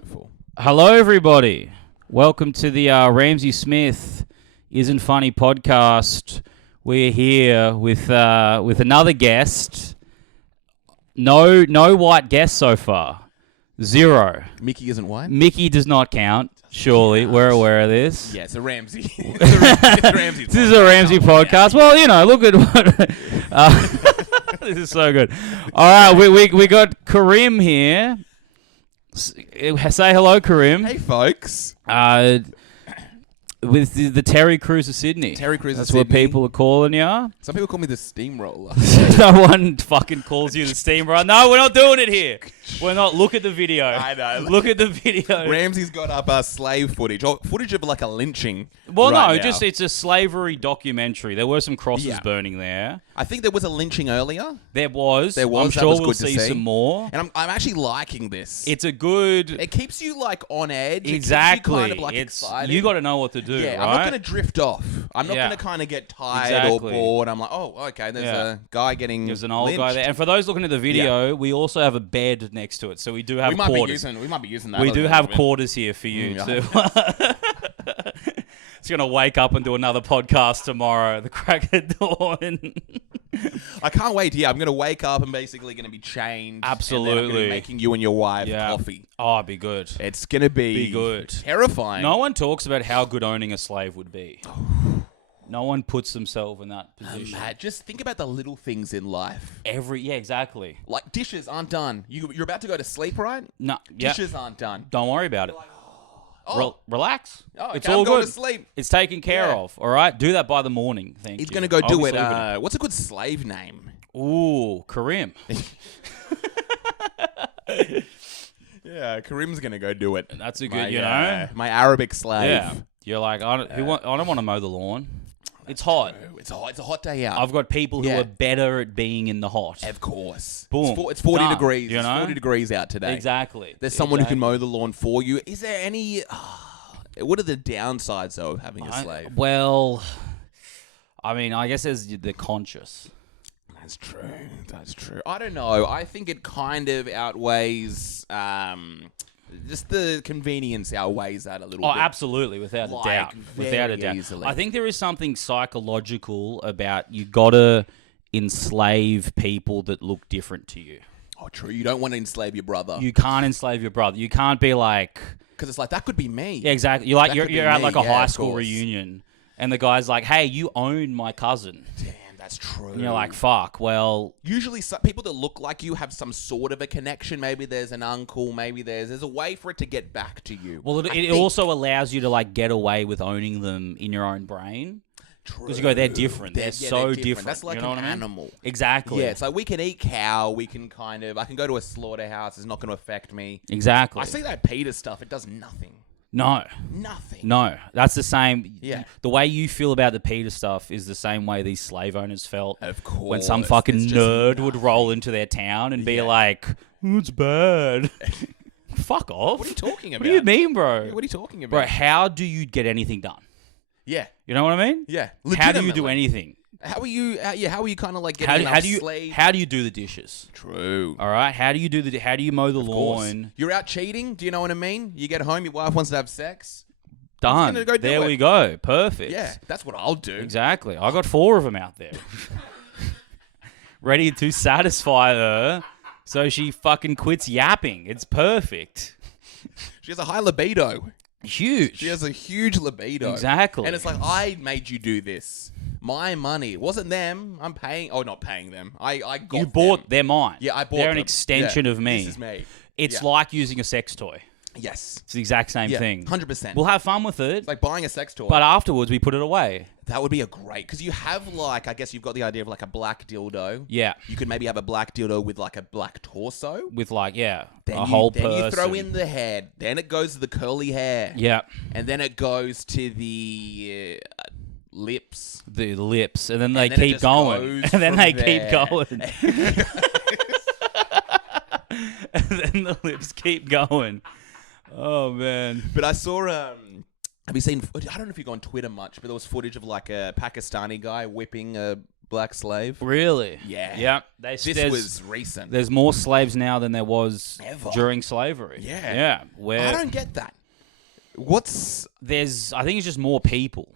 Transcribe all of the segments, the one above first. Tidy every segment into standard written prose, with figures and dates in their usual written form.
Beautiful. Hello, everybody. Welcome to the Ramsey Smith Isn't Funny podcast. We're here with another guest. No white guests so far. Zero. Mickey isn't white? Mickey does not count. Surely, we're aware of this. Yeah, it's a Ramsey. It's a Ramsey. This is a Ramsey podcast. Well, you know, look at what. This is so good. All right, we got Karim here. Say hello, Karim. Hey, folks. With the Terry Crews of Sydney. Terry Crews of That's Sydney. what people are calling you. Some people call me the steamroller. No one fucking calls you the steamroller. No, we're not doing it here. We're not. Look at the video. I know. Look at the video. Ramsey's got up slave footage. Or footage of like a lynching. Well, right no, now. just it's a slavery documentary. There were some crosses burning there. I think there was a lynching earlier. There was. There was. I'm That sure was we'll good to see see. some more. And I'm actually liking this. It's a good. It keeps you like on edge. Exactly. It keeps you kind of like excited. You got to know what to do. Yeah, right? I'm not going to drift off. I'm not going to kind of get tired or bored. I'm like, oh, okay, there's a guy getting There's an old lynched. guy there. And for those looking at the video, we also have a bed next to it. So we do have quarters. We might be using that. We a do little have bit. quarters here for you, Yeah. too. It's going to wake up and do another podcast tomorrow. The crack of dawn. I can't wait. Yeah, I'm going to wake up and basically going to be changed. Absolutely. And then I'm gonna be making you and your wife coffee. Oh, it'd be good. It's going to be good. Terrifying. No one talks about how good owning a slave would be. No one puts themselves in that position. Matt, just think about the little things in life. Yeah, exactly. Like dishes aren't done. You're about to go to sleep, right? No, Dishes aren't done. Don't worry about it. Relax. Oh, okay, It's all I'm going good. to sleep. It's taken care of. All right, do that by the morning. Thank you. He's going to go do Obviously, it. What's a good slave name? Ooh, Karim. Yeah, Karim's going to go do it. That's a good, you know. My Arabic slave. Yeah. You're like, I don't want to mow the lawn. It's hot. It's a hot day out. I've got people who are better at being in the hot. Of course. Boom. It's 40 Done, degrees. you know? It's 40 degrees out today. Exactly. There's someone who can mow the lawn for you. Is there any... what are the downsides, though, of having a slave? Well, I mean, I guess there's the conscious. That's true. That's true. I don't know. I think it kind of outweighs... just the convenience outweighs that a little bit. Oh, absolutely, without a doubt. Without a doubt. Easily. I think there is something psychological about you gotta enslave people that look different to you. Oh, true. You don't want to enslave your brother. You can't enslave your brother. You can't be like... Because it's like, that could be me. Yeah, exactly. You're at like a high school reunion, and the guy's like, "Hey, you own my cousin." Damn, that's true. And you're like, "Fuck." Well, usually people that look like you have some sort of a connection. Maybe there's an uncle. Maybe there's a way for it to get back to you. well, it also allows you to like get away with owning them in your own brain. Because you go, they're different. They're so different. That's like you know an what I mean? animal. Exactly. Yeah, it's like we can eat cow. We can I can go to a slaughterhouse. It's not going to affect me. Exactly. I see that PETA stuff. It does nothing. No. Nothing. No. That's the same. Yeah. The way you feel about the PETA stuff is the same way these slave owners felt. Of course. When some fucking nerd would roll into their town and be like, "Oh, it's bad." Fuck off. What are you talking about? What do you mean, bro? What are you talking about? Bro, how do you get anything done? Yeah. You know what I mean? Yeah. How do you do anything? How are you? How are you kind of like getting slaves? How do you do the dishes? True. All right. How do you mow the lawn? You're out cheating. Do you know what I mean? You get home, your wife wants to have sex. Done. Go do there it. we go. Perfect. Yeah, that's what I'll do. Exactly. I got 4 of them out there, ready to satisfy her, so she fucking quits yapping. It's perfect. She has a high libido. Huge. She has a huge libido. Exactly. And it's like, I made you do this. My money. It wasn't them. I'm paying. Oh, not paying them. I got You bought. them. They're mine. Yeah, I bought They're them. an extension of me. This is me. It's like using a sex toy. Yes. It's the exact same Yeah, thing. 100%. We'll have fun with it. It's like buying a sex toy. But afterwards, we put it away. That would be a great... Because you have like... I guess you've got the idea of like a black dildo. Yeah. You could maybe have a black dildo with like a black torso. With like, Then a whole person. Then you throw in the head. Then it goes to the curly hair. Yeah. And then it goes to the lips. The lips. And then they then it keep just going. goes And then from they there. keep going. And then the lips keep going. Oh, man. But I saw... have you seen... I don't know if you go on Twitter much, but there was footage of like a Pakistani guy whipping a black slave. Really? Yeah. Yeah. This was recent. There's more slaves now than there was Ever. during slavery. Yeah. Yeah. Where I don't get that. I think it's just more people.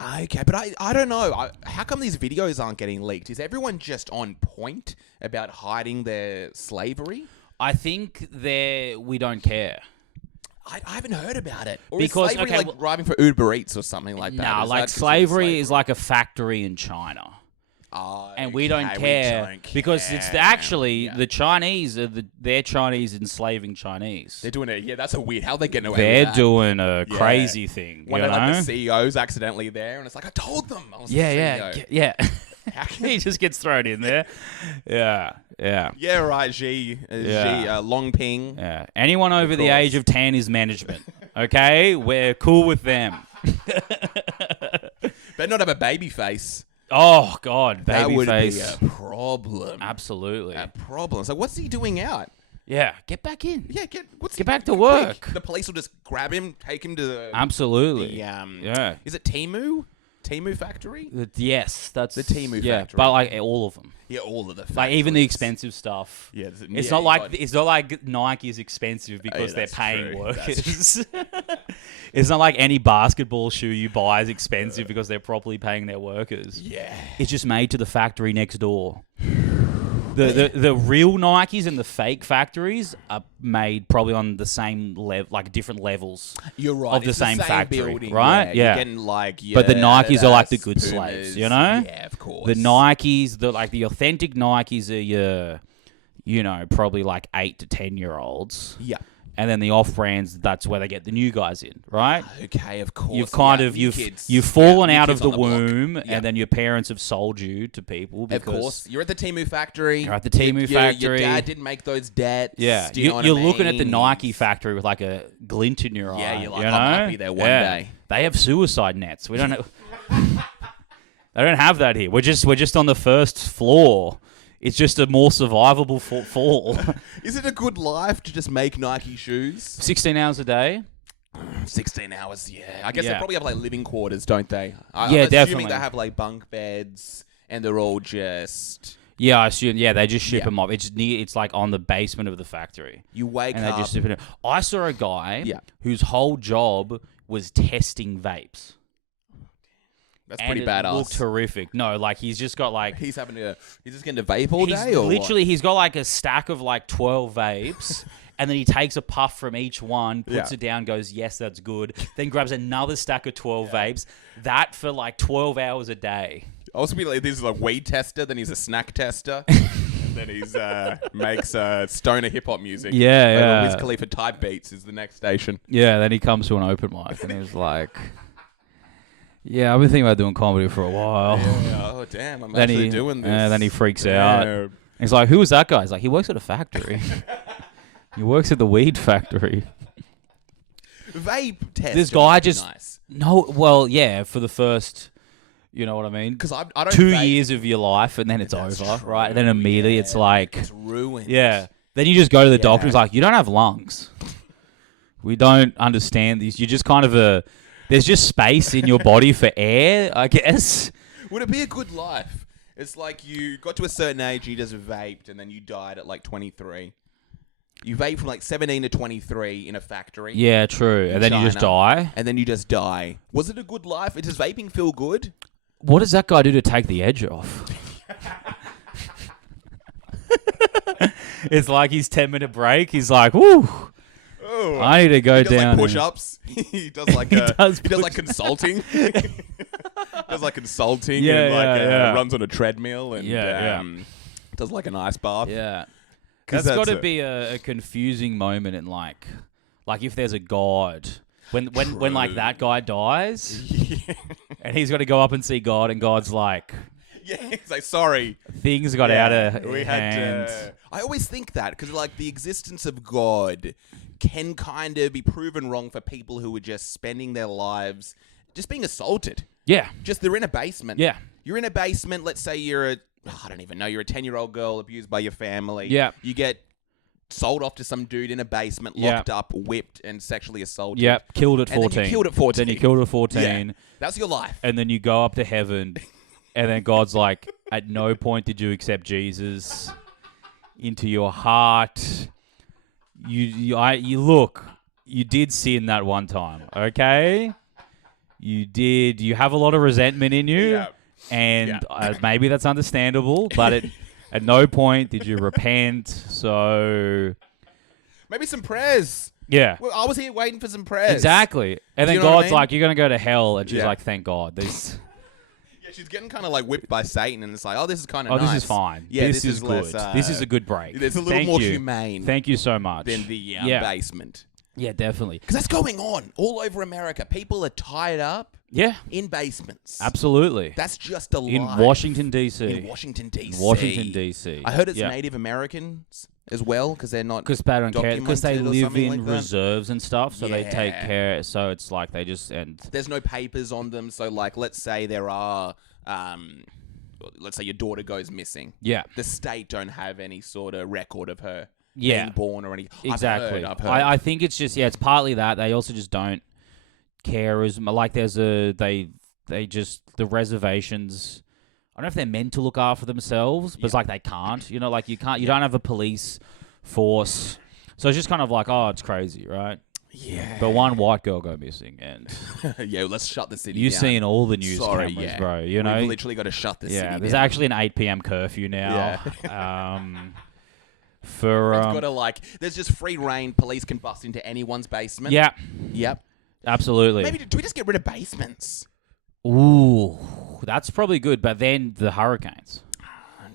Okay, but I don't know. How come these videos aren't getting leaked? Is everyone just on point about hiding their slavery? I think we don't care. I haven't heard about it. Or Because, is slavery okay, like driving for Uber Eats or something like that? Nah, Is like that considered slavery is like a factory in China. And we don't care because it's actually the Chinese they're Chinese enslaving Chinese. They're doing it. Yeah, that's a weird. How are they getting away with They're that? doing a crazy thing. One of like, the CEO's accidentally there, and it's like, I told them. I was the CEO. Yeah. He just gets thrown in there. Yeah. Yeah, right. Xi, Long Ping. Yeah. Anyone over the age of 10 is management. Okay, we're cool with them. Better not have a baby face. Oh God, baby that would face. be a problem. Absolutely. A problem. So what's he doing out? Yeah, get back in. Yeah, get back to work. Quick. The police will just grab him, take him to the Absolutely. yeah. Is it Temu? Temu factory? Yes, that's the Temu factory. But like all of them. Yeah, all of the factories. Like even the expensive stuff. Yeah, it's not like Nike is expensive because they're paying workers. It's not like any basketball shoe you buy is expensive because they're properly paying their workers. Yeah. It's just made to the factory next door. The real Nikes and the fake factories are made probably on the same level, like different levels. You're right. Of the same factory, building, right? Yeah. You're getting like but the Nikes are like the good Pumas. slaves, you know? Yeah, of course. The Nikes, the authentic Nikes are probably like 8 to 10-year-olds. Yeah. And then the off-brands, that's where they get the new guys in, right? Okay, of course. You've fallen out of the womb, Yep. and then your parents have sold you to people. Of course, you're at the Temu factory. You're at the Temu factory. Your dad didn't make those debts. Yeah, Do you know what I you're mean? looking at the Nike factory with like a glint in your eye. Yeah, you're like, you know? I'm happy there one day. They have suicide nets. We don't know. They don't have that here. We're just on the first floor. It's just a more survivable fall. Is it a good life to just make Nike shoes? 16 hours a day. 16 hours, yeah. I guess they probably have like living quarters, don't they? I'm definitely. assuming they have like bunk beds and they're all just... Yeah, I assume. Yeah, they just ship them off. It's like on the basement of the factory. You wake and up... they just ship it in. I saw a guy whose whole job was testing vapes. That's pretty badass. It looked horrific. No, like he's just got like... He's just getting to vape all day or literally, what? he's got like a stack of like 12 vapes and then he takes a puff from each one, puts it down, goes, yes, that's good. Then grabs another stack of 12 vapes. That for like 12 hours a day. I was like, this is a weed tester, then he's a snack tester. And then he's makes stoner hip-hop music. Yeah. Wiz Khalifa type beats is the next station. Yeah, then he comes to an open mic and he's like... Yeah, I've been thinking about doing comedy for a while. Yeah. Oh, damn, I'm actually doing this. Then he freaks out. He's like, who was that guy? He's like, he works at a factory. He works at the weed factory. Vape test. This guy just... Nice. No, well, yeah, for the first... You know what I mean? Because I don't 2 vape. years of your life and then it's over, right? And then immediately it's like... It's ruined. Yeah. Then you just go to the doctor and he's like, you don't have lungs. We don't understand these. You're just kind of a... There's just space in your body for air, I guess. Would it be a good life? It's like you got to a certain age and you just vaped and then you died at like 23. You vape from like 17 to 23 in a factory. Yeah, true. And then you just die. And then you just die. Was it a good life? Does vaping feel good? What does that guy do to take the edge off? It's like his 10-minute break. He's like, woo. Oh, I need to go down. He does like push-ups. He does like he does like consulting. Does like consulting and runs on a treadmill and does like an ice bath. Yeah. That's got to be a confusing moment in like if there's a god when like that guy dies and he's got to go up and see God and God's like he's like, sorry, things got out of hand. I always think that because like the existence of God can kind of be proven wrong for people who are just spending their lives just being assaulted. Yeah. Just they're in a basement. Yeah. You're in a basement. Let's say you're I don't even know. You're a 10-year-old girl abused by your family. Yeah. You get sold off to some dude in a basement, locked up, whipped, and sexually assaulted. Yep. Killed at 14. And then you killed at 14. Then you killed at 14. Yeah. That's your life. And then you go up to heaven And then God's like, at no point did you accept Jesus into your heart. You did sin that one time, okay? You did. You have a lot of resentment in you. Yeah. And maybe that's understandable, but at no point did you repent. So maybe some prayers. Yeah. Well, I was here waiting for some prayers. Exactly. And then God's like, you're going to go to hell. And she's like, thank God. Yeah, she's getting kind of like whipped by Satan, and it's like, oh, this is kind of nice. Oh, this is fine. Yeah, this is good. This is a good break. It's a little more humane. Thank you so much. Than the basement. Yeah, definitely. Because that's going on all over America. People are tied up. Yeah. In basements. Absolutely. That's just a lie. In Washington, D.C. In Washington, D.C. Washington, D.C. I heard it's Native Americans as well, because they're not Because they don't care. Because they live in like reserves and stuff, so they take care. So it's like they just... and there's no papers on them, so like, let's say there are... let's say your daughter goes missing. Yeah. The state don't have any sort of record of her being born or anything. Exactly. I've heard. I think it's just, it's partly that. They also just don't care as much. Like there's the reservations, I don't know if they're meant to look after themselves, but it's like they can't. You know, like you don't have a police force. So it's just kind of like, oh, it's crazy, right? Yeah. But one white girl go missing, and let's shut the city You've down. seen all the news cameras, bro. You know, we've literally got to shut the city down. There's actually an 8 p.m. curfew now. Yeah. It's got to there's just free reign. Police can bust into anyone's basement. Yeah. Yep. Absolutely. Maybe do we just get rid of basements? Ooh, that's probably good. But then the hurricanes.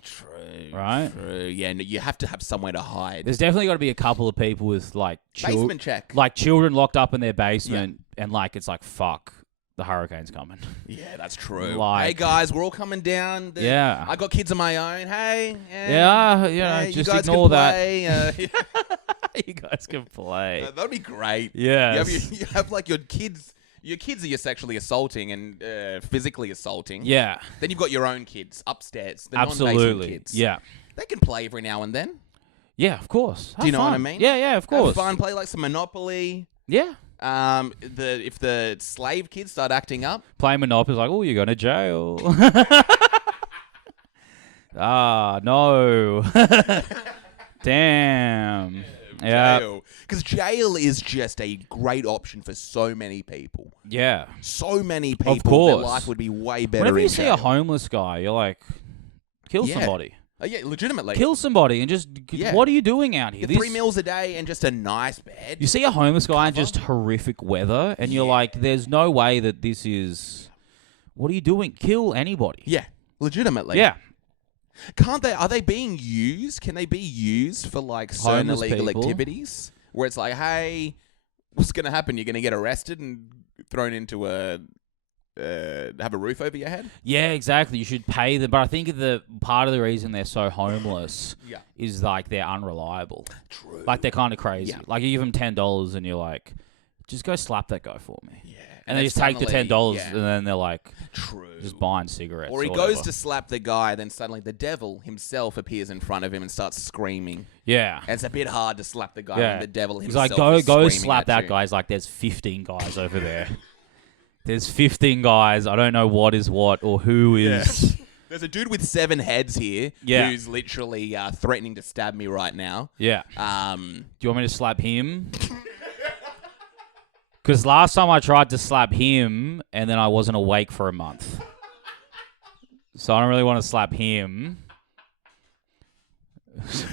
True. Right? True. Yeah, no, you have to have somewhere to hide. There's definitely got to be a couple of people with basement check. Like children locked up in their basement, and it's like, fuck, the hurricane's coming. Yeah, that's true. Hey guys, we're all coming down. I got kids of my own. Hey. Just ignore that. You guys can play. That'd be great. Yeah. You have like your kids. Your kids are you sexually assaulting and physically assaulting. Yeah. Then you've got your own kids upstairs. The Absolutely. non-basement kids. Yeah. They can play every now and then. Yeah, of course. Do you know what I mean? Yeah, of course. Have fun. Play like some Monopoly. Yeah. If the slave kids start acting up, play Monopoly, like, oh, you're going to jail. No. Damn. Yeah. Because jail is just a great option for so many people. Yeah. So many people. Of course. Their life would be way better. Whenever you see a homeless guy, you're like, kill somebody. Yeah, legitimately. Kill somebody and just, what are you doing out here? Get 3 meals a day and just a nice bed. You see a homeless guy in just horrific weather, and you're like, there's no way that this is, what are you doing? Kill anybody. Yeah, legitimately. Yeah. Can't they, are they being used? Can they be used for like certain Homeless illegal people? activities? Where it's like, hey, what's going to happen? You're going to get arrested and thrown into have a roof over your head? Yeah, exactly. You should pay them. But I think the part of the reason they're so homeless is like they're unreliable. True. Like they're kind of crazy. Yeah. Like you give them $10 and you're like, just go slap that guy for me. Yeah. And they just take the $10 and then they're like, just buying cigarettes. Or he goes to slap the guy, then suddenly the devil himself appears in front of him and starts screaming. Yeah. And it's a bit hard to slap the guy when the devil himself He's like, is go screaming slap at that you. guy. He's like, there's 15 guys over there. There's 15 guys. I don't know what is what or who is. There's a dude with 7 heads here who's literally threatening to stab me right now. Yeah. Do you want me to slap him? Because last time I tried to slap him, and then I wasn't awake for a month. So I don't really want to slap him.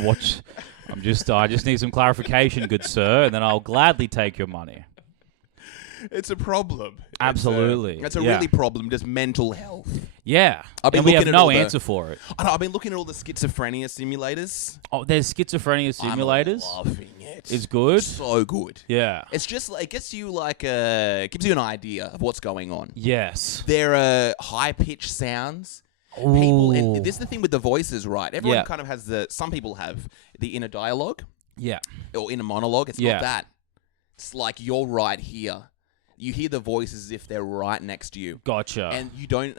Watch. I just need some clarification, good sir, and then I'll gladly take your money. It's a problem. Absolutely. It's a really problem, just mental health. Yeah. And we have no answer for it. I know, I've been looking at all the schizophrenia simulators. Oh, there's schizophrenia simulators? I'm loving it. It's good? So good. Yeah. It's just, it gets you gives you an idea of what's going on. Yes. There are high-pitched sounds. Ooh. People, and this is the thing with the voices, right? Everyone kind of has some people have the inner dialogue. Yeah. Or inner monologue. It's not that. It's like you're right here. You hear the voices as if they're right next to you. Gotcha. And you don't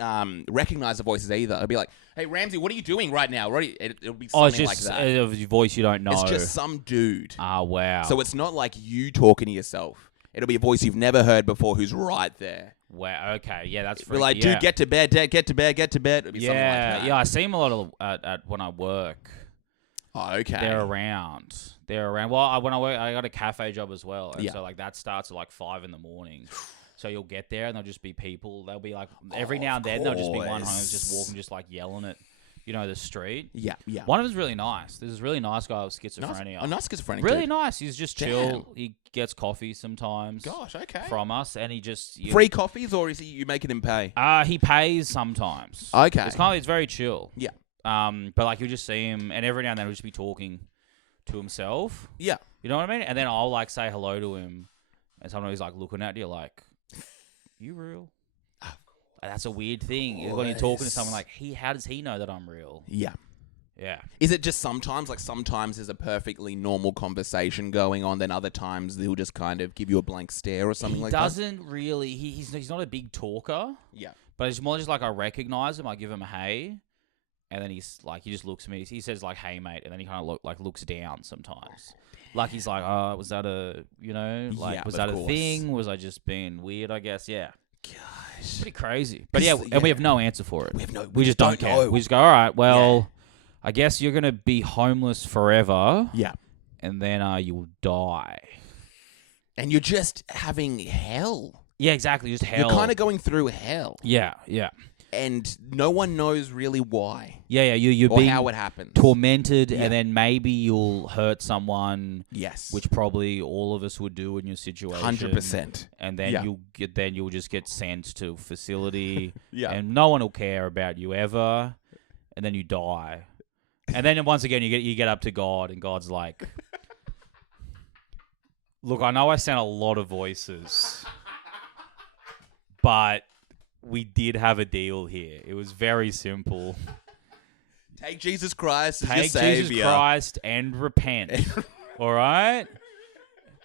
recognize the voices either. It'll be like, hey, Ramsey, what are you doing right now? It'll be something like that. Oh, it's just a voice you don't know. It's just some dude. Ah, wow. So it's not like you talking to yourself. It'll be a voice you've never heard before who's right there Wow. Okay. Yeah, that's We're freaky. like, dude, get to bed, Dad. Get to bed. Get to bed. It'd be something like that. Yeah. I see them a lot at when I work. Oh, okay. They're around. Well, when I work, I got a cafe job as well, and Yeah. so like that starts at like 5 in the morning. So you'll get there, and there'll just be people. They'll be like every now and then there'll just be one homeless just walking, just like yelling at, the street. Yeah, yeah. One of them's really nice. There's this really nice guy with schizophrenia. Nice schizophrenic. Really dude. nice. He's just chill. He gets coffee sometimes. Gosh, okay. From us, and he just Free coffees, or is you making him pay? He pays sometimes. Okay. It's very chill. Yeah. But like you'll just see him, and every now and then he'll just be talking to himself. Yeah. You know what I mean? And then I'll like say hello to him, and sometimes he's like looking at you like, "You real?" That's a weird thing when you're talking to someone like, how does he know that I'm real? Yeah. Yeah. Is it just sometimes there's a perfectly normal conversation going on, then other times he'll just kind of give you a blank stare or something like that? He doesn't really. He's not a big talker. Yeah. But it's more just like I recognize him, I give him a hey, and then he's like, he just looks at me. He says like, "Hey mate," and then he kind of looks down sometimes. Like he's like, "Oh, was that a was that a thing? Was I just being weird? I guess, yeah." Gosh, pretty crazy. But and we have no answer for it. We just don't care. We just go, all right, well, I guess you're gonna be homeless forever. Yeah. And then you'll die. And you're just having hell. Yeah, exactly. Just hell. You're kind of going through hell. Yeah, yeah. And no one knows really why. Yeah. You're or being how it happens. Tormented, and then maybe you'll hurt someone. Yes. Which probably all of us would do in your situation. 100%. And then you'll just get sent to a facility. Yeah. And no one will care about you ever. And then you die. And then once again you get up to God, and God's like, "Look, I know I sent a lot of voices, but we did have a deal here. It was very simple. Take Jesus Christ as your Take savior. Jesus Christ and repent." All right?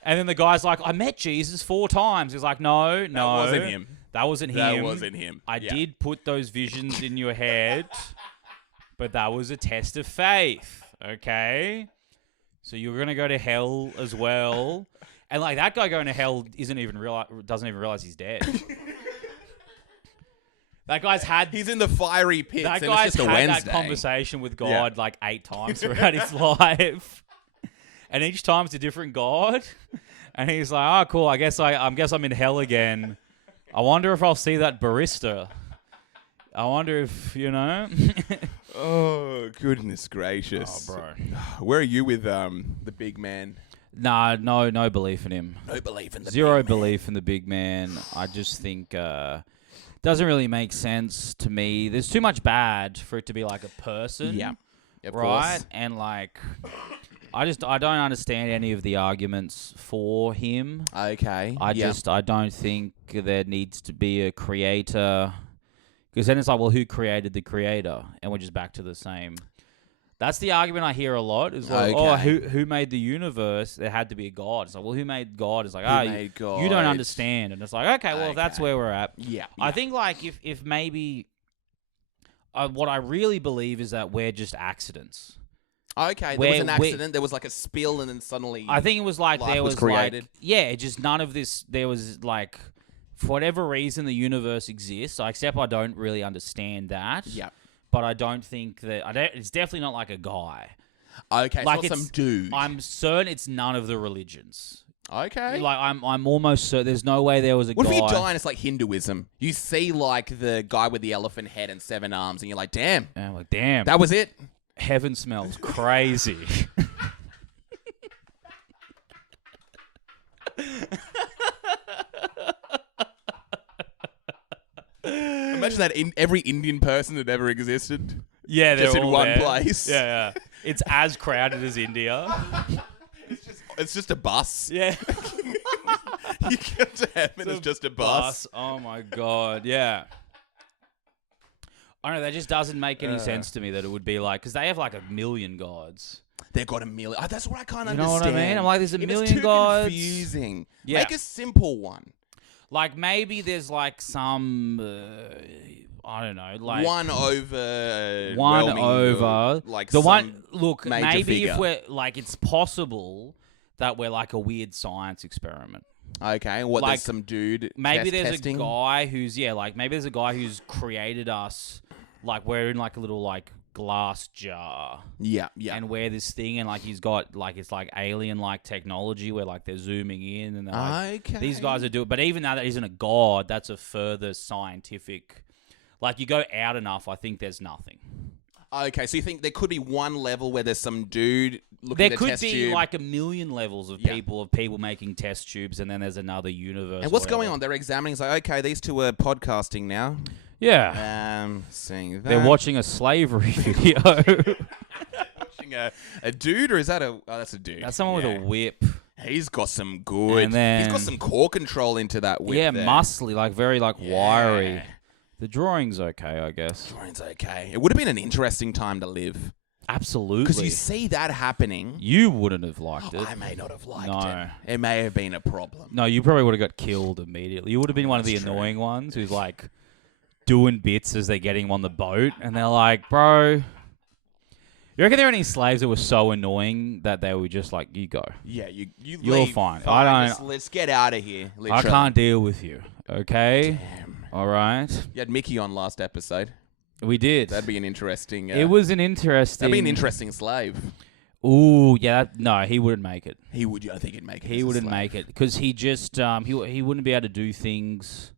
And then the guy's like, "I met Jesus 4 times." He's like, no. That wasn't him. That wasn't him. That wasn't him. I did put those visions in your head, but that was a test of faith, okay? So you're going to go to hell as well. And like that guy going to hell doesn't even realize he's dead. That guy's had... He's in the fiery pits, that and guy's it's just a had Wednesday. that conversation with God like 8 times throughout his life. And each time it's a different God. And he's like, "Oh, cool, I guess I'm in hell again. I wonder if I'll see that barista. I wonder if, Oh, goodness gracious. Oh, bro. Where are you with the big man? Nah, no belief in him. No belief in the Zero big man. belief in the big man. I just think... doesn't really make sense to me. There's too much bad for it to be like a person. Yeah. Of right? course. And like, I don't understand any of the arguments for him. Okay. I don't think there needs to be a creator. Because then it's like, well, who created the creator? And we're just back to the same. That's the argument I hear a lot. Is like, oh, who made the universe? There had to be a God. It's like, well, who made God? It's like, made God? You don't understand. And it's like, okay, well, that's where we're at. Yeah. I think like if maybe what I really believe is that we're just accidents. Okay, there was an accident. There was like a spill, and then suddenly I think it was like life there was created. like just none of this. There was like, for whatever reason, the universe exists. Except I don't really understand that. Yeah. But I don't think that it's definitely not like a guy. Okay, like it's not some dude. I'm certain it's none of the religions. Okay. Like I'm almost certain there's no way there was a guy. What if you die and it's like Hinduism? You see like the guy with the elephant head and 7 arms, and you're like, damn. And I'm like, damn. That was it? Heaven smells crazy. Imagine that in every Indian person that ever existed. Yeah, they're just in all one there. place. Yeah. It's as crowded as India. It's just a bus. Yeah. You get to heaven, it's just a bus. Oh my god, yeah. I don't know, that just doesn't make any sense to me that it would be like, because they have like 1 million gods. They've got 1 million. Oh, that's what I can't understand. You know what I mean? I'm like, there's a million it's too gods. Confusing. Yeah. Make a simple one. Like maybe there's like some, I don't know, like one over, like the some one. Look, major maybe figure. if we're like, it's possible that we're like a weird science experiment. Okay, what? Like, there's some dude. Maybe there's testing? a guy who's maybe there's a guy who's created us, like we're in like a little like glass jar. Yeah. And wear this thing, and like he's got like it's like alien like technology where like they're zooming in and they're like, these guys are doing. But even though that isn't a god, that's a further scientific. Like you go out enough, I think there's nothing. Okay, so you think there could be one level where there's some dude looking there at a could test be tube. like a million levels of people making test tubes, and then there's another universe. And what's going on? They're examining. It's like, okay, these two are podcasting now. Yeah. Seeing that. They're watching a slavery video. Watching a dude, or is that a? Oh, that's a dude. That's someone with a whip. He's got some good. And then, he's got some core control into that whip. Yeah, there. muscly, like very like wiry. The drawing's okay, I guess. Drawing's okay. It would have been an interesting time to live. Absolutely. Because you see that happening. You wouldn't have liked it. I may not have liked No. it. It may have been a problem. No, you probably would have got killed immediately. You would have been one of the annoying ones who's like doing bits as they're getting on the boat, and they're like, bro. You reckon there are any slaves that were so annoying that they were just like, you go. Yeah, you're leave. Fine. I don't. Let's get out of here. Literally. I can't deal with you. Okay. Damn. All right. You had Mickey on last episode. We did. That'd be an interesting. It was an interesting. That'd be an interesting slave. Ooh, yeah. No, he wouldn't make it. He would. I think he'd make it. He wouldn't make it because he just he wouldn't be able to do things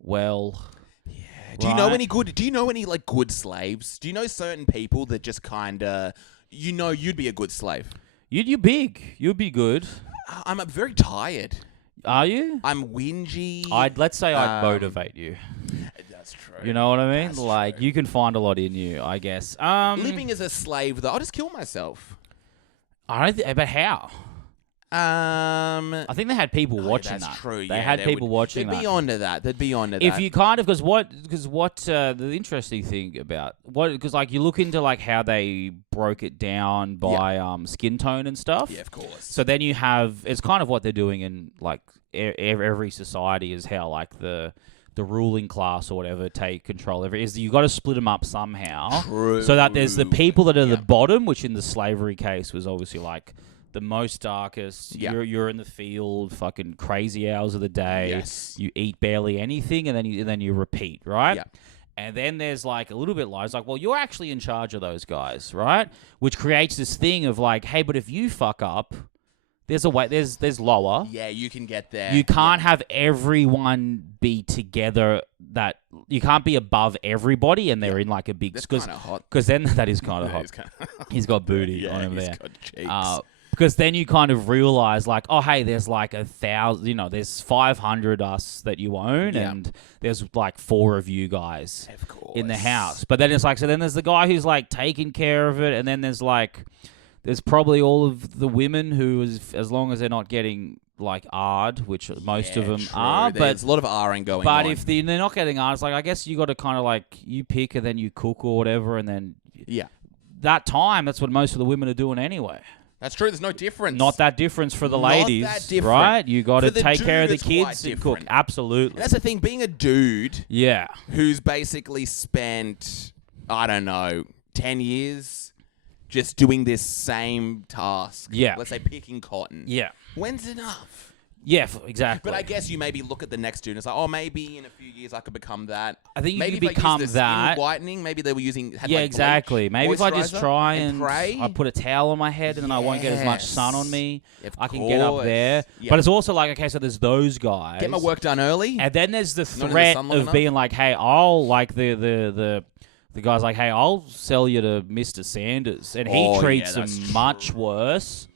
well. Yeah. Do you know any good? Do you know any like good slaves? Do you know certain people that just kind of, you'd be a good slave? You're big. You'd be good. I'm very tired. Are you? I'm whingy. Let's say I'd motivate you. That's true. You know what I mean? That's like true. you can find a lot in you, I guess. Living as a slave, though, I'll just kill myself. I don't. But how? I think they had people watching that's that. True. They had people watching that. They'd be onto that. They'd be onto that. If you kind of, because the interesting thing about because like you look into like how they broke it down by skin tone and stuff. Yeah, of course. So then you have it's kind of what they're doing in like every society is how like the ruling class or whatever take control. You got to split them up somehow. True. So that there's the people that are the bottom, which in the slavery case was obviously like the most darkest. Yeah. You're in the field, fucking crazy hours of the day. Yes. You eat barely anything, and then you repeat, right? Yeah. And then there's like a little bit low. It's like, well, you're actually in charge of those guys, right? Which creates this thing of like, hey, but if you fuck up, there's a way. There's lower. Yeah, you can get there. You can't have everyone be together. That you can't be above everybody, and they're in like a big. That's kind of hot. Because then that is kind of hot. He's got booty on him there. Got cheeks. Because then you kind of realize, like, oh, hey, there's like 1,000, there's 500 us that you own, and there's like 4 of you guys in the house. But then it's like, so then there's the guy who's like taking care of it, and then there's probably all of the women who, as long as they're not getting like R'd, which most of them are. There's a lot of R'ing going on. But if they're not getting R'd, it's like, I guess you got to kind of like, you pick and then you cook or whatever, and then that time, that's what most of the women are doing anyway. That's true. There's no difference. Not that difference for the ladies, right? You got to take care of the kids and cook. Absolutely. And that's the thing. Being a dude, yeah, who's basically spent, I don't know, 10 years just doing this same task. Yeah. Let's say picking cotton. Yeah. When's enough? Yeah, exactly. But I guess you maybe look at the next dude and it's like, oh, maybe in a few years I could become that. I think you maybe could become if that. Skin whitening, maybe they were using. Yeah, exactly. Maybe if I just try and pray. I put a towel on my head and then I won't get as much sun on me. Of I can get up there. Yep. But it's also like, okay, so there's those guys. Get my work done early. And then there's the threat of being like, hey, I'll like the guy's like, hey, I'll sell you to Mr. Sanders, and he treats them much worse.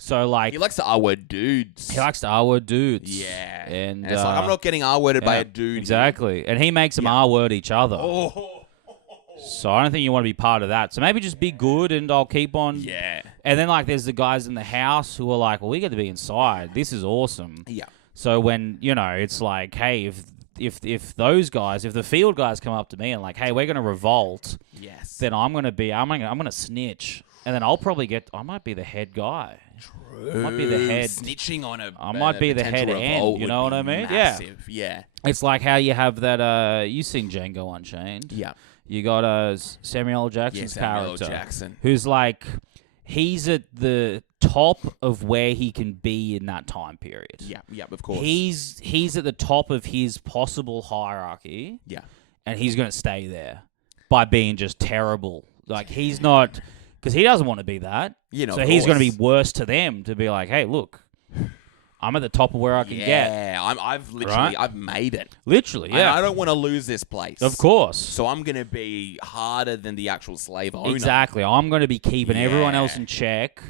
So like, he likes the R-word dudes. He likes the R-word dudes. Yeah, and it's like, I'm not getting R-worded by a dude. Exactly, and he makes them R-word each other. So I don't think you want to be part of that. So maybe just be good, and I'll keep on. Yeah. And then like, there's the guys in the house who are like, well, we get to be inside. This is awesome. Yeah. So when it's like, hey, if those guys, if the field guys come up to me and like, hey, we're gonna revolt, then I'm gonna snitch, and then I'll probably I might be the head guy. True. I might be the head. Snitching on I might be the head end. You know what I mean? Massive. Yeah. It's like how you have that. You sing Django Unchained. Yeah. You got Samuel L. Jackson's character, Jackson, who's like, he's at the top of where he can be in that time period. Yeah, of course. He's at the top of his possible hierarchy. Yeah. And he's going to stay there by being just terrible. Like, he's not... Because he doesn't want to be that. So he's going to be worse to them to be like, hey, look, I'm at the top of where I can get. Yeah, I've made it. Literally, yeah. I don't want to lose this place. Of course. So I'm going to be harder than the actual slave owner. Exactly. I'm going to be keeping everyone else in check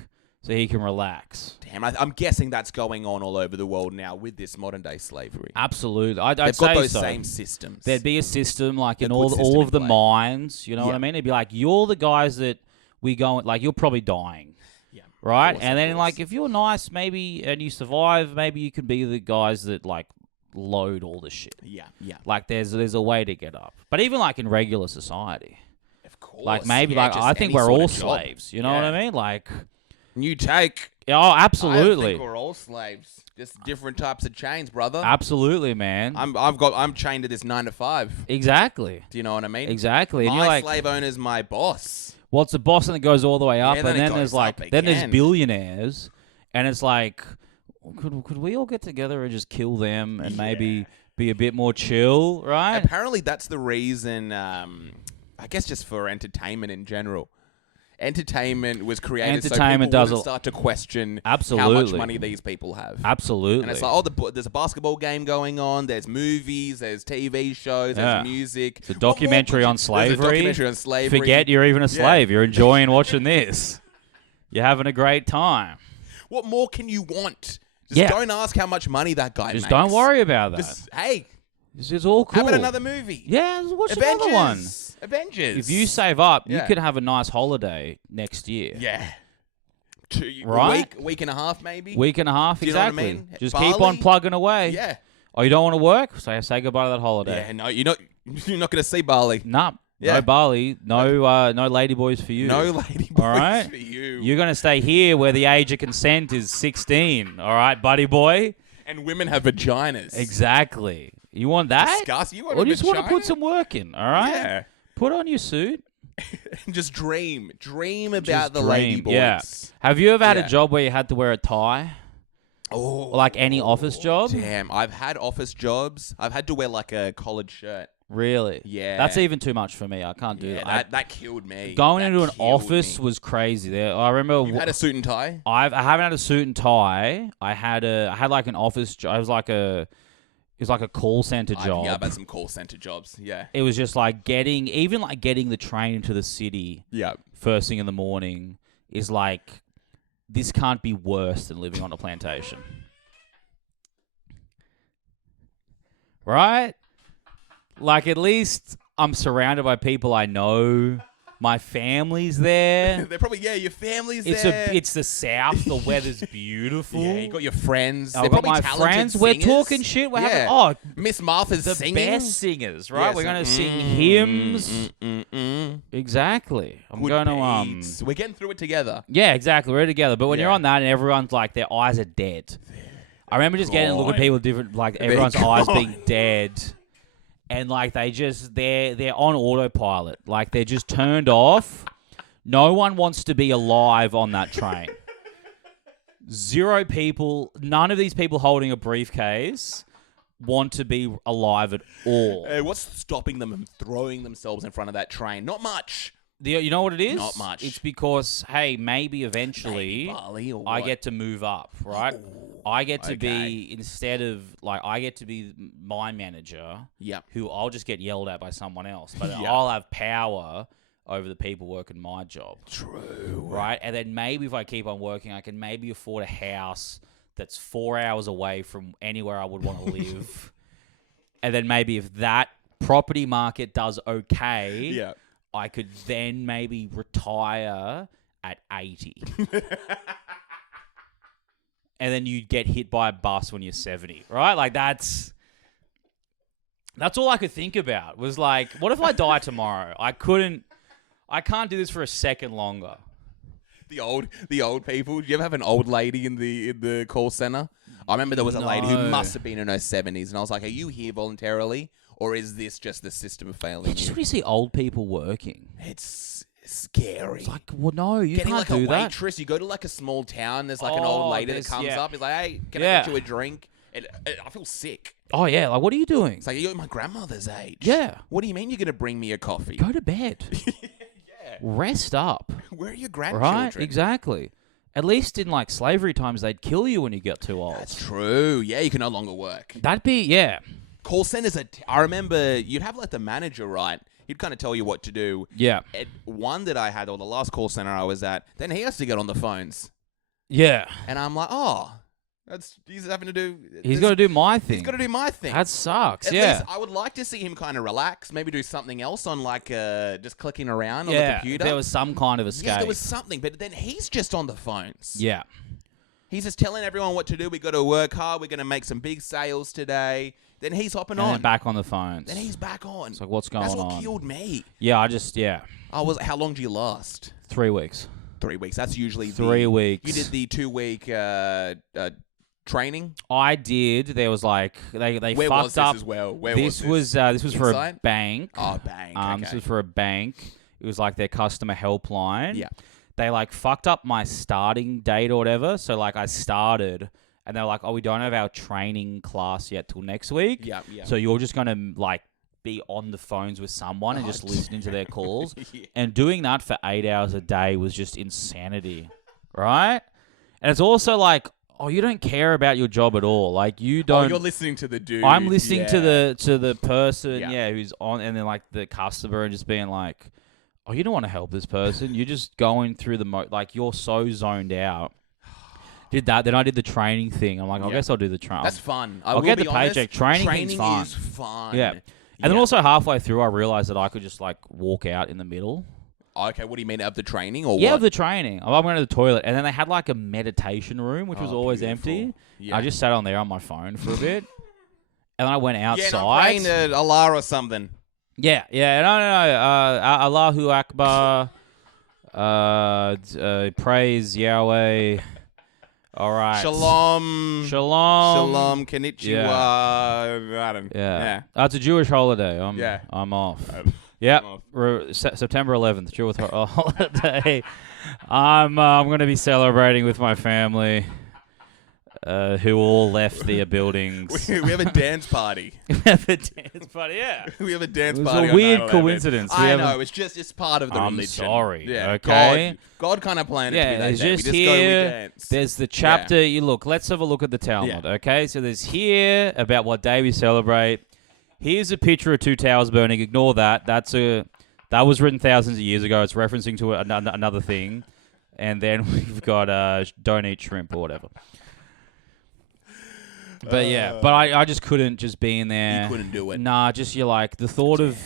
so he can relax. Damn, I'm guessing that's going on all over the world now with this modern-day slavery. Absolutely. They've got those same systems. There'd be a system like in all of the mines, you know what I mean? It'd be like, you're the guys that we go... Like, you're probably dying. Yeah. Right? And then, like, if you're nice, maybe, and you survive, maybe you can be the guys that, like, load all the shit. Yeah. Like, there's a way to get up. But even, like, in regular society. Of course. Like, maybe, like, I think we're all slaves. You know what I mean? Like... You take... Oh, absolutely. I think we're all slaves. Just different types of chains, brother. Absolutely, man. I'm chained to this 9 to 5. Exactly. Do you know what I mean? Exactly. And My slave owner's my boss. Well, it's a boss and it goes all the way up, and then there's there's billionaires, and it's like, could we all get together and just kill them and maybe be a bit more chill, right? Apparently, that's the reason. I guess just for entertainment in general. Entertainment was created so people wouldn't start to question how much money these people have. Absolutely. And it's like, there's a basketball game going on, there's movies, there's TV shows, there's music. It's a documentary on slavery. There's a documentary on slavery. Forget you're even a slave. You're enjoying watching this. You're having a great time. What more can you want? Just don't ask how much money that guy makes. Just don't worry about that. Just, hey. It's all cool. How about another movie? Yeah, watch another one. Avengers. If you save up, you could have a nice holiday next year. Yeah. Week and a half, maybe? Week and a half, exactly. You know what I mean? Just keep on plugging away. Yeah. Oh, you don't want to work? Say goodbye to that holiday. Yeah, no, you're not going to see Bali. Nah. Yeah. No Bali. No ladyboys for you. No ladyboys all right? for you. You're going to stay here where the age of consent is 16. All right, buddy boy? And women have vaginas. Exactly. You want that? Discuss. You want or just want to put some work in, all right? Yeah. Put on your suit. Just dream. Dream about the ladyboys. Yeah. Have you ever had a job where you had to wear a tie? Oh. Like any office job? Damn. I've had office jobs. I've had to wear like a collared shirt. Really? Yeah. That's even too much for me. I can't do that. That killed me. Going into an office was crazy. There, I remember. You had a suit and tie? I haven't had a suit and tie. I had like an office job. It was like a call center job. Yeah, I've had some call center jobs. Yeah. It was just like getting the train into the city. Yeah. First thing in the morning is like, this can't be worse than living on a plantation. Right? Like, at least I'm surrounded by people I know. My family's there. They're probably, your family's there. It's the South. The weather's beautiful. Yeah, you got your friends. I've got my friends. Singers. We're talking shit. We're having, Miss Martha's the singing. best singers, right? We're going to sing hymns. Exactly. We're getting through it together. Yeah, exactly. We're together. But when you're on that and everyone's like, their eyes are dead. I remember just getting a look at people different, like everyone's eyes being dead. And like they're on autopilot. Like they're just turned off. No one wants to be alive on that train. 0 people, none of these people holding a briefcase want to be alive at all. What's stopping them from throwing themselves in front of that train? Not much. You know what it is? Not much. It's because, hey, maybe eventually I get to move up, right? Ooh, I get to be, instead of, like, I get to be my manager, who I'll just get yelled at by someone else, but I'll have power over the people working my job. True. Right? And then maybe if I keep on working, I can maybe afford a house that's 4 hours away from anywhere I would want to live. And then maybe if that property market does okay, I could then maybe retire at 80. And then you get hit by a bus when you're 70, right? Like that's all I could think about was like, what if I die tomorrow? I can't do this for a second longer. The old people. Do you ever have an old lady in the call center? I remember there was a lady who must have been in her 70s, and I was like, "Are you here voluntarily, or is this just the system failing?" Just when you see old people working, it's Scary. It's like, well, no, you Getting can't like do a that. waitress, you go to like a small town, there's like an old lady that comes up, is like, hey, can I get you a drink? And I feel sick. Oh, yeah, like, what are you doing? It's like, you're my grandmother's age. Yeah. What do you mean you're going to bring me a coffee? Go to bed. Yeah. Rest up. Where are your grandchildren? Right, exactly. At least in, like, slavery times, they'd kill you when you get too old. That's true. Yeah, you can no longer work. That'd be, yeah. Call centers I remember you'd have like the manager, right? He'd kind of tell you what to do. Yeah. At one that I had, or the last call center I was at, then he has to get on the phones. Yeah. And I'm like, oh, he's having to do. He's got to do my thing. He's got to do my thing. That sucks. At yeah. least I would like to see him kind of relax, maybe do something else on like just clicking around on the computer. There was some kind of escape. Yeah, there was something, but then he's just on the phones. Yeah. He's just telling everyone what to do. We got to work hard. We're going to make some big sales today. Then he's hopping on. And back on the phones. Then he's back on. It's like, what's going on? That's what killed me. Yeah, How long do you last? 3 weeks. 3 weeks. That's usually 3 weeks. You did the 2-week training. I did. There was like they Where fucked was this up. as well? Where this was this? This was for a bank. Oh, bank. Okay. This was for a bank. It was like their customer helpline. Yeah. They like fucked up my starting date or whatever. So like I started. And they're like, oh, we don't have our training class yet till next week. Yeah. So you're just going to, like, be on the phones with someone and just listening to their calls. Yeah. And doing that for 8 hours a day was just insanity, right? And it's also like, oh, you don't care about your job at all. Like, you don't... Oh, you're listening to the dude. I'm listening to the person, Yeah. who's on, and then, like, the customer and just being like, oh, you don't want to help this person. You're just going through like, you're so zoned out. Did that, then I did the training thing. I'm like, I guess I'll do the training. That's fun. I'll get the paycheck. Training fun. Is fun. Yeah. And then also halfway through, I realized that I could just like walk out in the middle. Okay, what do you mean, of the training or Yeah, what? of the training. I went to the toilet, and then they had like a meditation room, which was always empty. Yeah. I just sat on there on my phone for a bit, and then I went outside. Yeah, and I'm praying to Allah or something. Yeah. No. Allahu Akbar. Praise Yahweh. All right. Shalom. Konnichiwa. Yeah. I don't know. Yeah. It's a Jewish holiday. I'm off. Yep. September 11th, Jewish holiday. I'm going to be celebrating with my family, who all left their buildings. We have a dance party. We have a dance party, yeah. We have a dance It was party. a weird coincidence. I know. It's part of the I'm religion. sorry. Yeah. Okay. God kind of planned it to be that there's day. just We just here. go, we dance. There's the chapter. You look. Let's have a look at the Talmud. Yeah. Okay. So there's here about what day we celebrate. Here's a picture of two towers burning. Ignore that. That was written thousands of years ago. It's referencing to another thing. And then we've got don't eat shrimp or whatever. But but I just couldn't just be in there. You couldn't do it. Nah, just you're like the thought of.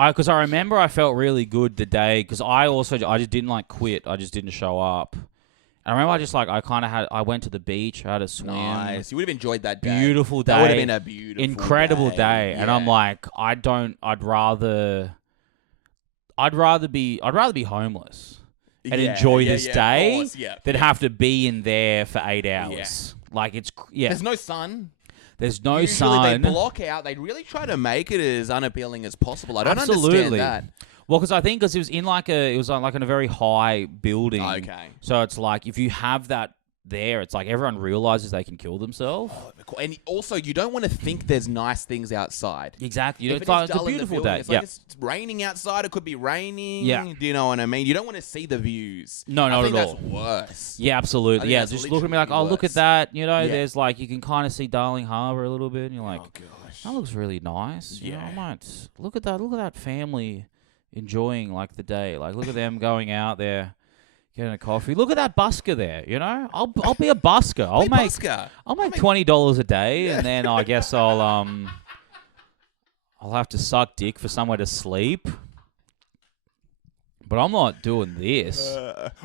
Because I remember I felt really good the day, because I just didn't like quit. I just didn't show up. And I remember I went to the beach. I had a swim. Nice. You would have enjoed that day. Beautiful day. That would have been a beautiful incredible day. Yeah. And I'm like, I'd rather be homeless and enjoy this day than have to be in there for 8 hours. Yeah. Like There's no sun. There's no Usually sun. They block out. They really try to make it as unappealing as possible. I don't understand that. Well, because it was in in a very high building. Okay. So it's like if you have that there, it's like everyone realizes they can kill themselves. And also, you don't want to think there's nice things outside. Exactly. If it's a beautiful day. It's like it's raining outside. It could be raining. Yeah. Do you know what I mean? You don't want to see the views. No, not I think at all. that's worse. Yeah, absolutely. Yeah, that's just look at me like, literally look worse. at that. You know, Yeah. there's like, you can kind of see Darling Harbour a little bit, and you're like, Oh gosh. that looks really nice. You know, Yeah. I might look at that family enjoying like the day. Like, look at them going out there, getting a coffee. Look at that busker there. You know, I'll be a busker. I'll make $20 a day, and then I guess I'll have to suck dick for somewhere to sleep. But I'm not doing this.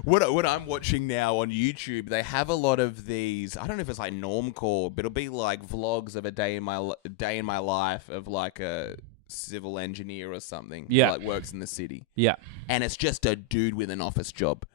What I'm watching now on YouTube, they have a lot of these. I don't know if it's like normcore, but it'll be like vlogs of a day in my life of like a civil engineer or something. Yeah, like works in the city. Yeah, and it's just a dude with an office job.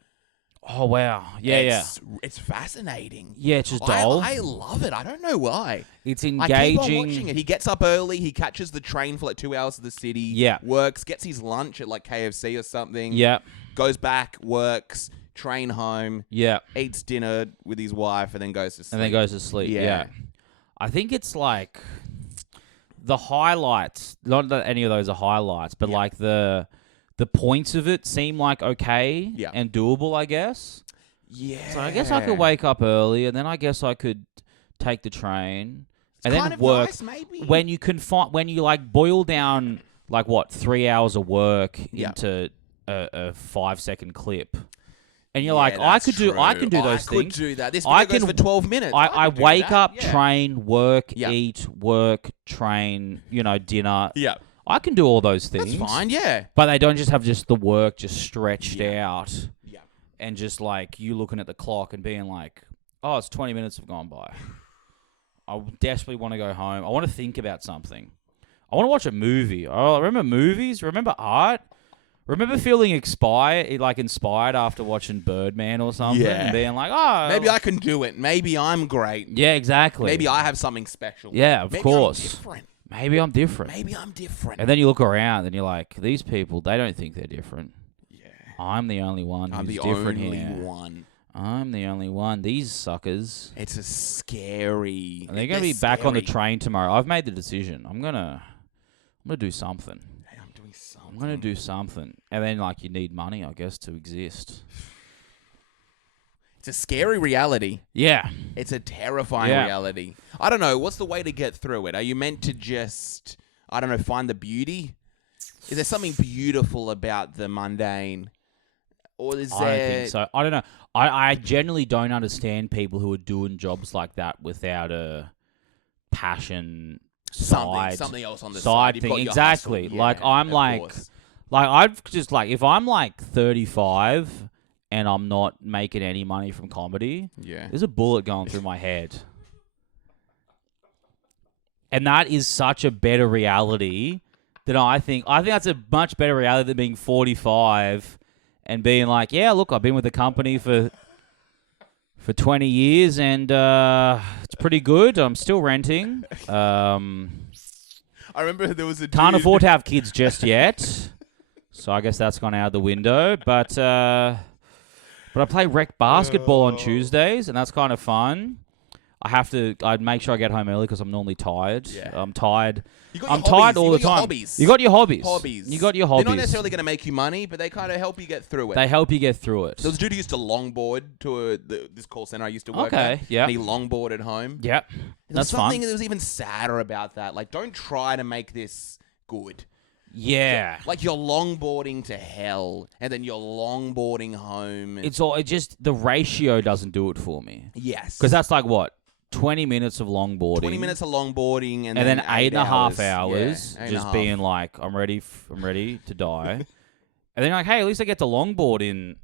Oh wow! Yeah, It's fascinating. Yeah, it's just dull. I love it. I don't know why. It's engaging. I keep on watching it. He gets up early. He catches the train for like 2 hours to the city. Yeah. Works. Gets his lunch at like KFC or something. Yeah. goes back, works, train home, eats dinner with his wife, and then goes to sleep. Yeah. I think it's like the highlights. Not that any of those are highlights, but like the points of it seem like okay and doable, I guess. Yeah. So I guess I could wake up early, and then I guess I could take the train and kind then of work. Nice, maybe. When you like boil down like 3 hours of work into a 5-second clip. And you're like, I can do those things. I could do that. This video goes for 12 minutes. I wake up, train, work, eat, work, train, dinner. Yeah. I can do all those things. That's fine, yeah. But they don't just have the work just stretched out. Yeah. And just like you looking at the clock and being like, oh, it's 20 minutes have gone by. I desperately want to go home. I want to think about something. I want to watch a movie. Oh, remember movies? Remember art? Remember feeling inspired after watching Birdman or something and being like, oh... Maybe I can do it. Maybe I'm great. Yeah, exactly. Maybe I have something special. Yeah, of course. Maybe I'm different. Maybe I'm different. And then you look around and you're like, these people, they don't think they're different. Yeah. I'm the only one who's different here. I'm the only one. These suckers. It's a scary... And they're going to be back on the train tomorrow. I've made the decision. I'm going to do something. I'm going to do something. And then, you need money, I guess, to exist. It's a scary reality. Yeah. It's a terrifying reality. I don't know. What's the way to get through it? Are you meant to just, find the beauty? Is there something beautiful about the mundane? Or is there... I don't think so. I don't know. I generally don't understand people who are doing jobs like that without a passion... Something else on the side thing. Exactly. I've just if I'm 35 and I'm not making any money from comedy, there's a bullet going through my head. And that is such a better reality than I think that's a much better reality than being 45 and being like, yeah, look, I've been with the company for 20 years, and it's pretty good. I'm still renting. I remember there was a dude... Can't afford to have kids just yet, so I guess that's gone out the window. But I play rec basketball on Tuesdays, and that's kind of fun. I'd make sure I get home early because I'm normally tired. Yeah. I'm tired. I'm tired all the time. You got your hobbies. You got your hobbies. They're not necessarily going to make you money, but they kind of help you get through it. They help you get through it. There was a dude who used to longboard to this call center I used to work at. Yeah. And he longboarded home. Yep. That's fun. Something that was even sadder about that. Don't try to make this good. Yeah. You're longboarding to hell, and then you're longboarding home. It's just the ratio doesn't do it for me. Yes. Because that's 20 minutes of longboarding. 20 minutes of longboarding and then 8.5 hours Yeah, just being I'm ready to die. And then hey, at least I get to longboard in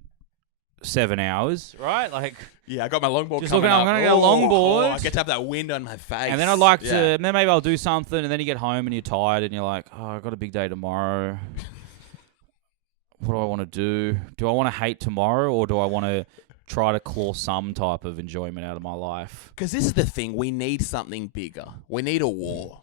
7 hours, right? Yeah, I got my longboard just coming looking, I'm going to go longboard. I get to have that wind on my face. And then I'd like to, and then maybe I'll do something, and then you get home and you're tired and you're like, oh, I've got a big day tomorrow. What do I want to do? Do I want to hate tomorrow, or do I want to try to claw some type of enjoyment out of my life? Because this is the thing. We need something bigger. We need a war.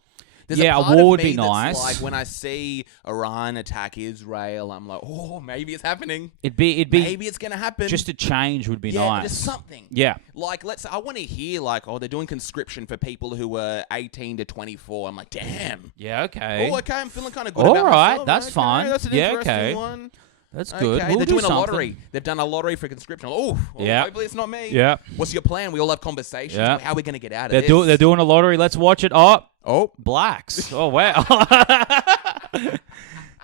There's a war would be nice. When I see Iran attack Israel, I'm like, oh, maybe it's happening. Maybe it's going to happen. Just a change would be nice. Just something. Yeah. Let's say I want to hear they're doing conscription for people who are 18 to 24. I'm like, damn. Yeah, okay. Oh, okay. I'm feeling kind of good about myself. All right, that's fine. That's an interesting one. That's good. Okay. They're doing a lottery. They've done a lottery for conscription. Hopefully it's not me. Yeah. What's your plan? We all have conversations. Yeah. How are we going to get out of this? They're doing a lottery. Let's watch it. Oh, blacks. Oh, wow.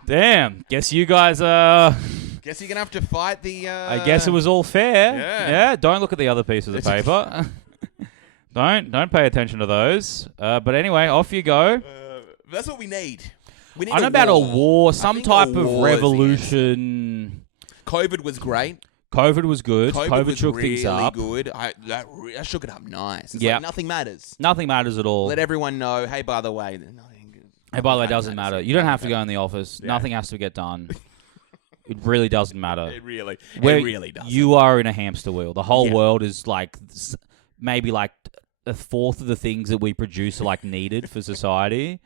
Damn. Guess you guys Guess you're going to have to fight the... I guess it was all fair. Yeah. Don't look at the other pieces of paper. Don't pay attention to those. But anyway, off you go. That's what we need. I don't know about a war, some type of revolution. COVID was great. COVID was good. COVID shook really things up. Good. That shook it up nice. It's nothing matters. Nothing matters at all. Let everyone know, hey, by the way. Hey, by the way, it doesn't matter. You don't have to go in the office. Yeah. Nothing has to get done. It really doesn't matter. It really doesn't. You are in a hamster wheel. The whole world is maybe a fourth of the things that we produce are needed for society.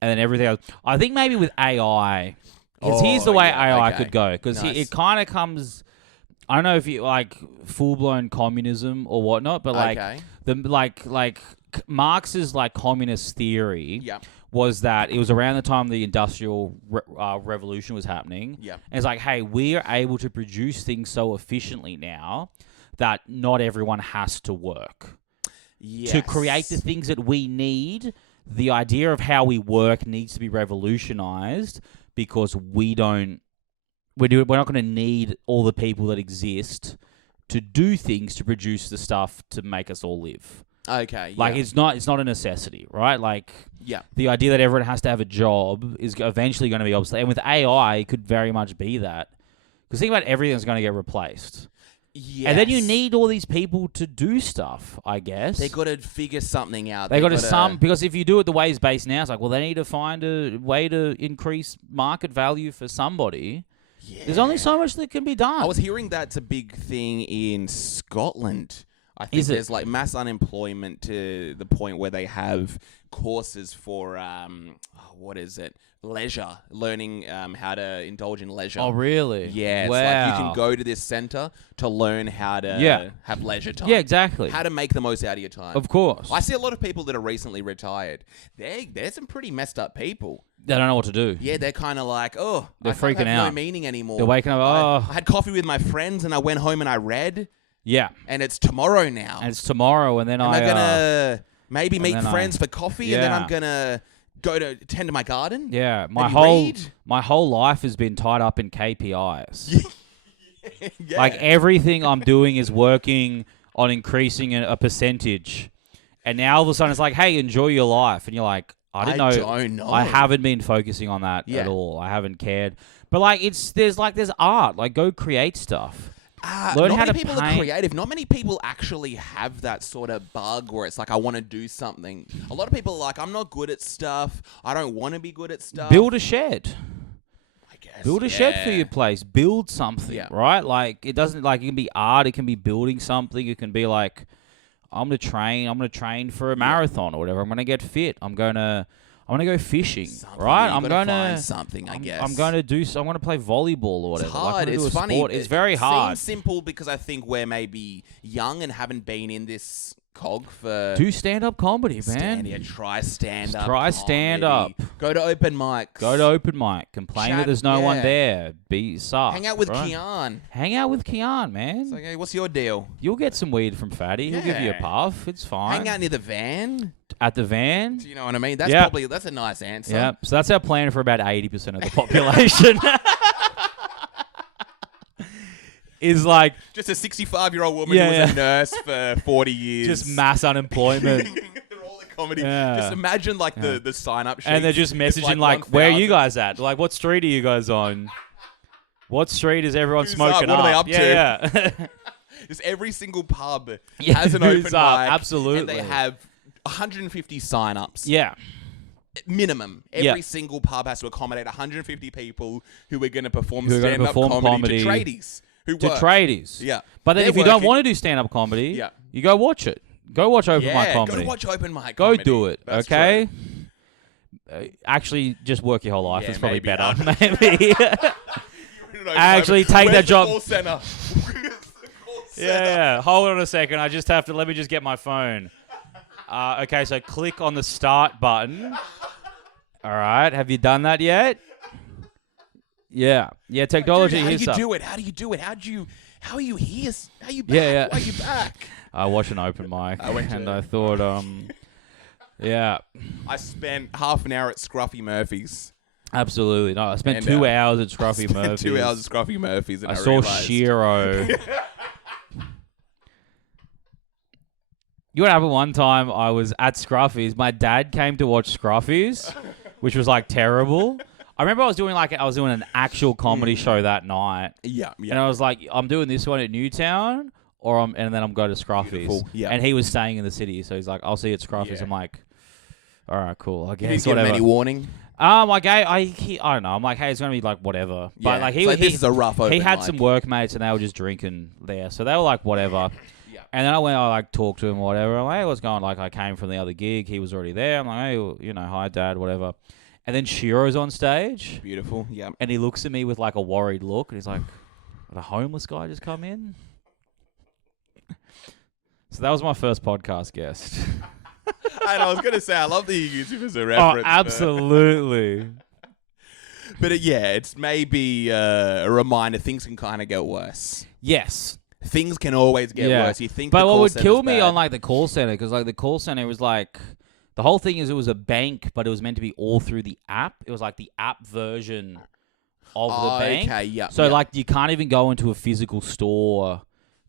And then everything else. I think maybe with AI, Because here's the way yeah, AI okay. could go. Because Nice. it kind of comes. I don't know if you like full blown communism or whatnot, but like Okay. the like Marx's like communist theory Yeah. was that it was around the time the industrial revolution was happening. Yeah. And it's like, hey, we are able to produce things so efficiently now that not everyone has to work. Yes. To create the things that we need, the idea of how we work needs to be revolutionized because we're not going to need all the people that exist to do things to produce the stuff to make us all live. Okay. Like yeah. it's not a necessity, right? Like Yeah. the idea that everyone has to have a job is eventually going to be obsolete. And with AI, it could very much be that. Because think about everything's going to get replaced. Yes. And then you need all these people to do stuff, I guess. They got to figure something out. They got to because if you do it the way it's based now, it's like, well, they need to find a way to increase market value for somebody. Yeah. There's only so much that can be done. I was hearing that's a big thing in Scotland. I think Is it? there's like mass unemployment to the point where they have courses for what is it? Leisure, learning how to indulge in leisure. Oh, really? Yeah, it's wow. like you can go to this center to learn how to have leisure time. Yeah, exactly. How to make the most out of your time. Of course. I see a lot of people that are recently retired. They're some pretty messed up people. They don't know what to do. Yeah, they're kind of like, oh, They're I can't freaking have out. no meaning anymore. They're waking up, I had coffee with my friends and I went home and I read, Yeah. and it's tomorrow now. And it's tomorrow, and then I'm gonna maybe meet then friends for coffee, and then Yeah. I'm gonna go to tend to my garden. Yeah, Maybe read. my whole life has been tied up in KPIs. Yeah. Like everything I'm doing is working on increasing a percentage, and now all of a sudden it's like, hey, enjoy your life, and you're like, I don't know. I haven't been focusing on that Yeah. at all. I haven't cared. But like there's art. Like go create stuff. Learn not how many to people are paint. creative. Not many people actually have that sort of bug where it's like, I want to do something. A lot of people are like, I'm not good at stuff. I don't want to be good at stuff. Build a shed. I guess. Build a shed for your place. Build something, Yeah. right? Like it doesn't like it can be art. It can be building something. It can be like I'm gonna train for a marathon or whatever. I'm gonna get fit. I'm gonna go fishing, Something, right? you I'm gotta gonna find something. I guess I'm gonna play volleyball or whatever. It's hard. Like, It's do a funny. sport. It's very hard. Seems simple because I think we're maybe young and haven't been in this cog for. Do stand-up comedy, man. Try stand up. Try stand-up. Go to open mics. Go to open mic. Complain Chat, that there's no one yeah. there. Be suck. Hang out with right? Kian. Hang out with Kian, man. It's like, hey, what's your deal? You'll get some weed from Fatty. He'll give you a Yeah. puff. It's fine. Hang out near the van. At the van. Do you know what I mean? That's Yeah. that's a nice answer. Yeah, so that's our plan for about 80% of the population. Is like Just a 65-year-old woman Yeah, who was yeah. a nurse for 40 years. just mass unemployment. They're all in comedy. Yeah. Just imagine like the sign-up sheet. And they're just It's messaging like, where are you 1,000. guys at? Like, what street are you guys on? What street is everyone Who's smoking up? What are they up Yeah, yeah. Just every single pub Yeah, has an who's open up? mic. Absolutely. And they have 150 sign-ups. yeah. Minimum. Yeah. Every single pub has to accommodate 150 people who are going to perform Who are gonna stand-up perform comedy to comedy tradies. Who To work. tradies. Yeah. But then They're if you don't working. want to do stand-up comedy, Yeah. you go watch it. Go watch open mic Yeah, comedy. go watch open mic Go comedy. do it, That's okay? true. Actually, just work your whole life. Yeah, It's probably maybe. better. Maybe. No, Actually, take where's that the job. call center? Where's the call center? Yeah. Hold on a second. Let me just get my phone. Okay, so click on the start button. All right. Have you done that yet? Yeah. Yeah, technology Dude, how do here's you stuff. do it? How do you do it? How are you here? How are you back? Yeah, yeah. Why are you back? I watched an open mic went to- and I thought, yeah, I spent half an hour at Scruffy Murphy's. absolutely. No, I spent And, 2 hours at Scruffy Spent Murphy's. 2 hours at Scruffy Murphy's, and I I saw realized. Shiro. You know what happened one time? I was at Scruffy's. My dad came to watch Scruffy's, which was like terrible. I remember I was doing an actual comedy show that night, Yeah, and yeah. I was like, I'm doing this one at Newtown, and then I'm going to Scruffy's. Beautiful, yeah. And he was staying in the city, so he's like, I'll see you at Scruffy's. Yeah. I'm like, all right, cool. I Did you guess give him whatever. any warning? I don't know. I'm like, hey, it's gonna be like whatever. Yeah. But like It's like, this is a rough open He had mic. some workmates and they were just drinking there, so they were like whatever. Yeah. And then I like talked to him or whatever. I'm like, hey, what's going on? Like I came from the other gig. He was already there. I'm like, hey, hi, Dad, whatever. And then Shiro's on stage. Beautiful. Yeah. And he looks at me with like a worried look. And he's like, did a homeless guy just come in? So that was my first podcast guest. And I was going to say, I love that you use him as a reference. Oh, absolutely. But it's maybe a reminder things can kind of get worse. Yes. Things can always get worse. You think, but what would kill me on like the call center, because like the call center was like, the whole thing is it was a bank, but it was meant to be all through the app. It was like the app version of the bank. Okay, yeah. So like you can't even go into a physical store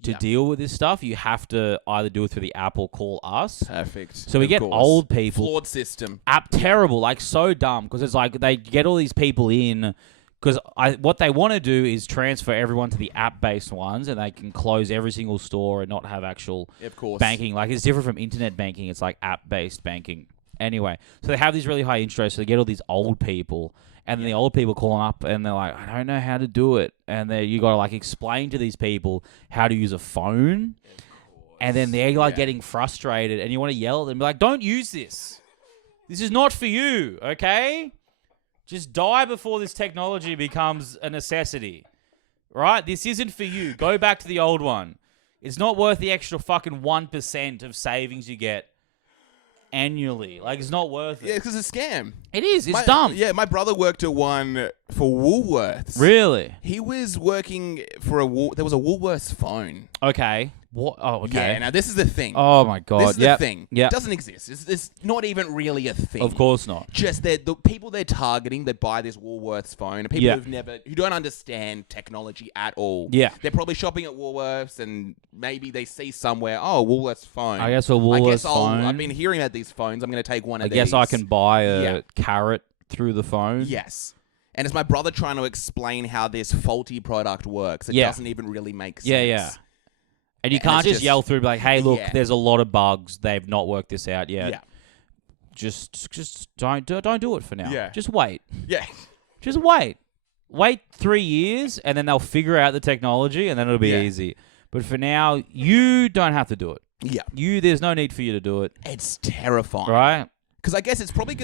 to deal with this stuff. You have to either do it through the app or call us. Perfect. So we get old people. Flawed system. App terrible, like so dumb, because it's like they get all these people in. Because what they want to do is transfer everyone to the app-based ones, and they can close every single store and not have actual banking. Like, it's different from internet banking. It's like app-based banking. Anyway, so they have these really high interest, so they get all these old people, and then the old people calling up, and they're like, I don't know how to do it. And you got to, like, explain to these people how to use a phone. And then they're, like, getting frustrated, and you want to yell at them, be like, don't use this. This is not for you, okay? Just die before this technology becomes a necessity, right? This isn't for you. Go back to the old one. It's not worth the extra fucking 1% of savings you get annually. Like, it's not worth it. Yeah, because it's a scam. It is. It's dumb. Yeah, my brother worked at one for Woolworths. Really? He was working for there was a Woolworths phone. Okay. What? Oh, okay. Yeah, now this is the thing. Oh, my God. This is the thing. Yeah. It doesn't exist. It's not even really a thing. Of course not. Just the people they're targeting that buy this Woolworths phone are people who don't understand technology at all. Yeah. They're probably shopping at Woolworths and maybe they see somewhere, Woolworths phone. I guess a Woolworths phone. I've been hearing about these phones. I'm going to take one of these. I guess I can buy a carrot through the phone. Yes. And it's my brother trying to explain how this faulty product works. It doesn't even really make sense. Yeah. And you can't just yell through, like, hey, look, there's a lot of bugs. They've not worked this out yet. Yeah. Just don't do it for now. Yeah. Just wait. Yeah. Just wait. Wait 3 years, and then they'll figure out the technology, and then it'll be easy. But for now, you don't have to do it. Yeah. There's no need for you to do it. It's terrifying. Right? Because I guess it's probably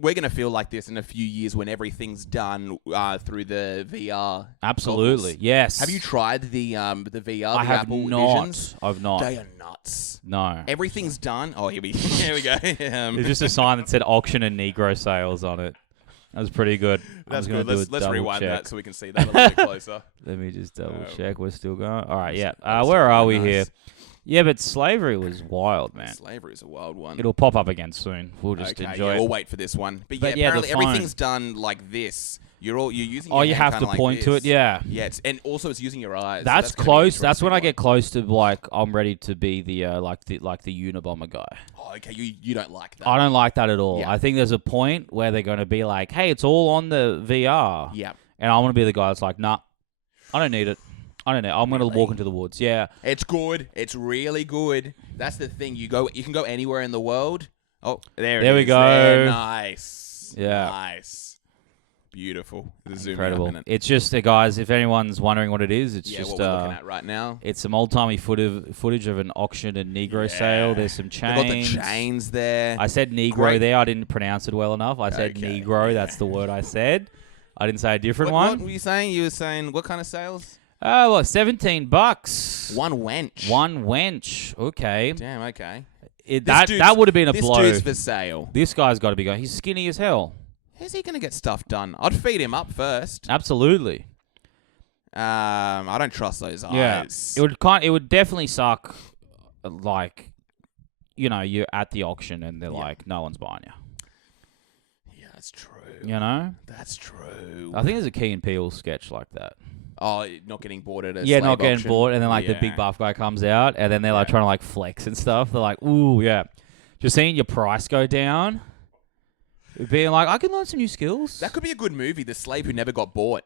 we're going to feel like this in a few years when everything's done through the VR. Absolutely. Goggles. Yes. Have you tried the VR? I have Apple not. Visions? I've not. They are nuts. No. Everything's done. Oh, here we go. There's just a sign that said auction and Negro sales on it. That was pretty good. That's good. Let's rewind that so we can see that a little bit closer. Let me just double check. We're still going. All right, yeah. Where are we here? Yeah, but slavery was wild, man. Slavery is a wild one. It'll pop up again soon. We'll just enjoy it. We'll wait for this one. But apparently everything's done like this. You're using your hand you have to like point this. to it, yeah. Yeah, and also it's using your eyes. That's so close. That's when I get close to like I'm ready to be the like the Unabomber guy. Oh, okay. You don't like that. I don't like that at all. Yeah. I think there's a point where they're going to be like, "Hey, it's all on the VR." Yeah. And I want to be the guy that's like, "Nah, I don't need it. I don't know. I'm going to walk into the woods." Yeah. It's good. It's really good. That's the thing. You can go anywhere in the world. Oh, there we go. There. Nice. Yeah. Nice. Beautiful. Incredible. It's just, guys, if anyone's wondering what it is, it's just what we're looking at right now. It's some old-timey footage of an auction and Negro sale. There's some chains. They've got the chains there. I said Negro there. I didn't pronounce it well enough. I said Negro. That's the word I said. I didn't say a different one. What were you saying? You were saying what kind of sales? Oh, what, $17. One wench. One wench. Okay. Damn, okay. That would have been a blow. This dude's for sale. This guy's got to be going. He's skinny as hell. How's he going to get stuff done? I'd feed him up first. Absolutely. I don't trust those eyes. It would definitely suck, like, you're at the auction and they're like, no one's buying you. Yeah, that's true. You know? That's true. I think there's a Key and Peele sketch like that. Oh, not getting bought at a Yeah, slave not getting auction. bought, and then the big buff guy comes out, and then they're like trying to like flex and stuff. They're like, ooh, yeah. Just seeing your price go down. Being like, I can learn some new skills. That could be a good movie, The Slave Who Never Got Bought.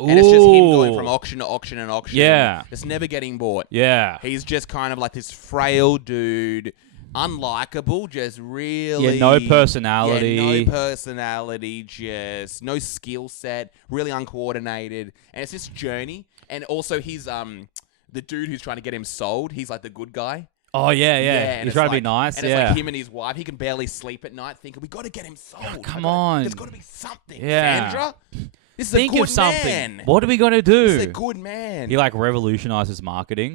Ooh. And it's just him going from auction to auction and auction. Yeah. It's never getting bought. Yeah. He's just kind of like this frail dude, unlikable, just really... Yeah, no personality. Yeah, no personality, just no skill set, really uncoordinated. And it's this journey. And also he's the dude who's trying to get him sold. He's like the good guy. Oh, yeah. and He's it's trying to be like- nice, And yeah. it's like him and his wife. He can barely sleep at night thinking, we got to get him sold. come on. There's got to be something, Yeah. Sandra. This is Think a good of something. man. What are we going to do? This is a good man. He, like, revolutionizes marketing.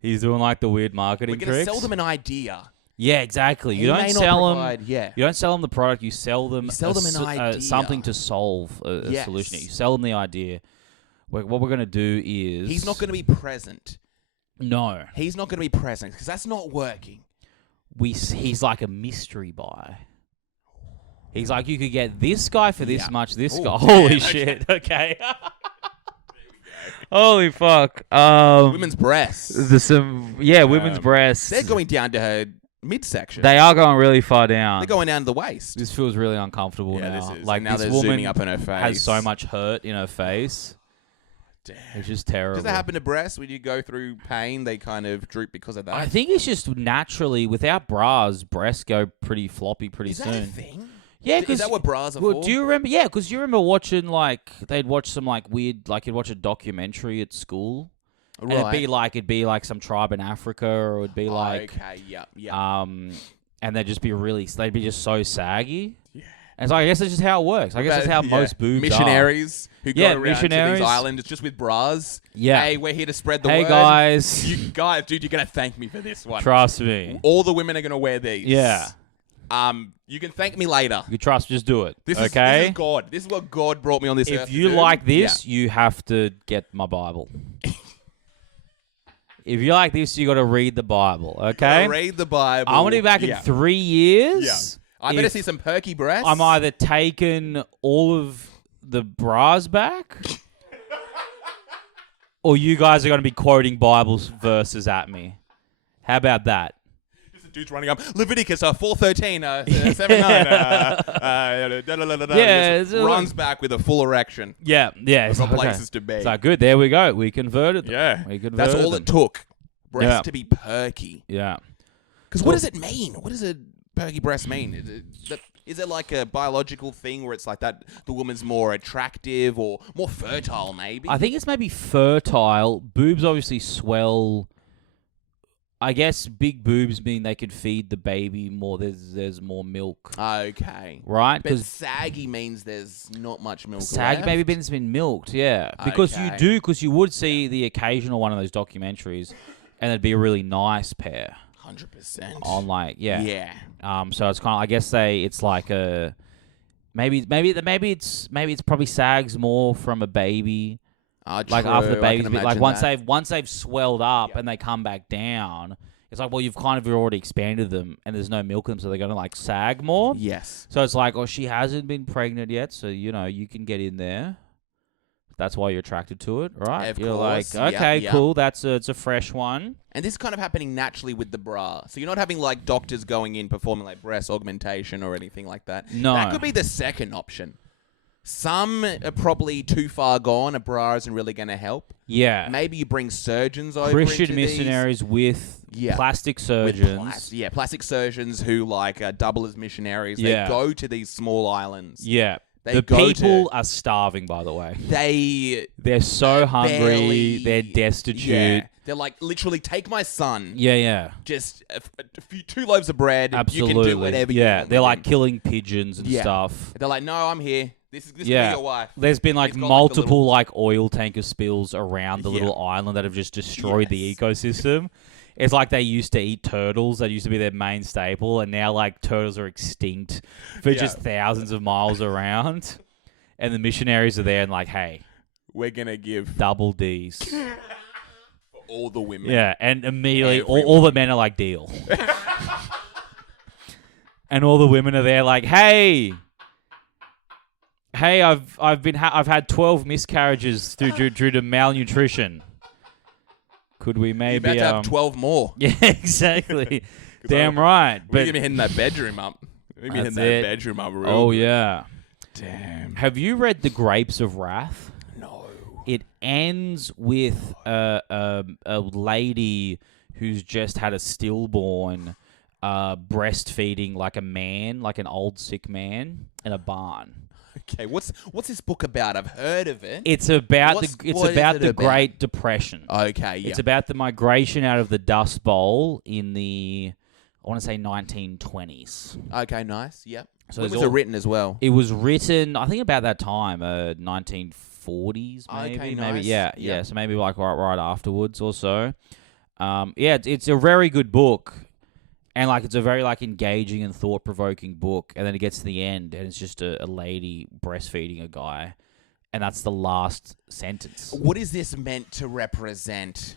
He's doing, like, the weird marketing We're going to tricks. sell them an idea. Yeah, exactly. He You may don't not sell them. provide- yeah. You don't sell them the product. You sell them. an idea. Something to solve a Yes. solution. You sell them the idea. What we're going to do is He's not going to be present. No, He's not going to be present because that's not working. he's like a mystery buy. He's like, you could get this guy for this Yeah. much. This Ooh, guy. damn, Holy okay. shit. Okay. Holy fuck. Women's breasts. Women's breasts. They're going down to her midsection. They are going really far down. They're going down to the waist. This feels really uncomfortable Yeah, now. this is. Like And now this they're woman zooming up in her face. has so much hurt in her face. Damn. It's just terrible. Does that happen to breasts when you go through pain? They kind of droop because of that. I think it's just naturally, without bras, breasts go pretty floppy pretty is soon. that a thing? Yeah, Is because that what bras are for? do you remember? Yeah, because you remember watching they'd watch some weird you'd watch a documentary at school, and it'd be like some tribe in Africa, or it'd be okay, yeah. and they'd just be just so saggy. Yeah. And so I guess that's just how it works. I guess that's how Yeah. most boobs missionaries who go around missionaries. to these islands just with bras. Yeah. Hey, we're here to spread the Hey word. guys, Dude, you're gonna thank me for this one. trust me. All the women are gonna wear these. Yeah. You can thank me later. You trust? Just do it. This okay. is God. This is what God brought me on this earth. If to you do. like this, you have to get my Bible. If you like this, you got to read the Bible, okay? Read the Bible. I'm going to be back in 3 years. Yeah. I better see some perky breasts. I'm either taking all of the bras back, or you guys are going to be quoting Bible verses at me. How about that? Dude's running up. Leviticus 4:13, 7:9. Yeah, Just runs back with a full erection. Yeah. We've got places to be. It's like, good, there we go. We converted them. Yeah, We converted that's all them. it took. Breasts Yeah. to be perky. Yeah. Because what does it mean? What does a perky breast mean? Is it like a biological thing where it's like that the woman's more attractive or more fertile, maybe? I think it's maybe fertile. Boobs obviously swell. I guess big boobs mean they could feed the baby more. There's more milk, Okay. right? But Because saggy means there's not much milk saggy left. baby has been milked, yeah. Because Okay. because you would see the occasional one of those documentaries, and it'd be a really nice pair 100%. on Yeah. So it's kind of, I guess it's like a maybe it's probably sags more from a baby. Like after the baby's been, like once they've swelled up and they come back down, it's like, well, you've kind of already expanded them and there's no milk in them, so they're gonna like sag more. Yes. So it's like, oh, she hasn't been pregnant yet, so you can get in there. That's why you're attracted to it, right? Of You're course. like, okay, Yeah. cool, it's a fresh one. And this is kind of happening naturally with the bra. So you're not having like doctors going in performing like breast augmentation or anything like that. No. That could be the second option. Some are probably too far gone. A bra isn't really going to help. Yeah. Maybe you bring surgeons over Christian into these. missionaries with Yeah. plastic With surgeons. plastic surgeons who like double as missionaries. Yeah. They go to these small islands. Yeah. They The go people to- are starving, by the way. They're so hungry. barely- They're destitute. Yeah. They're like, literally, take my son. Yeah. Just a few 2 loaves of bread. Absolutely. You can do whatever you want. They're with like him. killing pigeons and Yeah. stuff. They're like, no, I'm here. This is Yeah. your wife. There's been like He's got, like, a multiple little- like oil tanker spills around the Yeah. little island that have just destroyed the Yes. ecosystem. It's like they used to eat turtles. That used to be their main staple. And now like turtles are extinct for Yeah. just thousands of miles around. And the missionaries are there and like, hey, We're going to give double Ds. for all the women. Yeah, and immediately all Everyone. the men are like, deal. And all the women are there like, hey, I've had 12 miscarriages due to malnutrition. Could we You're maybe about to have 12 more. Yeah, exactly. Damn right. We're going But to be hitting that bedroom up. We're going to be hitting That's that it. bedroom up real oh good. yeah. Damn. Have you read The Grapes of Wrath? No. It ends with a lady who's just had a stillborn, breastfeeding like a man, like an old sick man, in a barn. Okay, what's this book about? I've heard of it. It's about What is the it Great Depression. Okay, yeah. It's about the migration out of the Dust Bowl in the, I want to say 1920s. Okay, nice. Yep. So when was it written as well? It was written, I think, about that time, 1940s, maybe. Okay, maybe, nice. yeah. Yep. So maybe like right afterwards or so. It's a very good book, and like it's a very like engaging and thought provoking book. And then it gets to the end, and it's just a lady breastfeeding a guy, and that's the last sentence. What is this meant to represent?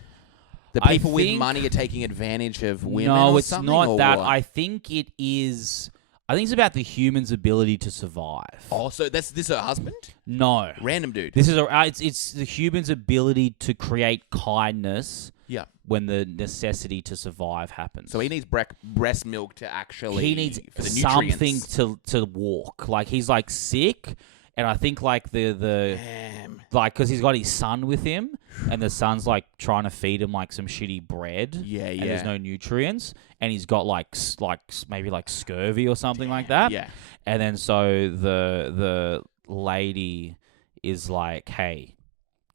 The people with money are taking advantage of women. No, or it's something, not or that. what? I think it is. I think it's about the human's ability to survive. Oh, so this is her husband? No, Random dude. this is it's the human's ability to create kindness. Yeah. When the necessity to survive happens. So he needs breast milk to actually. He needs for the something nutrients. to walk. Like he's like sick, and I think like the Damn. like because he's got his son with him, and the son's like trying to feed him like some shitty bread. Yeah, And yeah. there's no nutrients, and he's got like maybe like scurvy or something like that. Yeah. And then so the lady is like, "Hey,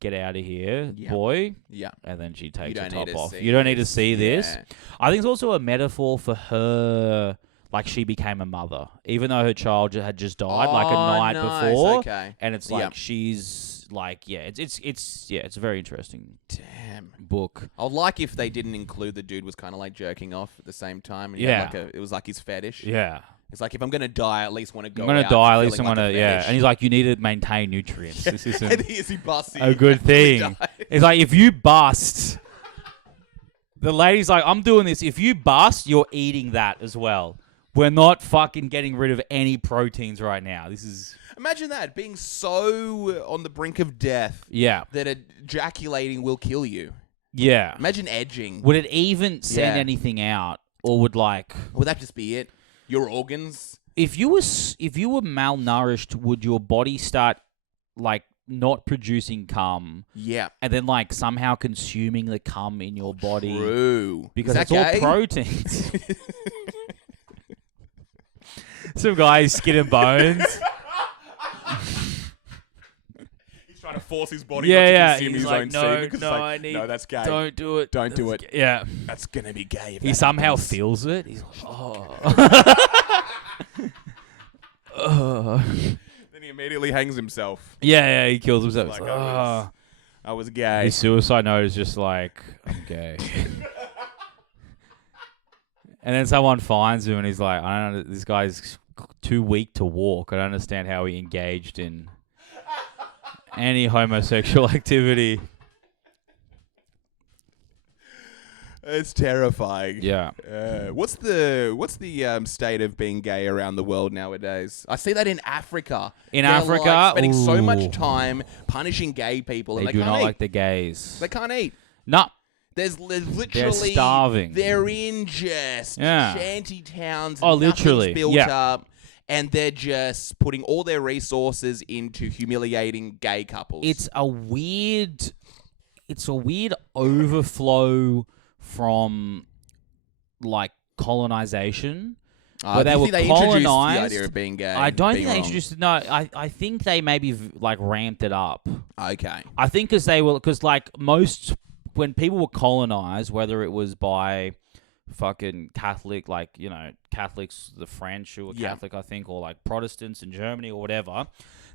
get out of here, Yeah. boy." Yeah. And then she takes You her don't need top to off. see You don't need to see this. Yeah. I think it's also a metaphor for her, like she became a mother, even though her child had just died like a night nice. before. Okay. And it's like Yep. she's like, it's a very interesting Damn. book. I'd like if they didn't include the dude was kind of like jerking off at the same time. And he Yeah. had like it was like his fetish. Yeah. It's like if I'm gonna die, I at least want to go. I'm gonna out die. At least I'm feeling like gonna, a yeah. fetish. And he's like, you need to maintain nutrients. This and isn't he busts a good thing. It's like if you bust, the lady's like, I'm doing this. If you bust, you're eating that as well. We're not fucking getting rid of any proteins right now. This is Imagine that being so on the brink of death yeah, that ejaculating will kill you. yeah. Imagine edging. Would it even send Yeah. anything out, or would like Would that just be it? Your organs? if you were malnourished, would your body start like not producing cum Yeah. and then like somehow consuming the cum in your body True. because Is it's that all gay? proteins? Some guy skin and bones. He's trying to force his body Yeah, not to yeah. consume He's his like, own no, semen. 'cause it's no, like, I need- no, that's gay. Don't do it. Don't do That's it. Yeah. That's gonna be gay. If He that somehow happens. feels it. He's like, oh. Then he immediately hangs himself. Yeah, he kills himself. Like, He's I was gay. His suicide note is just like, I'm gay. And then someone finds him and he's like, I don't know, this guy's too weak to walk. I don't understand how he engaged in any homosexual activity. It's terrifying. Yeah. What's the state of being gay around the world nowadays? I see that in Africa. In They're, Africa? like, spending so Ooh. much time punishing gay people, and They they do can't not eat. like the gays. They can't eat. No. There's literally starving. They're in just Yeah. shanty towns. Oh, nothing's literally. built Yeah. up, and they're just putting all their resources into humiliating gay couples. It's a weird overflow from like colonization. Where do they you were think they introduced the colonized. idea of being gay? I don't being think they wrong? introduced it. No, I think they maybe like ramped it up. Okay. I think because like when people were colonized, whether it was by fucking Catholic, like, you know, Catholics, the French who were Yeah. Catholic, I think, or like Protestants in Germany or whatever,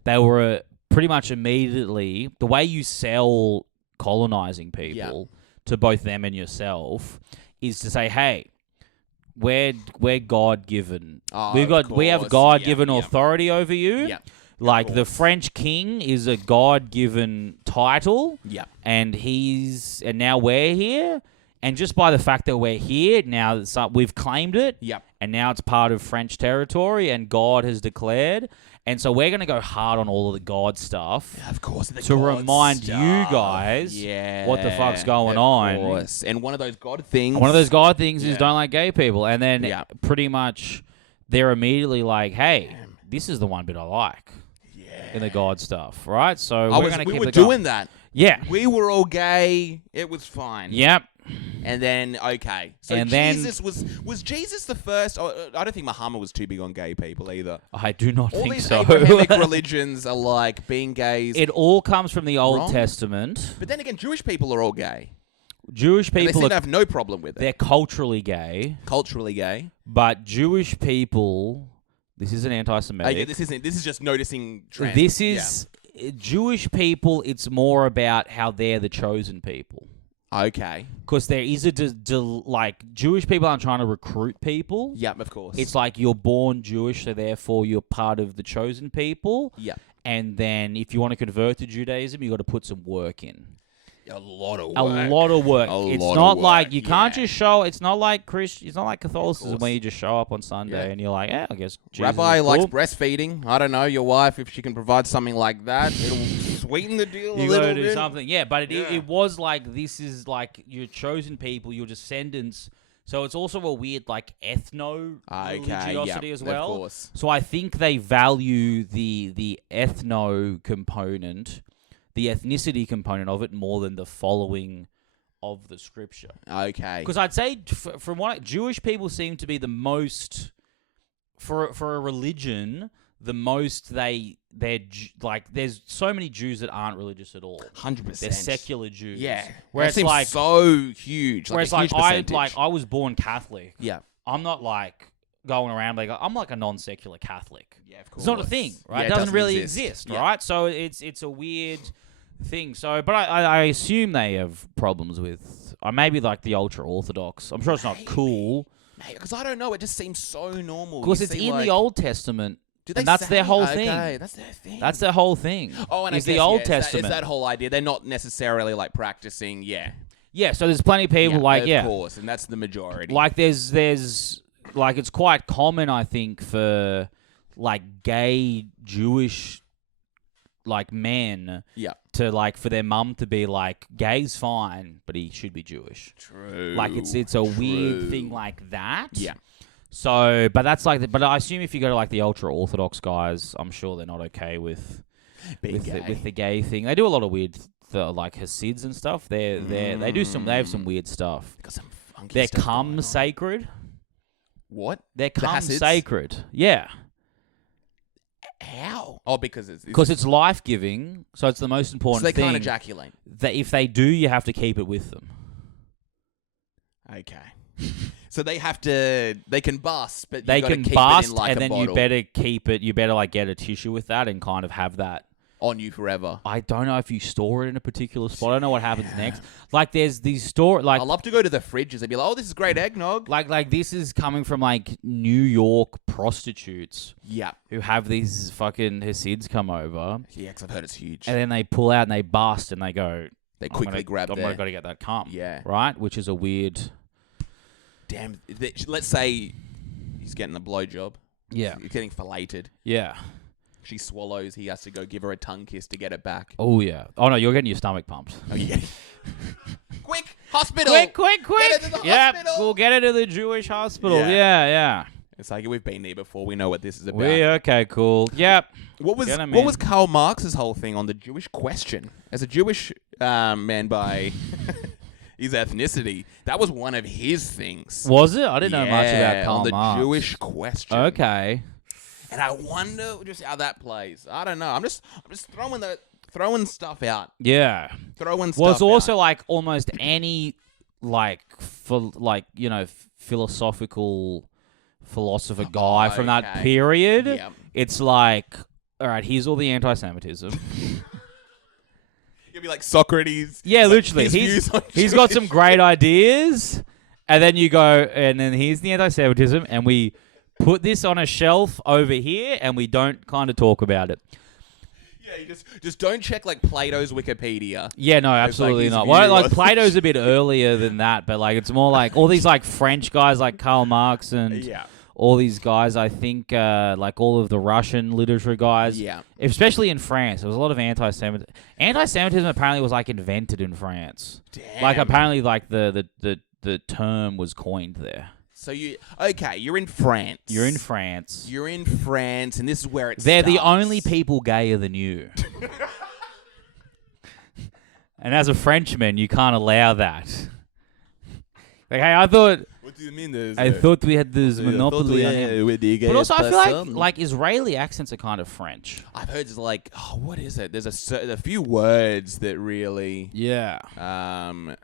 they were pretty much immediately, the way you sell colonizing people to both them and yourself is to say, hey, we're God given. Oh, We have course. God given Yeah. authority over you. Yeah. Like the course. French king is a God-given title, Yeah. and now we're here, and just by the fact that we're here now, we've claimed it, Yep. and now it's part of French territory, and God has declared, and so we're gonna go hard on all of the God stuff Of course. to remind you guys what the fuck's going on. Of course. And one of those God things. One of those God things is Yeah. don't like gay people, and then Yeah. pretty much they're immediately like, hey, this is the one bit I like. In the God stuff, right? So we we're going to keep were it going. doing that. Yeah. We were all gay. It was fine. Yep. And then, okay. So And then- Jesus was Jesus the first? Oh, I don't think Muhammad was too big on gay people either. I do not All think these so. Abrahamic religions are like being gays. It all comes from the Old Wrong. Testament. But then again, Jewish people are all gay. Jewish And they people seem to have no problem with it. they're culturally gay, Culturally gay. but Jewish people. This isn't anti-Semitic. Yeah, this is just noticing trends. This is Jewish people. It's more about how they're the chosen people. Okay. Because there is like Jewish people aren't trying to recruit people. Yep, of course. It's like you're born Jewish, so therefore you're part of the chosen people. Yep. And then if you want to convert to Judaism, you got to put some work in. A lot of work. A lot of work. It's not like you can't just show. It's not like It's not like Catholicism where you just show up on Sunday and you're like, I guess Jesus Rabbi is likes cool. breastfeeding. I don't know, your wife, if she can provide something like that, it'll sweeten the deal a You little gotta bit. do something. Yeah, but it was like, this is like your chosen people, your descendants. So it's also a weird like ethno-religiosity as well. Of course. So I think they value the ethno component, the ethnicity component of it more than the following of the scripture. Okay. Because I'd say from what Jewish people seem to be the most, for a religion, the most they're like, there's so many Jews that aren't religious at all. 100%. They're secular Jews. Yeah. Where That it's seems like so huge. where it's a huge percentage. I was born Catholic. Yeah. I'm not like going around like I'm like a non-secular Catholic. Yeah, of course. It's not a thing, right? Yeah, it doesn't really exist, Yeah. right? So it's a weird thing. So, but I assume they have problems with maybe like the ultra-Orthodox. I'm sure it's not cool. Because I don't know, it just seems so normal. Because You it's see, in like, the Old Testament. do they And that's their say- whole okay, thing. That's their thing. That's their whole thing. Oh, and I is guess, the Old it's Testament. It's that whole idea. They're not necessarily like practicing, Yeah, so there's plenty of people of course, and that's the majority. like there's like it's quite common, I think, for like gay Jewish like men to like for their mum to be like, gay's fine, but he should be Jewish. True. Like it's a weird thing like that. Yeah. So, but that's like, but I assume if you go to like the ultra Orthodox guys, I'm sure they're not okay with the gay thing. They do a lot of weird, like Hasids and stuff. They have some weird stuff. Got some funky Their stuff cum going on. sacred. What? Their cum Hasids? sacred. Yeah. How? Oh, because It's life giving, so it's the most important so they thing. can't ejaculate. That if they do, you have to keep it with them. Okay. So they have to. They can bust, but They you gotta can keep bust, it in like and a then bottle you better keep it. You better like get a tissue with that and kind of have that. on you forever. I don't know if you store it in a particular spot. I don't know what happens next. Like there's these store like I love to go to the fridges and be like, "Oh, this is great eggnog." like this is coming from like New York prostitutes Yeah. who have these fucking Hasids come over, Yeah, because I've heard it's huge. and then they pull out and they bust and they go. They quickly grab I'm their. gonna get that cum. Yeah. Right, which is a weird. Damn. Let's say he's getting a blowjob. Yeah. He's getting filleted. Yeah. She swallows. He has to go give her a tongue kiss to get it back. Oh yeah. Oh no, you're getting your stomach pumped. Oh yeah. Quick, hospital. Quick! Get it to the Yep, hospital. we'll get it to the Jewish hospital. Yeah. Yeah. It's like we've been there before. We know what this is about. Okay, cool. Yep. What was Get 'em what in. was Karl Marx's whole thing on the Jewish question? As a Jewish man by his ethnicity, that was one of his things. Was it? I didn't know much about Karl on the Marx. Jewish question. Okay. And I wonder just how that plays. I don't know. I'm just throwing stuff out. Yeah. Throwing stuff Well, it's also out. like almost any philosopher guy from that okay. period. Yep. It's like, all right, here's all the anti-Semitism. You'd be like Socrates. Yeah, like, literally. his views on He's got some Jewish- great ideas, and then you go, and then here's the anti-Semitism, and we put this on a shelf over here, and we don't kind of talk about it. Yeah, you just don't check like Plato's Wikipedia. Yeah, no, absolutely his not. view Well, like on- Plato's a bit earlier than that, but like it's more like all these like French guys like Karl Marx and Yeah. all these guys. I think like all of the Russian literature guys. Yeah. Especially in France, there was a lot of anti-Semitism. Anti-Semitism apparently was like invented in France. Damn. Like apparently like the term was coined there. So you're in France. You're in France. You're in France, and this is where it's. They're the only people gayer than you. And as a Frenchman, you can't allow that. Like, hey, I thought What do you mean? I thought we had this monopoly on him. But also, I feel like Israeli accents are kind of French. I've heard it's like, what is it? There's a few words that really, that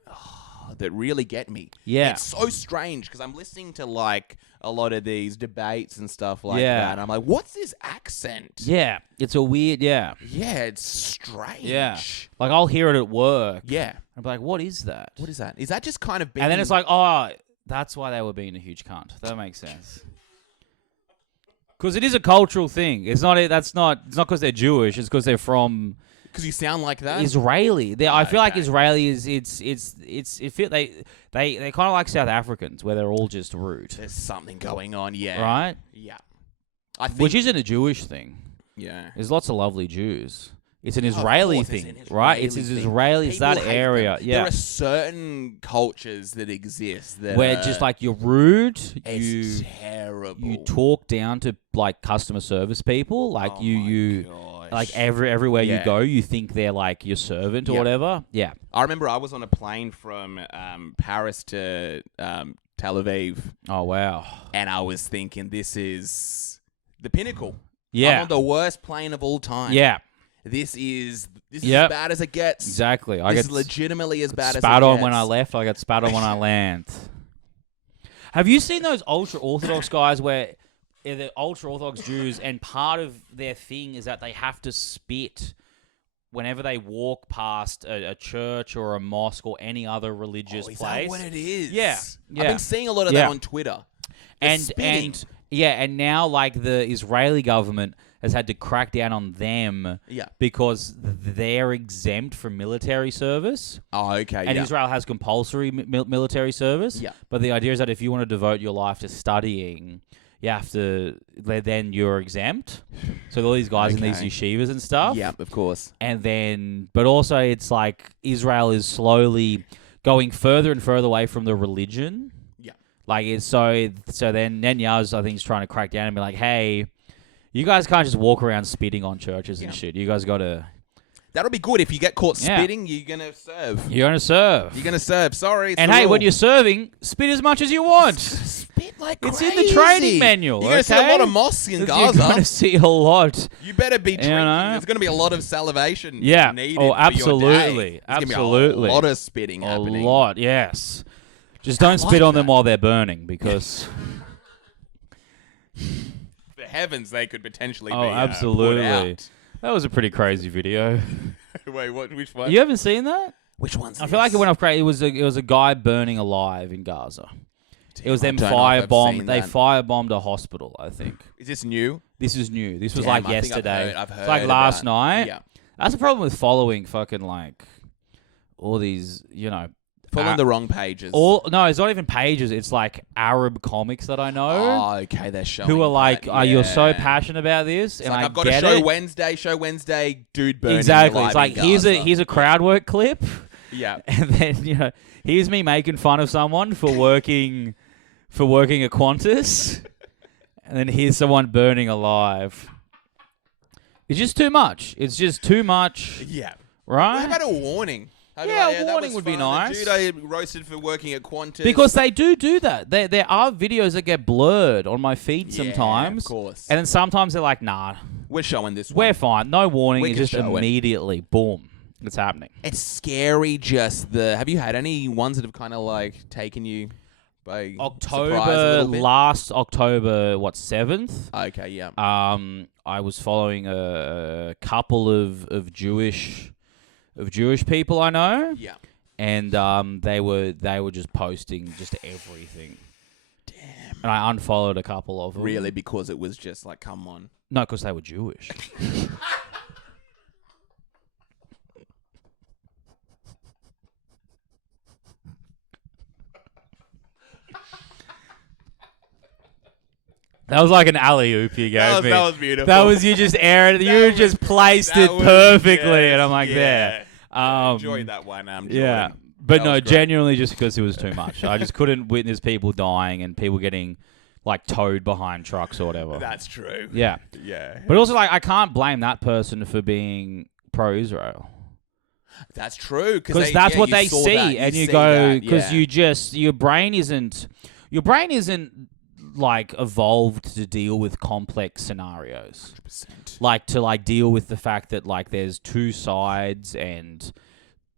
really get me. Yeah, it's so strange because I'm listening to like a lot of these debates and stuff like that. And I'm like, what's this accent? Yeah, it's a weird. Yeah, it's strange. Yeah, like I'll hear it at work. Yeah, I'm like, what is that? What is that? Is that just kind of being... And then it's like, oh, that's why they were being a huge cunt. That makes sense. Because it is a cultural thing. It's not because they're Jewish. It's because they're from... Because you sound like that? Israeli. I feel like Israeli is... They kind of like South Africans, where they're all just rude. There's something going on, yeah. Right? Yeah. I think, which isn't a Jewish thing. Yeah. There's lots of lovely Jews. It's an Israeli thing, right? It's Israeli. It's that area. Them. Yeah. There are certain cultures that exist that where just like you're rude. It's terrible. You talk down to like customer service people. Like like everywhere you go, you think they're like your servant or whatever. Yeah. I remember I was on a plane from Paris to Tel Aviv. Oh wow. And I was thinking, this is the pinnacle. Yeah. I'm on the worst plane of all time. Yeah. This is as bad as it gets. Exactly. This is legitimately as bad as it gets. Spat on when I left. I got spat on when I land. Have you seen those ultra-Orthodox guys where they're ultra-Orthodox Jews and part of their thing is that they have to spit whenever they walk past a church or a mosque or any other religious place? Is that what it is? Yeah. I've been seeing a lot of that on Twitter. And now like the Israeli government has had to crack down on them because they're exempt from military service. Oh, okay. And Israel has compulsory military service. Yeah. But the idea is that if you want to devote your life to studying, you have to, then you're exempt. So all these guys in these yeshivas and stuff. Yeah, of course. And then, but also it's like Israel is slowly going further and further away from the religion. Yeah. Like it's so then Netanyahu's, I think, is trying to crack down and be like, hey, you guys can't just walk around spitting on churches and shit. You guys got to... That'll be good. If you get caught spitting, you're going to serve. You're going to serve. You're going to serve. Sorry. And hey, when you're serving, spit as much as you want. Spit like crazy. It's in the training manual. You're going to see a lot of mosques in Gaza. You're going to see a lot. You better be drinking. There's going to be a lot of salivation needed absolutely. Absolutely. A lot of spitting happening. A lot, yes. Just don't spit on them while they're burning because... heavens, they could potentially be absolutely. Put out. That was a pretty crazy video. Wait, which one? You haven't seen that? Which one's I feel like it went off crazy. It was a guy burning alive in Gaza. It was them firebombed. They firebombed a hospital, I think. Is this new? This is new. This was like yesterday. I've heard it's like last night. Yeah. That's the problem with following fucking like all these, following the wrong pages. No, it's not even pages. It's like Arab comics that I know. Oh, okay, they're showing. Who are like, you're so passionate about this, and like, I've got a show Wednesday, dude burning. Exactly. It's like here's a crowd work clip. Yeah. And then here's me making fun of someone for working at Qantas, and then here's someone burning alive. It's just too much. It's just too much. Yeah. Right. How about a warning? A warning would be nice. The dude I roasted for working at Qantas. Because they do that. There are videos that get blurred on my feed sometimes. Of course. And then sometimes they're like, nah. We're showing this one. We're fine. No warning. It's just immediately, boom, it's happening. It's scary have you had any ones that have kind of like taken you by surprise a little bit? Last October, 7th? Okay, yeah. I was following a couple of Jewish people I know. Yeah. And they were just posting just everything. Damn. And I unfollowed a couple of them. Really? Because it was just like, come on. No, because they were Jewish. That was like an alley-oop you gave me. That was beautiful. That was you just aired. You just placed it perfectly, and I'm like, there. Enjoyed that one. Yeah, but no, genuinely just because it was too much. I just couldn't witness people dying and people getting like towed behind trucks or whatever. That's true. Yeah. Yeah. But also, like, I can't blame that person for being pro-Israel. That's true. Because that's what they see. And you go, because your brain isn't like evolved to deal with complex scenarios. 100%. Like to like deal with the fact that like there's two sides and,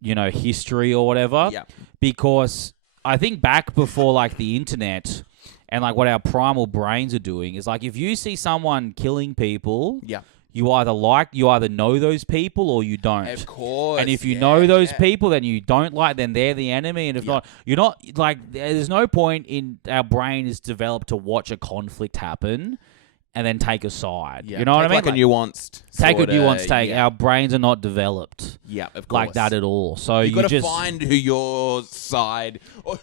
history or whatever. Yeah. Because I think back before like the internet and like what our primal brains are doing is like if you see someone killing people, you either know those people or you don't. Of course. And if you know those people, then you don't like, then they're the enemy. And if not, you're not like. There's no point in our brain is developed to watch a conflict happen and then take a side. You know what I mean? Like a nuanced. Take a nuanced take. Our brains are not developed. Yeah, of course. Like that at all. So you got to find who your side or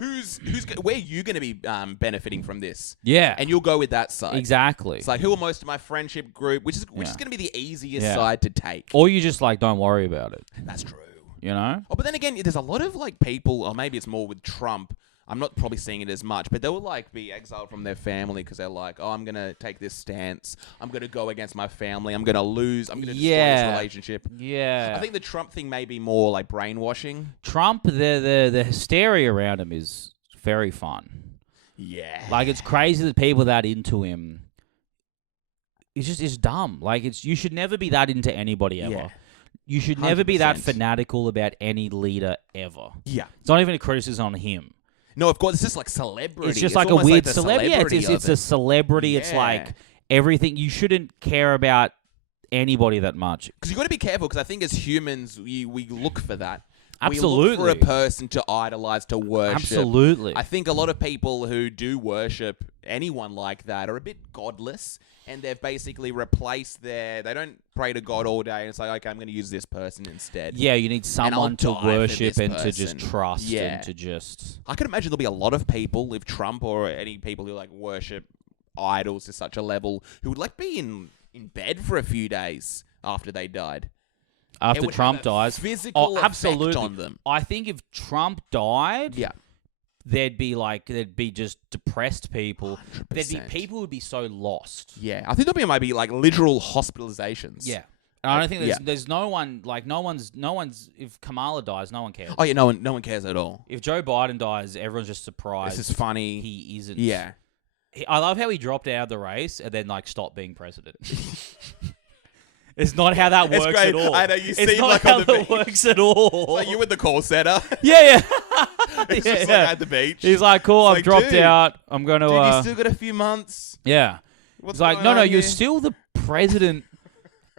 where you going to be benefiting from this. Yeah, and you'll go with that side. Exactly. It's like who are most of my friendship group, which is going to be the easiest side to take. Or you just like don't worry about it. That's true. Oh, but then again, there's a lot of like people, or maybe it's more with Trump. I'm not probably seeing it as much, but they will like be exiled from their family because they're like, oh, I'm going to take this stance. I'm going to go against my family. I'm going to lose. I'm going to destroy this relationship. Yeah. I think the Trump thing may be more like brainwashing. Trump, the hysteria around him is very fun. Yeah. Like it's crazy that people that into him. It's dumb. Like you should never be that into anybody ever. Yeah. You should never be that fanatical about any leader ever. Yeah. It's not even a criticism on him. No, of course, it's just like celebrity. It's just like a weird celebrity. Yeah, it's a celebrity. Yeah. It's like everything. You shouldn't care about anybody that much. Because you got to be careful, because I think as humans, we look for that. Absolutely. We look for a person to idolize, to worship. Absolutely. I think a lot of people who do worship anyone like that are a bit godless, and they've basically replaced they don't pray to God all day, and it's like, okay, I'm going to use this person instead. Yeah, you need someone to worship and to just trust and to just... I can imagine there'll be a lot of people, if Trump or any people who like worship idols to such a level, who would like be in bed for a few days after they died. After Trump dies, physical effect on them. I think if Trump died, there'd be just depressed people. 100%. There'd be people who'd be so lost. Yeah, I think there'll be maybe like literal hospitalizations. Yeah, and I don't think there's no one like no one's. If Kamala dies, no one cares. Oh yeah, no one cares at all. If Joe Biden dies, everyone's just surprised. This is funny. He isn't. Yeah, I love how he dropped out of the race and then like stopped being president. It's not how that works at all. I know, you see not like how on the that works at all. It's like you with the call center. Yeah. It's just like at the beach. He's like, cool, I've dropped out. I'm going to... Dude, you still got a few months. Yeah. It's like, no, you're still the president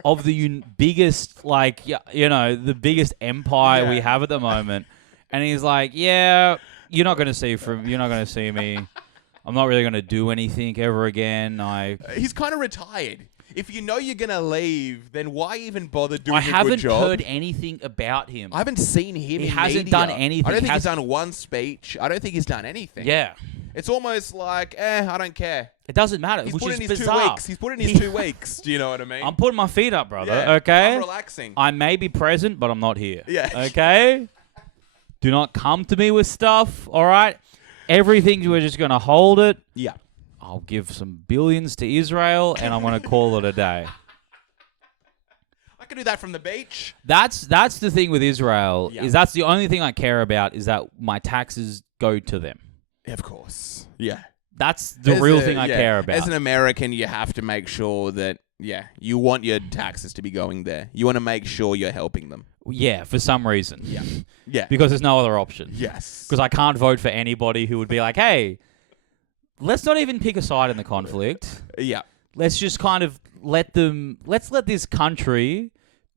of the biggest, like, the biggest empire we have at the moment. And he's like, yeah, you're not going to see me. I'm not really going to do anything ever again. He's kind of retired. If you know you're going to leave, then why even bother doing a good job? I haven't heard anything about him. I haven't seen him He hasn't done anything. I don't think he's done one speech. I don't think he's done anything. Yeah. It's almost like, I don't care. It doesn't matter, He's which put is in his bizarre. 2 weeks. He's put in his 2 weeks. Do you know what I mean? I'm putting my feet up, brother. Yeah, okay? I'm relaxing. I may be present, but I'm not here. Yeah. Okay? Do not come to me with stuff, all right? Everything, we're just going to hold it. Yeah. I'll give some billions to Israel, and I'm going to call it a day. I can do that from the beach. That's the thing with Israel, is that's the only thing I care about, is that my taxes go to them. Of course. Yeah. That's the real thing I care about. As an American, you have to make sure that, you want your taxes to be going there. You want to make sure you're helping them. Yeah, for some reason. Yeah. Yeah. Because there's no other option. Yes. Because I can't vote for anybody who would be like, hey, let's not even pick a side in the conflict. Yeah. Let's just kind of let's let this country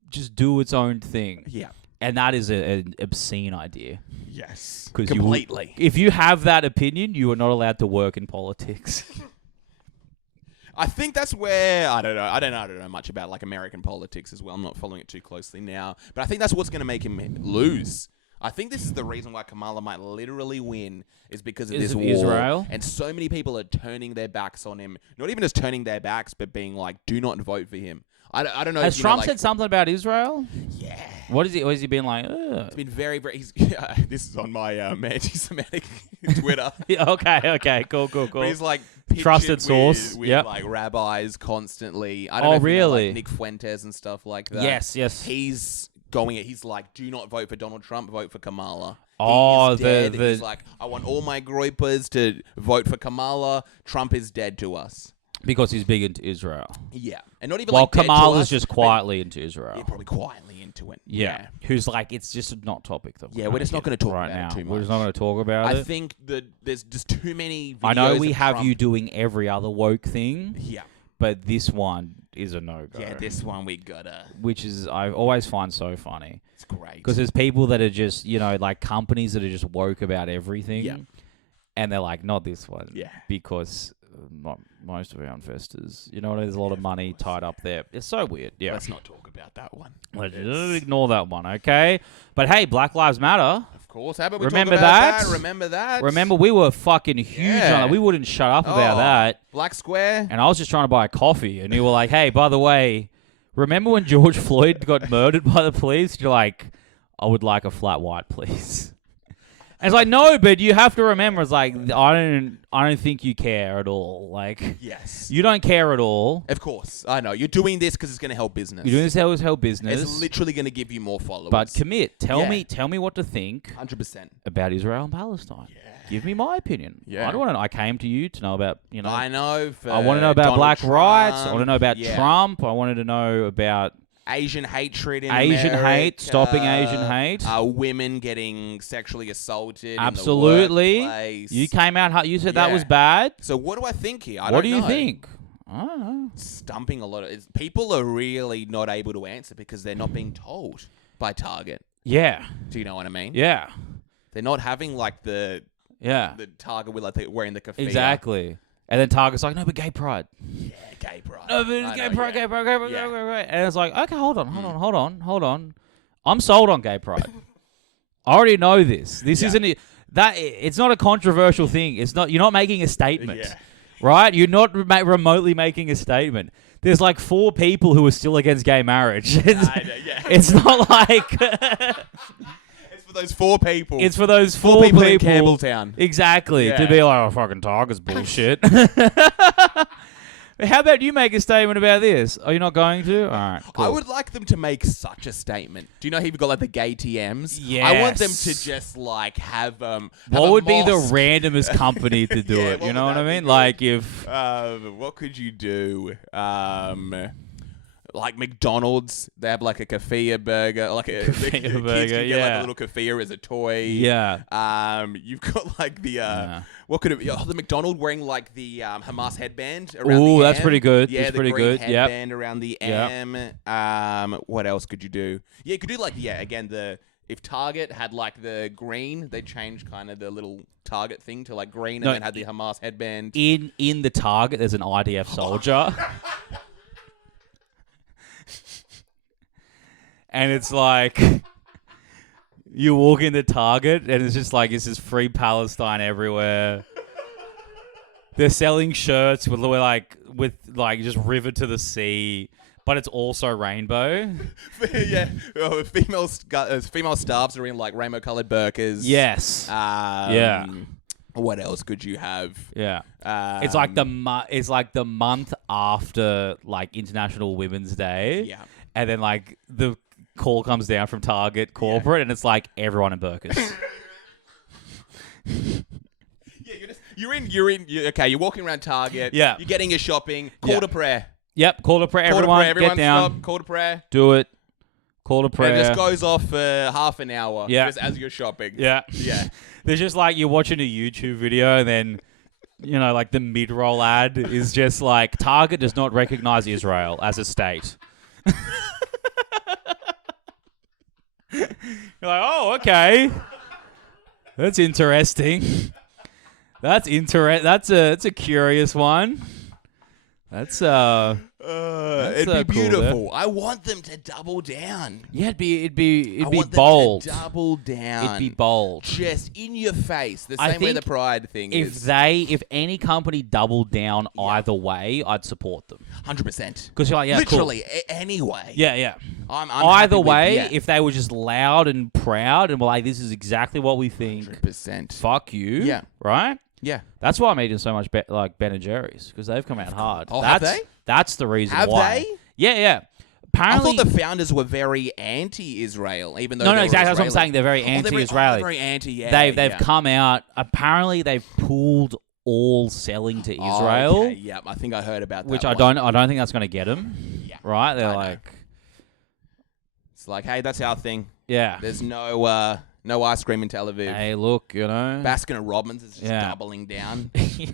just do its own thing. Yeah. And that is an obscene idea. Yes. Completely. If you have that opinion, you are not allowed to work in politics. I think that's where I don't know much about like American politics as well. I'm not following it too closely now, but I think that's what's going to make him lose. I think this is the reason why Kamala might literally win, is because of this war. Israel? And so many people are turning their backs on him. Not even just turning their backs, but being like, do not vote for him. I don't know. Has Trump said something about Israel? Yeah. What has he been like? Ugh. It's been very, very... this is on my anti-Semitic Twitter. Okay, cool. But he's like... Trusted source. With like rabbis constantly. I don't know if really? You know, like Nick Fuentes and stuff like that. Yes. He's going. He's like, do not vote for Donald Trump. Vote for Kamala. Oh, he is dead. He's like, I want all my groypers to vote for Kamala. Trump is dead to us. Because he's big into Israel. Yeah. And not even While like dead to Kamala's us, just quietly into Israel. Yeah, probably quietly into it. Yeah. Who's like, it's just not topic that we're just not going to talk right about now. it too much. We're just not going to talk about it. I think that there's just too many videos I know we of have Trump. you doing every other woke thing. Yeah. But this one is a no-go. Yeah, this one we gotta. Which is, I always find so funny. It's great. Because there's people that are just, like companies that are just woke about everything. Yeah. And they're like, not this one. Yeah. Because most of our investors, there's a lot of money tied up there. It's so weird. Yeah. Let's not talk about that one. Let's just ignore that one, okay? But hey, Black Lives Matter. Of course. How about we Remember talk about that? Remember that? Remember, we were fucking huge on Yeah. it. We wouldn't shut up about that. Black Square. And I was just trying to buy a coffee. And you were like, hey, by the way, remember when George Floyd got murdered by the police? You're like, I would like a flat white, please. And it's like, no, but you have to remember, it's like, I don't think you care at all. Like, Yes. you don't care at all. Of course. I know. You're doing this because it's going to help business. You're doing this to help business. It's literally going to give you more followers. But commit. Tell Yeah. me what to think 100%. about Israel and Palestine. Yeah. Give me my opinion. Yeah. I don't want to. I came to you to know about, I know. I want to know about Donald black Trump, rights. I want to know about yeah. Trump. I wanted to know about Asian hatred in Asian America, hate, stopping Asian hate. Women getting sexually assaulted. Absolutely. In the workplace. You came out. You said that Yeah. was bad. So what do I think here? I What don't do you know. think? I don't know. Stumping a lot of people are really not able to answer because they're not being told by Target. Yeah. Do you know what I mean? Yeah. They're not having like the Target with like wearing the keffiyeh. Exactly. And then Target's like, no, but gay pride. Yeah, gay pride. No, but it's I gay know, pride, yeah. gay pride, gay pride, Yeah. gay pride. And it's like, okay, hold on. I'm sold on gay pride. I already know this. This Yeah. isn't that. It's not a controversial thing. It's not. You're not making a statement, Yeah. right? You're not remotely making a statement. There's like 4 people who are still against gay marriage. I know, yeah. It's not like. It's for those 4 people. It's for those 4 people people in Campbelltown. Exactly. Yeah. To be like, oh, fucking Target's bullshit. How about you make a statement about this? Are you not going to? All right, cool. I would like them to make such a statement. Do you know how you've got like the gay TMs? Yes. I want them to just like have What would be the mosque. randomest company to do Yeah, it? what You know would what I that be mean? good? Like if What could you do? Like McDonald's, they have like a keffiyeh burger, like a Keffiyeh the kids can burger, get like yeah. a little keffiyeh as a toy. yeah. You've got like the Yeah. what could it be? Oh, the McDonald wearing like the Hamas headband around Ooh, the that's M. pretty good. Yeah, That's the pretty green good. Yep. headband around the Yep. M. What else could you do? Yeah, you could do like again if Target had like the green, they'd change kind of the little Target thing to like green No, and then had the Hamas headband. In the Target, there's an IDF soldier. And it's like you walk into Target and it's just like it's just free Palestine everywhere. They're selling shirts with just river to the sea, but it's also rainbow. Yeah, female staffs are in like rainbow colored burqas. Yes. Yeah. What else could you have? Yeah. It's like the month after like International Women's Day. Yeah. And then like the call comes down from Target corporate and it's like everyone in burqas. Yeah, you're walking around Target. Yeah. You're getting your shopping. Call to prayer. Yep, call to prayer. Call Everyone, to prayer. Everyone get down. stop. Call to prayer. Do it. Call to prayer. And it just goes off for half an hour. Yeah. Just as you're shopping. Yeah. Yeah. There's just like you're watching a YouTube video and then, like the mid-roll ad is just like, Target does not recognize Israel as a state. You're like, oh, okay. That's interesting. That's a curious one. That's It'd be cool, beautiful. I want them to double down. Yeah, it'd be I want them bold. to double down. It'd be bold. Just in your face. The I same way the think pride thing is. If any company doubled down either way, I'd support them. 100%. Because you're like, yeah, Literally, cool. Anyway. Yeah. I'm Either happy with- way, yeah. if they were just loud and proud and were like, this is exactly what we think, 100%. fuck you. Yeah. Right? Yeah. That's why I'm eating so much like Ben and Jerry's, because they've come out hard. Oh, have they? That's the reason Have why. they? Yeah. apparently, I thought the founders were very anti-Israel, even though no, they were exactly. That's what I'm Israeli. saying. They're very anti-Israeli. Very anti. Yeah, They've come out. Apparently, they've pulled all selling to Israel. Okay, yeah, I think I heard about that. Which one. I don't think that's going to get them. Yeah, right? They're I know. like, it's like, hey, that's our thing. yeah. There's no ice cream in Tel Aviv. Hey, look, you know. Baskin and Robbins is just Yeah. doubling down. Yeah.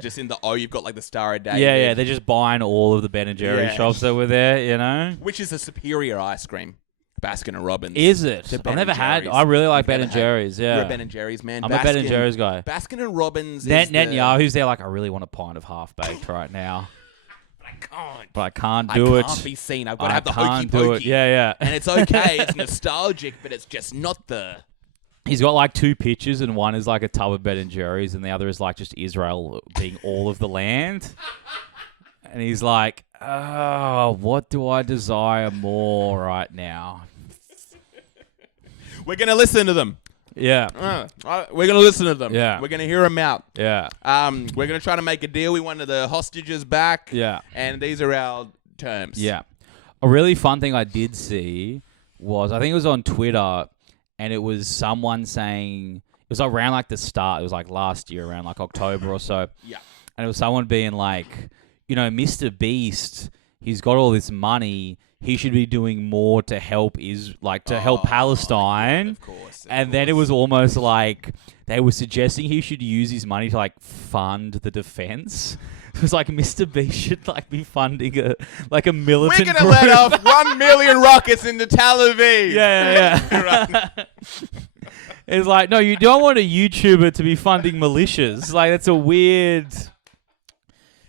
Just in the you've got like the Star of David. Yeah, they're just buying all of the Ben and Jerry Yeah. shops that were there, you know. Which is a superior ice cream? Baskin and Robbins. Is it? To Ben I've never and had. Jerry's. I really like You've Ben never and had- Jerry's. Yeah, You're a Ben and Jerry's man. I'm a Ben and Jerry's guy. Baskin and Robbins. Netanyahu's there like, I really want a pint of half baked right now, but I can't do it. I can't be seen. I've got to I have the hokey can't do it. pokey. Yeah, yeah. And it's okay. It's nostalgic, but it's just not the. He's got like two pictures, and one is like a tub of Ben and Jerry's, and the other is like just Israel being all of the land. And he's like, oh, what do I desire more right now? We're gonna listen to them. Yeah. We're gonna listen to them. Yeah. We're gonna hear them out. Yeah. We're gonna try to make a deal. We wanted the hostages back. Yeah. And these are our terms. Yeah. A really fun thing I did see was, I think it was on Twitter, and it was someone saying, it was around like the start, it was like last year, around like October or so. Yeah. And it was someone being like, you know, Mr. Beast, he's got all this money, he should be doing more to help help Palestine. Of course. And then it was almost like they were suggesting he should use his money to like fund the defense. It was like Mr. Beast should like be funding a militant We're gonna group. let off 1 million rockets into Tel Aviv. Yeah. Right. It's like, no, you don't want a YouTuber to be funding militias. Like, that's a weird.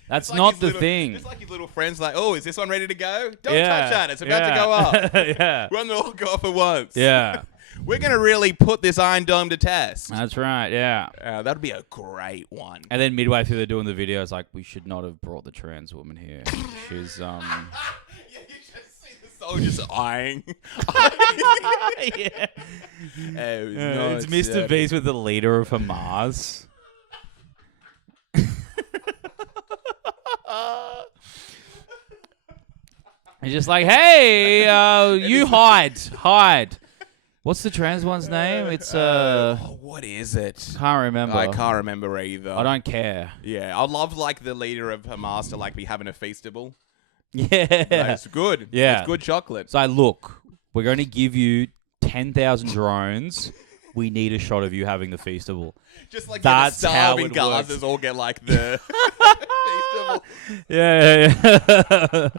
That's It's like not his the little- thing. It's like your little friends like, oh, is this one ready to go? Don't Yeah, touch that. It's about to go up. Yeah. We're gonna all go off at once. Yeah. We're gonna really put this Iron Dome to test. That's right. Yeah. That'd be a great one. And then midway through they're doing the video, it's like, we should not have brought the trans woman here. She's Yeah, you just see the soldiers eyeing. yeah. It's It's Mr. Beast with the leader of Hamas. He's just like, hey, you hide. What's the trans one's name? It's what is it? can't remember. I can't remember either. I don't care. Yeah, I love like the leader of Hamas to like be having a feastable. Yeah. It's good. Yeah. It's good chocolate. So look, we're going to give you 10,000 drones. We need a shot of you having the feastable. Just like That's the how starving it Gazas works. all get like the feastable. Yeah.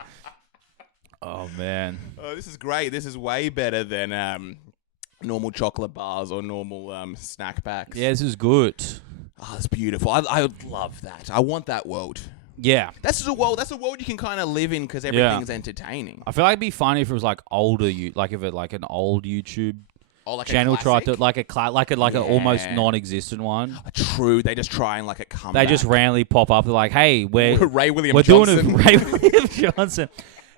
Oh man. Oh, this is great. This is way better than normal chocolate bars or normal snack packs. Yeah, this is good. Oh, that's beautiful. I would love that. I want that world. Yeah. That's just a world. That's a world you can kind of live in because everything's entertaining. I feel like it'd be funny if it was like older, like if it like an old YouTube Oh, like channel a tried to classic? like an almost Yeah. non-existent one. True. They just try and like a comeback. They just randomly pop up. They're like, "Hey, we're Ray William we're Johnson. doing a Ray William Johnson.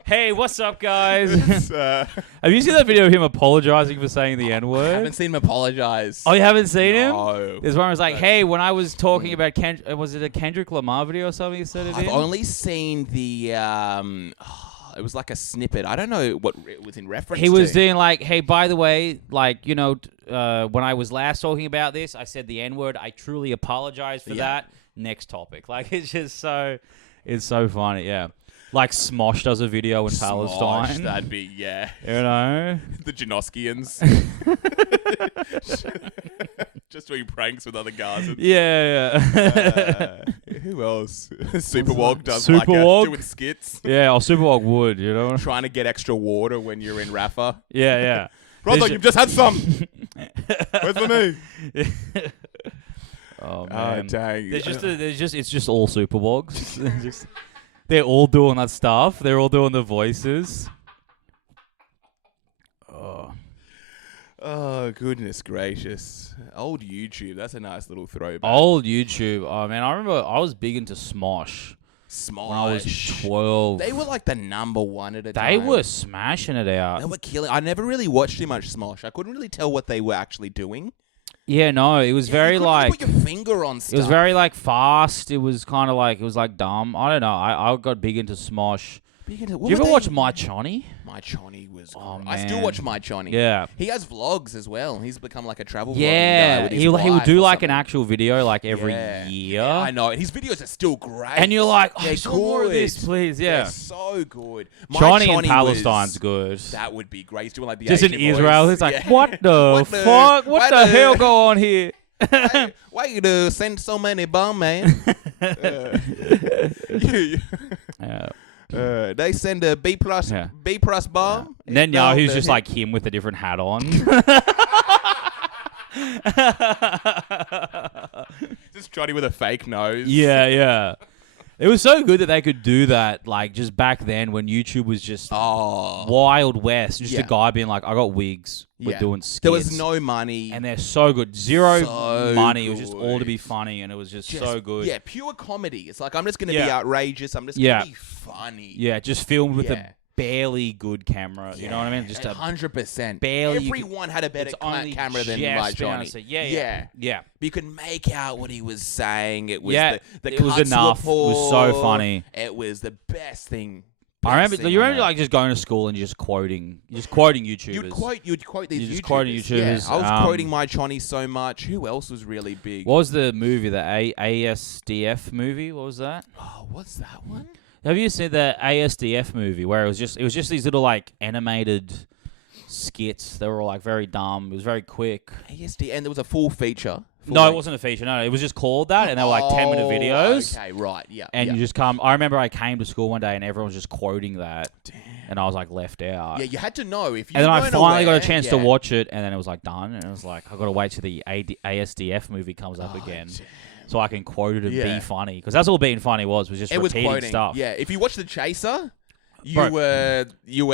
Hey, what's up, guys? It's, Have you seen that video of him apologizing for saying the N I word? haven't seen him apologize. Oh, you haven't seen him? No. There's one where it's like, "Hey, when I was talking about was it a Kendrick Lamar video or something?" He said it I've in. only seen the. It was like a snippet. I don't know what it was in reference to. He was doing like, "Hey, by the way, like, you know, when I was last talking about this, I said the N-word. I truly apologize for that. Next topic." Like, it's just so, it's so funny. Yeah, like Smosh does a video in Smosh, Palestine. That'd be yeah. You know, The Janoskians. Just doing pranks with other guys. yeah. Who else? Superwog does Superwog? doing skits. Yeah, or Superwog would, you know. Trying to get extra water when you're in Rafa. Yeah. Brother, There's you've just had some. Where's for me? Oh man, dang. it's just all Superwogs. They're all doing that stuff. They're all doing the voices. Oh, goodness gracious. Old YouTube. That's a nice little throwback. Old YouTube. Oh man, I remember I was big into Smosh Smosh. when I was 12. They were like the number one at a time. They were smashing it out. They were killing. I never really watched too much Smosh. I couldn't really tell what they were actually doing. Yeah, no, it was very You couldn't like put your finger on stuff. it was very like fast. It was kind of like it was like dumb. I don't know. I got big into Smosh. Do you ever watch My Chonny? My Chonny was. Oh, I still watch My Chonny. Yeah. He has vlogs as well. He's become like a travel vlogging Yeah, guy with his he will wife do or like an something. actual video like every Yeah. year. Yeah, I know. And his videos are still great. And you're like, oh, They're some more of this, good. please. Yeah. They're so good. My Chonny in was- Palestine's good. That would be great. He's doing like the Just in Asian Israel, voice. it's like, Yeah. what the fuck? What the hell go on here? Why you send so many bomb, man? They send a B plus bomb. And then Yahoo's just like him with a different hat on. Just Johnny with a fake nose. Yeah. It was so good that they could do that, like, just back then when YouTube was just Wild West. Just a guy being like, I got wigs. We're doing skits. There was no money. And they're so good. Zero So money. It was just good. all to be funny, and it was just so good. Yeah, pure comedy. It's like, I'm just going to be outrageous. I'm just going to be funny. Yeah, just filmed with a barely good camera. You know what I mean? Just 100%. barely. Everyone had a better camera than just my Johnny. Yeah. But you could make out what he was saying. It was the it was cuts enough. were It was so poor. funny. It was the best thing. I remember. You remember like just going to school and just quoting YouTubers. You'd quote these You're YouTubers. just quoting YouTubers. Yeah, I was quoting my Johnny so much. Who else was really big? What was the movie? The ASDF movie? What was that? Oh, what's that one? Have you seen the ASDF movie where it was just these little like animated skits that were like very dumb. It was very quick. ASD, and there was a full feature. No, it wasn't a feature. No, it was just called that, and they were like 10-minute videos. Okay, right, yeah. And you just come. I remember I came to school one day and everyone was just quoting that. Damn. And I was like left out. Yeah, you had to know if you. And then I weren't finally aware, got a chance to watch it, and then it was like done, and it was like I got to wait till the ASDF movie comes up again. Damn. So I can quote it and be funny, because that's all being funny was just repeating quoting stuff. Yeah, if you watch The Chaser, you were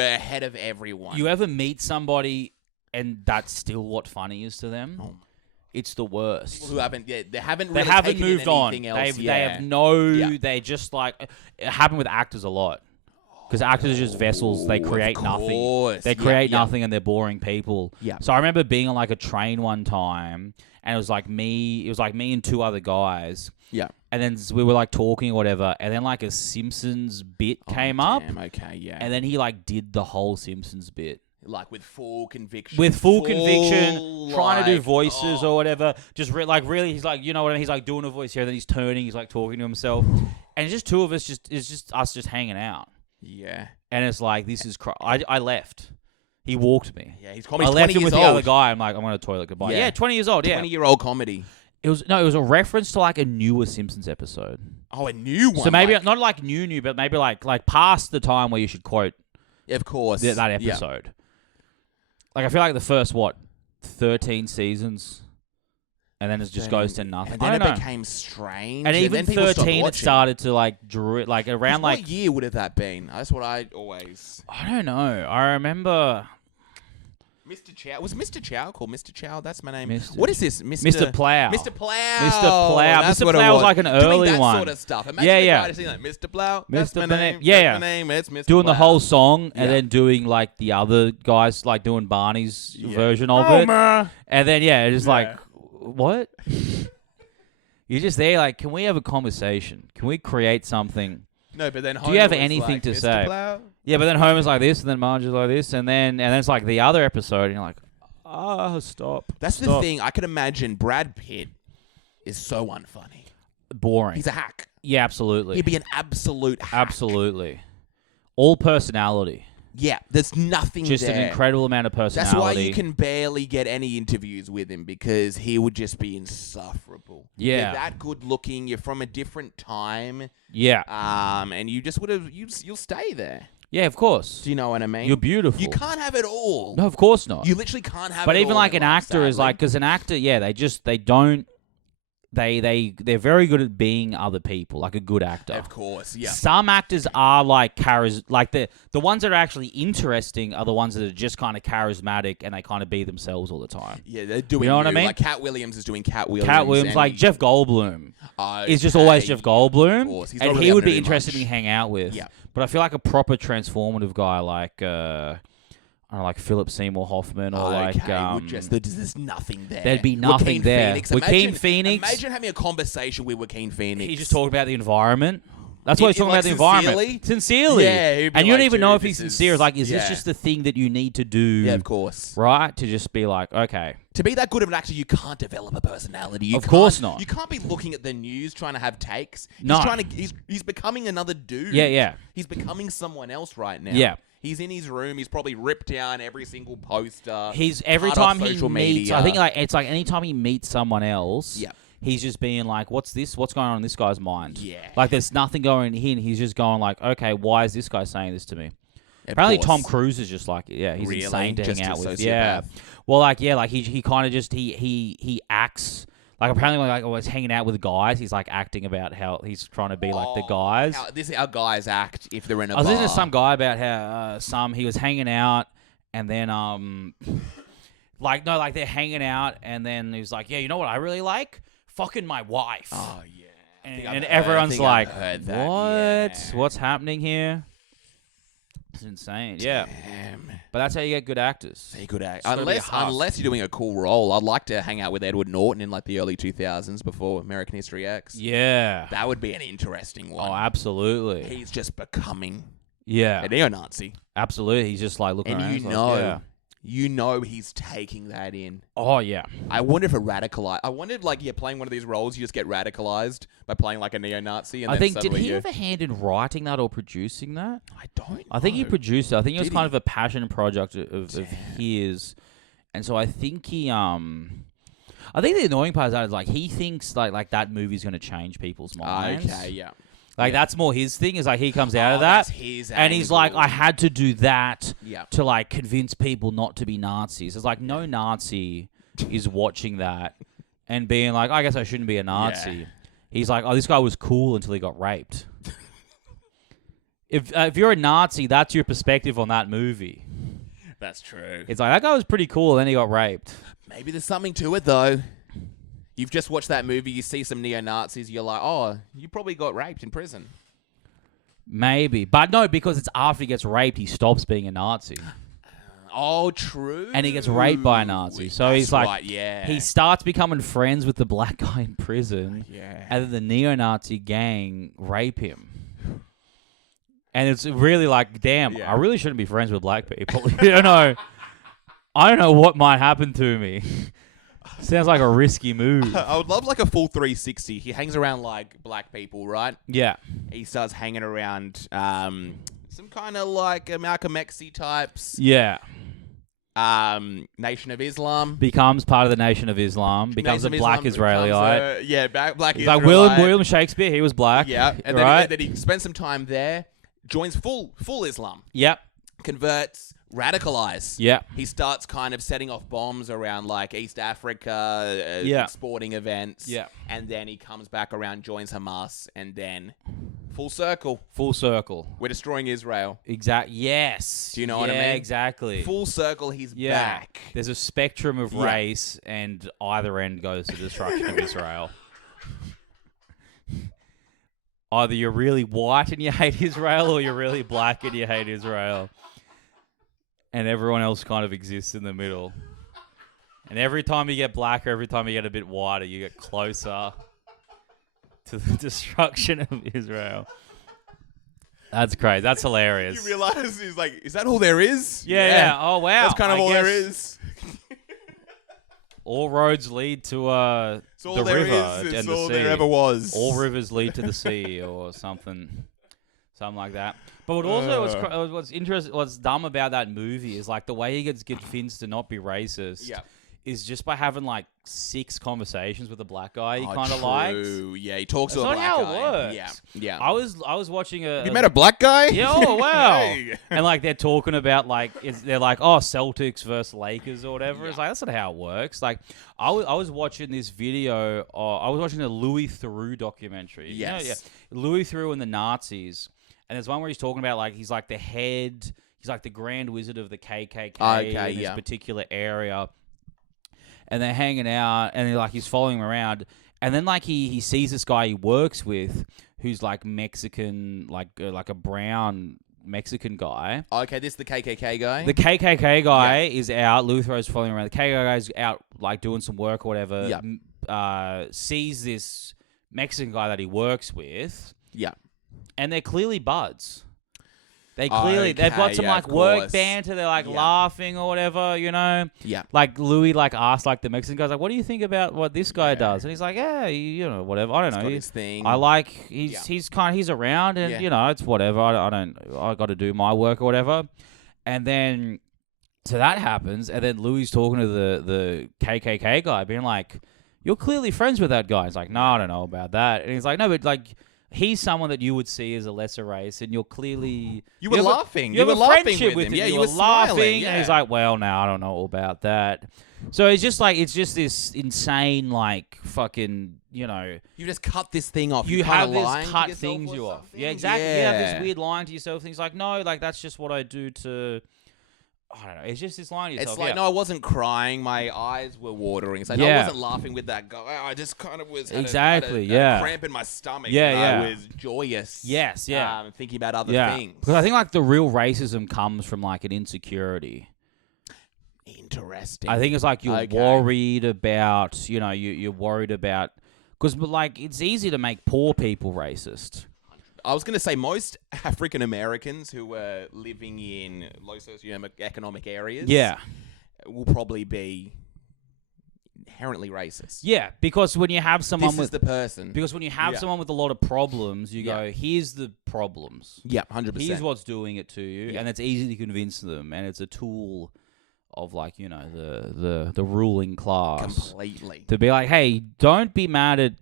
ahead of everyone. You ever meet somebody and that's still what funny is to them? Oh. It's the worst. People who haven't, they haven't taken moved in on. anything else. They have no. They just like it happened with actors a lot. Because actors are just vessels. They create nothing. They create nothing, and they're boring people. Yeah. So I remember being on like a train one time, and it was like me. It was like me and two other guys. Yeah. And then we were like talking or whatever, and then like a Simpsons bit came up. Okay, yeah. And then he like did the whole Simpsons bit. Like with full conviction. With full conviction, trying to do voices or whatever. Just really, he's like, you know what I mean? He's like doing a voice here, then he's turning, he's like talking to himself. And it's just two of us, it's just us just hanging out. Yeah. And it's like, this is I left. He walked me. Yeah, he's comedy. I left him with the other guy. I'm like, I'm going to toilet goodbye. Yeah, 20 years old, 20-year-old comedy. It was a reference to like a newer Simpsons episode. Oh, a new one. So maybe not like new, but maybe like past the time where you should quote. Of course. That episode. Yeah. Like I feel like the first 13 seasons, and then it just goes to nothing. And then it became strange. And even 13, it started to like around like. What year would have that been? That's what I always. I don't know. I remember. Mr. Chow. Was Mr. Chow called Mr. Chow? That's my name. Mr. What is this? Mr. Plow. Mr. Plow. Mr. Plow. That's Mr. Plow was like an early that one. Sort of stuff. Imagine the guy just saying like, Mr. Plow. That's my name. Yeah. That's my name. It's Mr. Doing Plow. the whole song and then doing like the other guys like doing Barney's version of it. And then it's just like, what? You're just there like, can we have a conversation? Can we create something? No, but then do you have anything to say? Plow? Yeah, but then Homer's like this, and then Marge is like this, and then it's like the other episode, and you're like, stop. That's the thing. I can imagine Brad Pitt is so unfunny. Boring. He's a hack. Yeah, absolutely. He'd be an absolute hack. Absolutely. All personality. Yeah, there's nothing just there. An incredible amount of personality. That's why you can barely get any interviews with him, because he would just be insufferable. Yeah. You're that good looking. You're from a different time. Yeah. And you just you'll stay there. Yeah, of course. Do you know what I mean? You're beautiful. You can't have it all. No, of course not. You literally can't have it all. But even like an actor sadly. is like, because an actor, they're very good at being other people, like a good actor. Of course, yeah. Some actors are like like the ones that are actually interesting are the ones that are just kind of charismatic and they kind of be themselves all the time. Yeah, they're doing. You know what I mean? Like Cat Williams is doing Cat Williams. Cat Williams, like Jeff Goldblum, is just always Jeff Goldblum, of course. And really he would be interested to hang out with. Yeah. But I feel like a proper transformative guy, like I don't know, like Philip Seymour Hoffman or there's nothing there. There'd be nothing Joaquin there. Phoenix. Joaquin Phoenix. Imagine having a conversation with Joaquin Phoenix. He just talked about the environment. Oh, That's why he's talking about the environment. Sincerely. Yeah. He'd be And you don't like, even know if "Dude, he's this sincere. is- Like, is this yeah. just the thing that you need to do? Yeah, of course. Right? To just be like, okay. To be that good of an actor, you can't develop a personality. You Of course not. You can't be looking at the news trying to have takes. No. He's becoming another dude. Yeah. He's becoming someone else right now. Yeah. He's in his room. He's probably ripped down every single poster. Every cut off time he social meets, media. I think it's like anytime he meets someone else, Yeah. he's just being like, what's this? What's going on in this guy's mind? Yeah. Like, there's nothing going in. He's just going like, okay, why is this guy saying this to me? Of Apparently, course. Tom Cruise is just like, yeah, he's Really? insane to Just hang a out with. sociopath? Yeah. Well, like, yeah, like he kind of just he acts like apparently like when he's hanging out with guys, he's like acting about how he's trying to be like the guys. This is how guys act if they're in a I was bar. listening to some guy about how he was hanging out and then like they're hanging out and then he was like, yeah, you know what I really like? Fucking my wife. Oh yeah. And everyone's like, heard that. what? Yeah. What's happening here? It's insane. Yeah. Damn. But that's how you get good actors. He could act. gotta be a husk. Unless you're doing a cool role. I'd like to hang out with Edward Norton in like the early 2000s before American History X. Yeah. That would be an interesting one. Oh, absolutely. He's just becoming Yeah. a neo-Nazi. Absolutely. He's just like looking And around. you he's like, know, yeah. he's taking that in. Oh, yeah. I wonder if I wonder if, like, playing one of these roles, you just get radicalized by playing like a neo-Nazi. And I then think, did suddenly he you- have a hand in writing that or producing that? I don't know. I think he produced it. I think it was Did kind he? of a passion project of his. And so I think I think the annoying part is that is like he thinks like that movie's going to change people's minds. Okay, yeah. Like that's more his thing. Is like he comes out of that's that, his and he's like, angle. I had to do that Yeah. to like convince people not to be Nazis. It's like no Nazi is watching that and being like, I guess I shouldn't be a Nazi. Yeah. He's like, oh, this guy was cool until he got raped. If you're a Nazi, that's your perspective on that movie. That's true. It's like that guy was pretty cool, and then he got raped. Maybe there's something to it, though. You've just watched that movie, you see some neo-Nazis, you're like, oh, you probably got raped in prison. Maybe, but no, because it's after he gets raped, he stops being a Nazi, Oh, true. and he gets raped by a Nazi. So he's like, right, yeah. he starts becoming friends with the black guy in prison, Yeah. and then the neo-Nazi gang rape him. And it's really like, damn, Yeah. I really shouldn't be friends with black people. You know, I don't know what might happen to me. Sounds like a risky move. I would love like a full 360. He hangs around like black people, right? Yeah. He starts hanging around some kind of like Malcolm X-y types. Yeah. Nation of Islam. Becomes part of the Nation of Islam. Becomes a Nation of black Islam Israelite. becomes black It's like Israelite. William Shakespeare, he was black. Yeah, and right? then he spends some time there, joins full Islam, Yep. converts, radicalize. Yep. He starts kind of setting off bombs around like East Africa, Yeah. sporting events. Yeah. And then he comes back around, joins Hamas, and then full circle. Full circle. We're destroying Israel. Exact. Yes. Do you know what I Yeah, mean? exactly. Full circle, he's Yeah. back. There's a spectrum of Yeah. race, and either end goes to destruction of Israel. Either you're really white and you hate Israel, or you're really black and you hate Israel. And everyone else kind of exists in the middle. And every time you get blacker, every time you get a bit whiter, you get closer to the destruction of Israel. That's crazy. That's hilarious. You realize he's like, is that all there is? Yeah. Oh, wow. That's kind of I all there guess is. All roads lead to It's all the there river is. It's and the all sea. there ever was. All rivers lead to the sea, or something like that. But what also what's interesting, what's dumb about that movie is like the way he gets Finns to not be racist. Yeah. Is just by having like 6 conversations with a black guy he Oh, kind of likes. true. Yeah, he talks That's to a not black how guy. it works. Yeah. I was watching You met a black guy? Yeah, oh wow. Hey. And like they're talking about like they're like, oh, Celtics versus Lakers or whatever. It's like that's not how it works. Like I was watching this video. I was watching the Louis Theroux documentary. Yes. You know, yeah. Louis Theroux and the Nazis. And there's one where he's talking about like he's like the head. He's like the Grand Wizard of the KKK in this particular area. And they're hanging out, and he's following him around. And then like he sees this guy he works with, who's like Mexican, like a brown Mexican guy. Okay, this is the KKK guy? The KKK guy is out. Louis Theroux's following around. The KKK guy's out like doing some work or whatever. Yeah. Sees this Mexican guy that he works with. Yeah. and they're clearly buds. They've got some like work banter. They're like laughing or whatever, you know. Yeah. Like Louis like asked like the Mexican guy's like, "What do you think about what this guy does?" And he's like, "Yeah, you know, whatever. I don't know. Got his thing. I like he's around, and you know, it's whatever. I got to do my work or whatever." And then so that happens, and then Louis talking to the KKK guy, being like, "You're clearly friends with that guy." He's like, "No, I don't know about that." And he's like, "No, but like." He's someone that you would see as a lesser race, and you're clearly... You were laughing. You were have a laughing friendship with him. Yeah, you were laughing. Smiling, And he's like, well, no, I don't know all about that. So it's just like, it's just this insane, like, fucking, you know... You just cut this thing off. You have this cut things you off. Yeah, exactly. Yeah. You have this weird lying to yourself. Things like, no, like, that's just what I do to... I don't know. It's just this line to yourself. It's like, no, I wasn't crying. My eyes were watering. It's like, no, I wasn't laughing with that guy. I just kind of was had a cramp in my stomach. I was joyous. Yes, yeah. Thinking about other things. Because I think like the real racism comes from like an insecurity. Interesting. I think it's like you're worried about, you know, you're worried about... Because like it's easy to make poor people racist. I was going to say most African Americans who are living in low socioeconomic areas will probably be inherently racist. Yeah, because when you have someone This is the person. Because when you have someone with a lot of problems, you go, here's the problems. Yeah, 100%. Here's what's doing it to you, and it's easy to convince them, and it's a tool of like, you know, the ruling class. Completely. To be like, hey, don't be mad at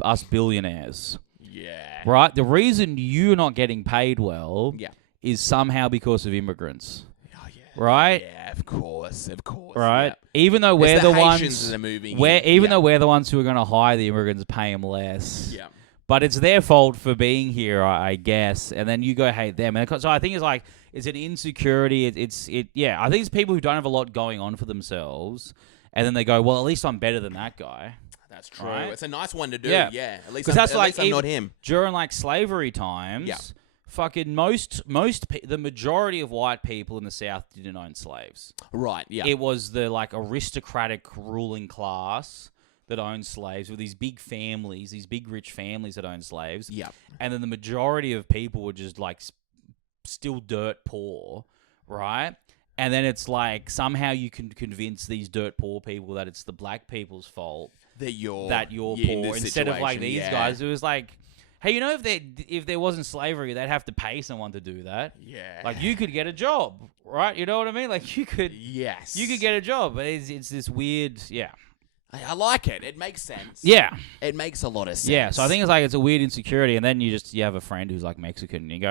us billionaires. Yeah. Right? The reason you're not getting paid well is somehow because of immigrants. Oh, yeah. Right? Yeah, of course. Right? Yeah. Even though we're the ones that are moving though we're the ones who are going to hire the immigrants, pay them less. Yeah. But it's their fault for being here, I guess. And then you go hate them. And so I think it's like, it's an insecurity. I think it's people who don't have a lot going on for themselves. And then they go, well, at least I'm better than that guy. That's true. Right? It's a nice one to do. Yeah. At least I'm not him. During like slavery times, fucking the majority of white people in the South didn't own slaves. Right. Yeah. It was the like aristocratic ruling class that owned slaves, with these big families, these big rich families that owned slaves. Yeah. And then the majority of people were just like still dirt poor, right? And then it's like somehow you can convince these dirt poor people that it's the black people's fault that you're poor, instead of like these guys who was like, hey, you know, if there wasn't slavery, they'd have to pay someone to do that. Yeah. Like you could get a job, right? You know what I mean? Like you could get a job. But it's this weird, I like it. It makes sense. Yeah. It makes a lot of sense. Yeah, so I think it's like it's a weird insecurity, and then you have a friend who's like Mexican, and you go,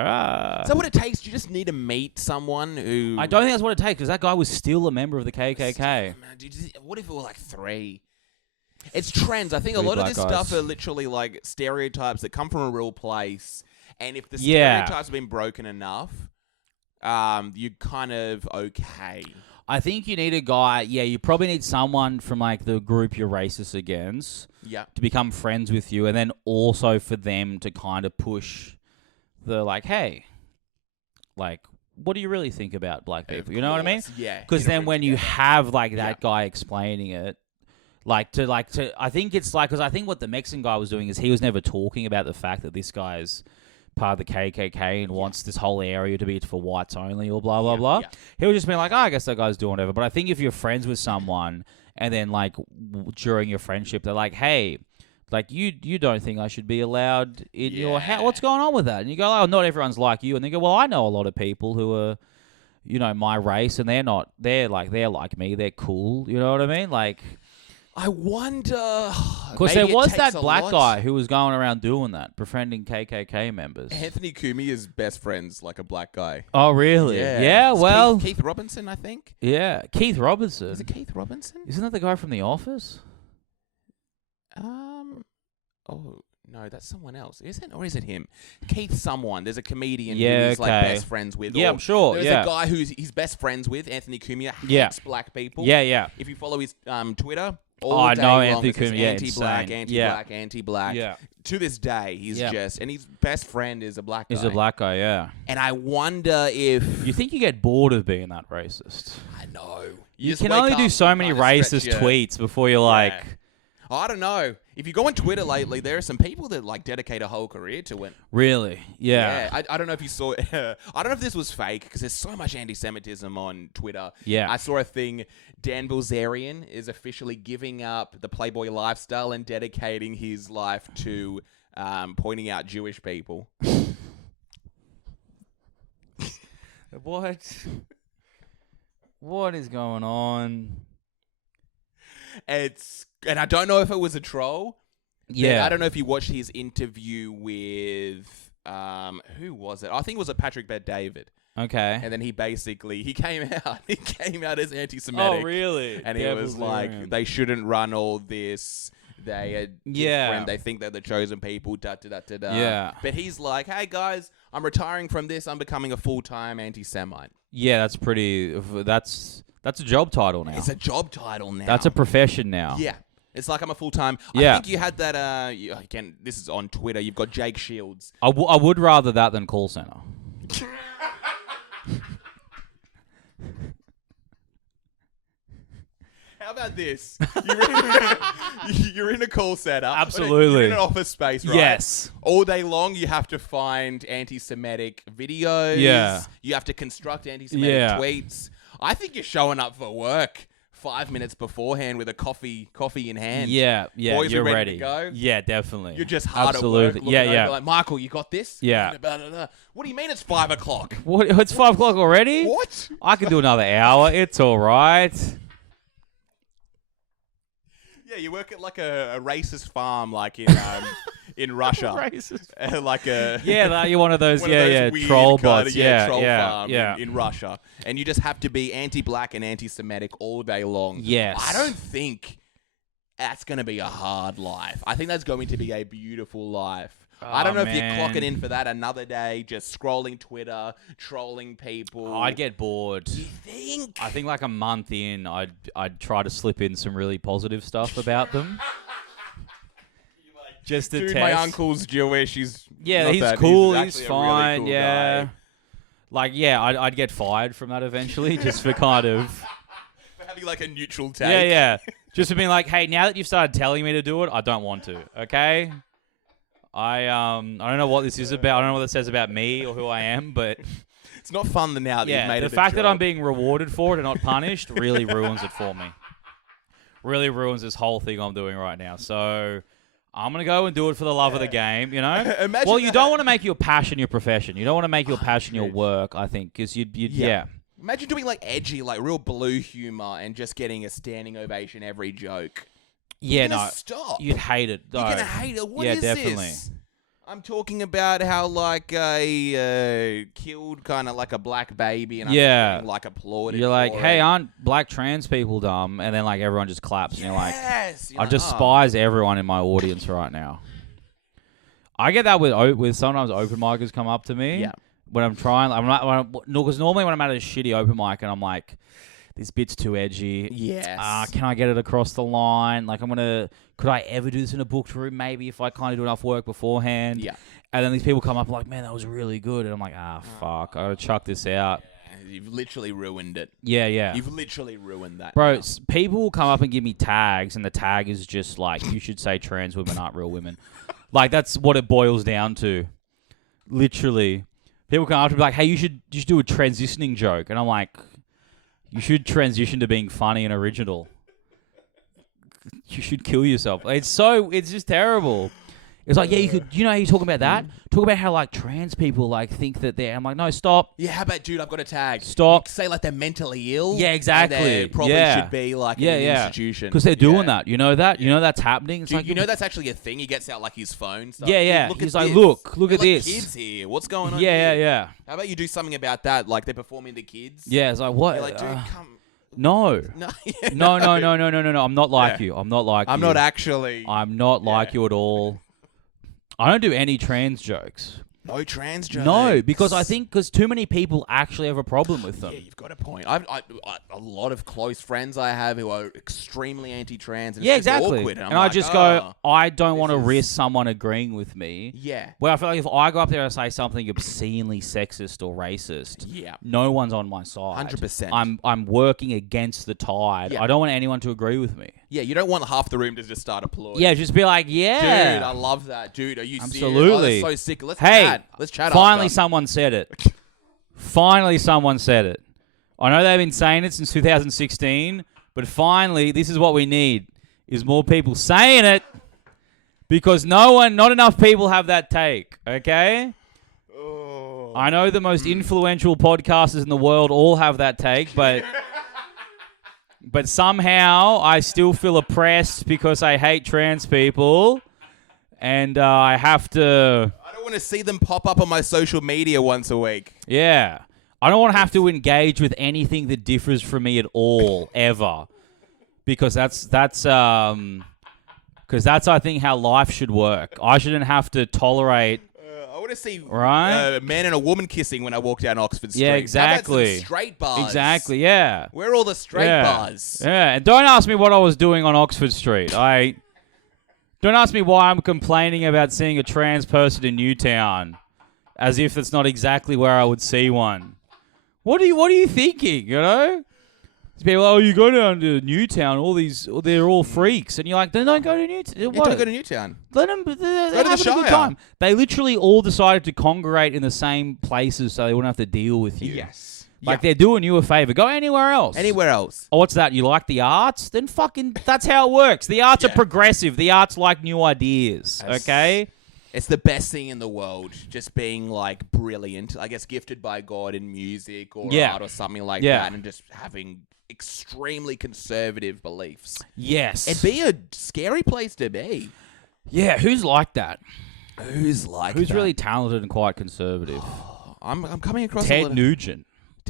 Is that what it takes? You just need to meet someone who... I don't think that's what it takes, because that guy was still a member of the KKK. Man, what if it were like 3? It's trends. I think a lot of this stuff are literally like stereotypes that come from a real place, and if the stereotypes have been broken enough, you're kind of okay. I think you need a guy, you probably need someone from like the group you're racist against to become friends with you, and then also for them to kind of push the like, hey, like, what do you really think about black people? You know what I mean? Yeah. Because then when you have like that guy explaining it, I think it's like, because I think what the Mexican guy was doing is he was never talking about the fact that this guy's part of the KKK and wants this whole area to be for whites only or blah, blah, blah. He was just being like, I guess that guy's doing whatever. But I think if you're friends with someone and then like during your friendship, they're like, hey, like you don't think I should be allowed in your house? What's going on with that? And you go, oh, not everyone's like you. And they go, well, I know a lot of people who are, you know, my race, and they're like me. They're cool. You know what I mean? Like... I wonder... Because there was that black guy who was going around doing that, befriending KKK members. Anthony Cumia's best friend's like a black guy. Oh, really? Yeah, well... Keith Robinson, I think? Yeah, Keith Robinson. Is it Keith Robinson? Isn't that the guy from The Office? Oh, no, that's someone else. Is it? Or is it him? Keith someone. There's a comedian who he's like best friends with. Yeah, I'm sure. There's a guy who's he's best friends with, Anthony Cumia, hates black people. Yeah. If you follow his Twitter... Anthony Cumia, anti-black, anti-black. Yeah. To this day, he's just... And his best friend is a black guy. He's a black guy, yeah. And I wonder if... You think you get bored of being that racist? I know. You can only do so many racist tweets before you're like... I don't know. If you go on Twitter lately, there are some people that like dedicate a whole career to it. Really? Yeah. I don't know if you saw. I don't know if this was fake because there's so much anti-Semitism on Twitter. Yeah. I saw a thing. Dan Bilzerian is officially giving up the Playboy lifestyle and dedicating his life to pointing out Jewish people. What is going on? And I don't know if it was a troll. Yeah. I don't know if you watched his interview with who was it? I think it was a Patrick Bet-David. Okay. And then he came out as anti-Semitic. Oh, really? And he was like, they shouldn't run all this. They are different. They think they're the chosen people. Da da da da da. Yeah. But he's like, hey guys, I'm retiring from this. I'm becoming a full-time anti-Semite. Yeah, that's a job title now. It's a job title now. That's a profession now. Yeah. It's like I'm a full-time. Yeah. I think you had that. Again, this is on Twitter. You've got Jake Shields. I would rather that than call center. How about this? You're in a call center. Absolutely. You're in an office space, right? Yes. All day long, you have to find anti-Semitic videos. Yeah. You have to construct anti-Semitic tweets. I think you're showing up for work 5 minutes beforehand with a coffee in hand. Yeah, Boys, you're ready ready. To go? Yeah, definitely. You're just hard Absolutely. at work. Yeah. Like, Michael, you got this? Yeah. What do you mean it's 5 o'clock? What? It's 5 o'clock already? What? I can do another hour. It's all right. Yeah, you work at like a racist farm, like in Russia. Racist. Like a you're one of those weird troll kinda, bots. troll farm in Russia, and you just have to be anti-black and anti-Semitic all day long. Yes. I don't think that's going to be a hard life. I think that's going to be a beautiful life. I don't know if you're clocking in for that another day, just scrolling Twitter, trolling people. I'd get bored. You think? I think like a month in, I'd try to slip in some really positive stuff about them. Just to Dude, test. my uncle's Jewish. He's cool. He's He's actually a fine. really cool guy. Like I'd get fired from that eventually, just for kind of For having like a neutral take. yeah. Just for being like, hey, now that you've started telling me to do it, I don't want to. Okay. I don't know what this is about. I don't know what it says about me or who I am, but it's not fun now that you've made it. The fact that I'm being rewarded for it and not punished really ruins it for me. Really ruins this whole thing I'm doing right now. So I'm gonna go and do it for the love of the game. You know. Imagine you don't want to make your passion your profession. You don't want to make your passion your work. I think because you'd Imagine doing like edgy, like real blue humor, and just getting a standing ovation every joke. Yeah, You're gonna stop. You'd hate it. You're gonna hate it. What is definitely. this? I'm talking about how like I killed kind of like a black baby, and I'm getting, like applauded. You're like, for hey, it. aren't black trans people dumb? And then like everyone just claps, and you're like, Yes. I despise everyone in my audience right now. I get that with sometimes open micers come up to me. Yeah. When I'm trying, because normally when I'm at a shitty open mic and I'm like, this bit's too edgy. Yes. Can I get it across the line? Like, could I ever do this in a booked room? Maybe if I kind of do enough work beforehand. Yeah. And then these people come up like, man, that was really good. And I'm like, fuck, I gotta chuck this out. You've literally ruined it. Yeah. You've literally ruined that. Bro, people will come up and give me tags, and the tag is just like, you should say trans women aren't real women. Like, that's what it boils down to. Literally. People come up to me like, hey, you should do a transitioning joke. And I'm like, you should transition to being funny and original. You should kill yourself. It's just terrible. It's like, you're talking about that? Talk about how, like, trans people, like, think that they're... I'm like, no, stop. Yeah, how about, dude, I've got a tag. Stop. You say, like, they're mentally ill. Yeah, exactly. And they probably should be, like, in an institution. Because they're doing that. You know that? You know that's happening? It's dude, like, you know that's actually a thing? He gets out, like, his phone stuff. Yeah. Dude, He's like, look at this. Kids here. What's going on Yeah. How about you do something about that? Like, they're performing the kids. Yeah, it's like, what? You're like, dude, come... No. No. No. I'm not like you. I'm not like you. I'm not actually. I'm not like you at all. I don't do any trans jokes. No trans jokes. No, because I think too many people actually have a problem with them. Yeah, you've got a point. A lot of close friends I have who are extremely anti-trans. And Yeah, it's just exactly. awkward, And I just go, I don't want to risk someone agreeing with me. Yeah. Well, I feel like if I go up there and say something obscenely sexist or racist, no one's on my side. 100%. I'm working against the tide. Yeah. I don't want anyone to agree with me. Yeah, you don't want half the room to just start applauding. Yeah, just be like, yeah. Dude, I love that. Dude, are you serious? Absolutely. Oh, that's so sick. Let's Hey, chat. Let's chat finally after. someone said it. Finally someone said it. I know they've been saying it since 2016, but finally, this is what we need, is more people saying it, because not enough people have that take, okay? Oh. I know the most influential podcasters in the world all have that take, but somehow I still feel oppressed because I hate trans people, and I have to... I don't want to see them pop up on my social media once a week. Yeah. I don't want to have to engage with anything that differs from me at all, ever. Because that's I think how life should work. I shouldn't have to tolerate... I want to see Right? a man and a woman kissing when I walk down Oxford Street. Yeah, How about exactly. some straight bars? Exactly, yeah. Where are all the straight bars? Yeah, and don't ask me what I was doing on Oxford Street. Don't ask me why I'm complaining about seeing a trans person in Newtown, as if that's not exactly where I would see one. What are you thinking, you know? People, oh, you go down to Newtown, they're all freaks. And you're like, then don't go to Newtown. Yeah, don't go to Newtown. Let them to the have a good Shire. time. They literally all decided to congregate in the same places so they wouldn't have to deal with you. Yes. Like, they're doing you a favor. Go anywhere else. Anywhere else. Oh, what's that? You like the arts? Then fucking, that's how it works. The arts are progressive. The arts like new ideas, okay? It's the best thing in the world, just being, like, brilliant. I guess gifted by God in music or art or something like that, and just having extremely conservative beliefs. Yes. It'd be a scary place to be. Yeah, who's like that? Who's really talented and quite conservative? I'm coming across Ted Nugent.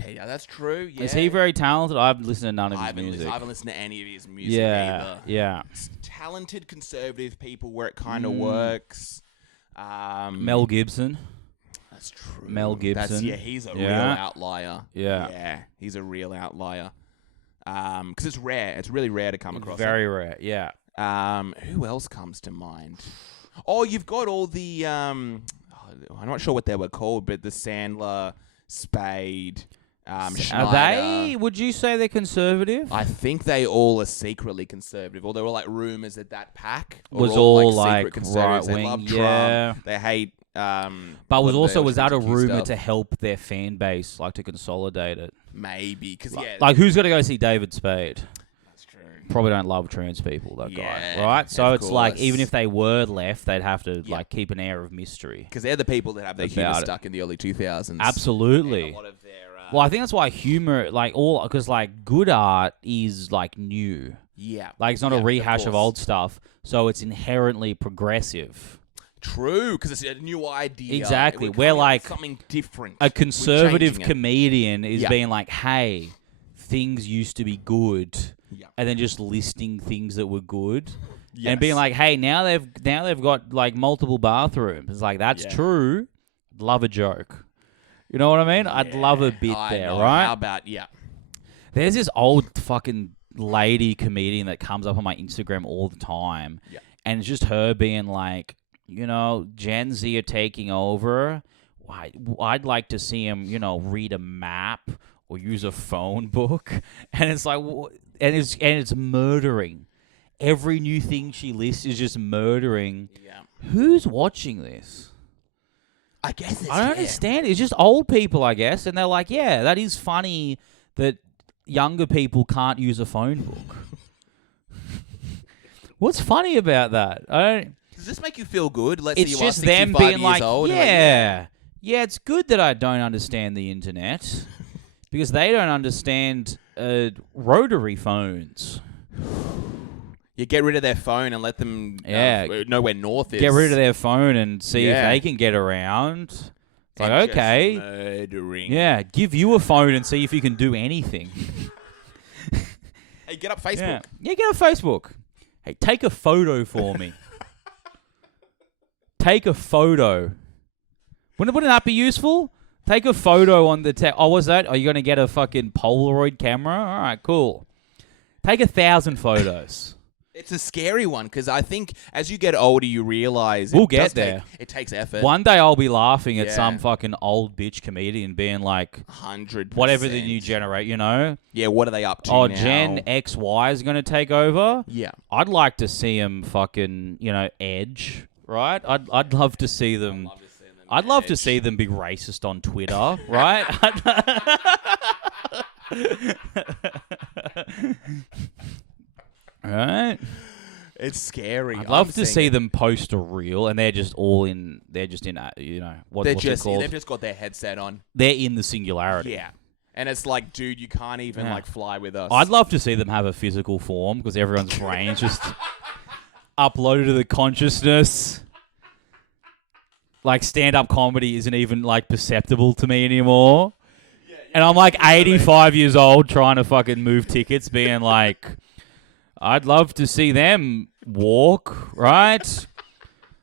Yeah, that's true. Yeah. Is he very talented? I haven't listened to none of his music. I haven't listened to any of his music either. Yeah. Talented conservative people where it kind of works. Mel Gibson. That's true. Mel Gibson. He's a real outlier. Yeah, he's a real outlier. Because it's rare. It's really rare to come across. Very rare. Yeah. Who else comes to mind? Oh, you've got all the I'm not sure what they were called, but the Sandler, Spade, Schneider. Are they? Would you say they're conservative? I think they all are secretly conservative, or there were like rumors that pack was all like like conservatives. right They wing. love Yeah. Trump. They hate. But was that a rumor stuff. to help their fan base, like to consolidate it? Maybe because like who's going to go see David Spade? that's true. Probably don't love trans people. That guy, Yeah, right? So of it's like course. even if they were left, they'd have to like keep an air of mystery. Because they're the people that have their humor About it. stuck in the early 2000s. Absolutely. And a lot of their. Well, I think that's why humor, like because like good art is like new. Yeah. Like it's not a rehash of old stuff, so it's inherently progressive. True, because it's a new idea. Exactly. We're We're coming up like with something different. A conservative changing it. comedian is being like, "Hey, things used to be good," and then just listing things that were good, and being like, "Hey, now they've got like multiple bathrooms." It's like that's true. Love a joke. You know what I mean? I'd love a bit there, know. right? How about There's this old fucking lady comedian that comes up on my Instagram all the time, and it's just her being like, you know, Gen Z are taking over. I'd like to see him, you know, read a map or use a phone book, and it's like, and it's murdering. Every new thing she lists is just murdering. Yeah. Who's watching this? I guess I don't understand. It's just old people, I guess, and they're like, yeah, that is funny that younger people can't use a phone book. What's funny about that? Does this make you feel good? Let's It's say you just are them 65 being years like, old and yeah, it's good that I don't understand the internet because they don't understand rotary phones. You get rid of their phone and let them know where north is. Get rid of their phone and see if they can get around. It's like, And okay. just murdering. Yeah, give you a phone and see if you can do anything. Hey, get up Facebook. Yeah, get on Facebook. Hey, take a photo for me. Take a photo. Wouldn't that be useful? Take a photo on the oh, what's that? Are you going to get a fucking Polaroid camera? All right, cool. Take 1,000 photos. It's a scary one because I think as you get older, you realize we'll get there. It takes effort. One day I'll be laughing at some fucking old bitch comedian being like, 100%. whatever the new generate, you know? Yeah, what are they up to now? Gen XY is going to take over? Yeah. I'd like to see them fucking, edge, right? I'd love to see them. I'd love to see them be racist on Twitter, right? Right? It's scary. I'd love to see them post a reel, and they're just in, what's it called? They've just got their headset on. They're in the singularity. Yeah. And it's like, dude, you can't even fly with us. I'd love to see them have a physical form because everyone's brain's just uploaded to the consciousness. Like, stand-up comedy isn't even, like, perceptible to me anymore. Yeah, and I'm, like, 85 years old trying to fucking move tickets, being like, I'd love to see them walk, right?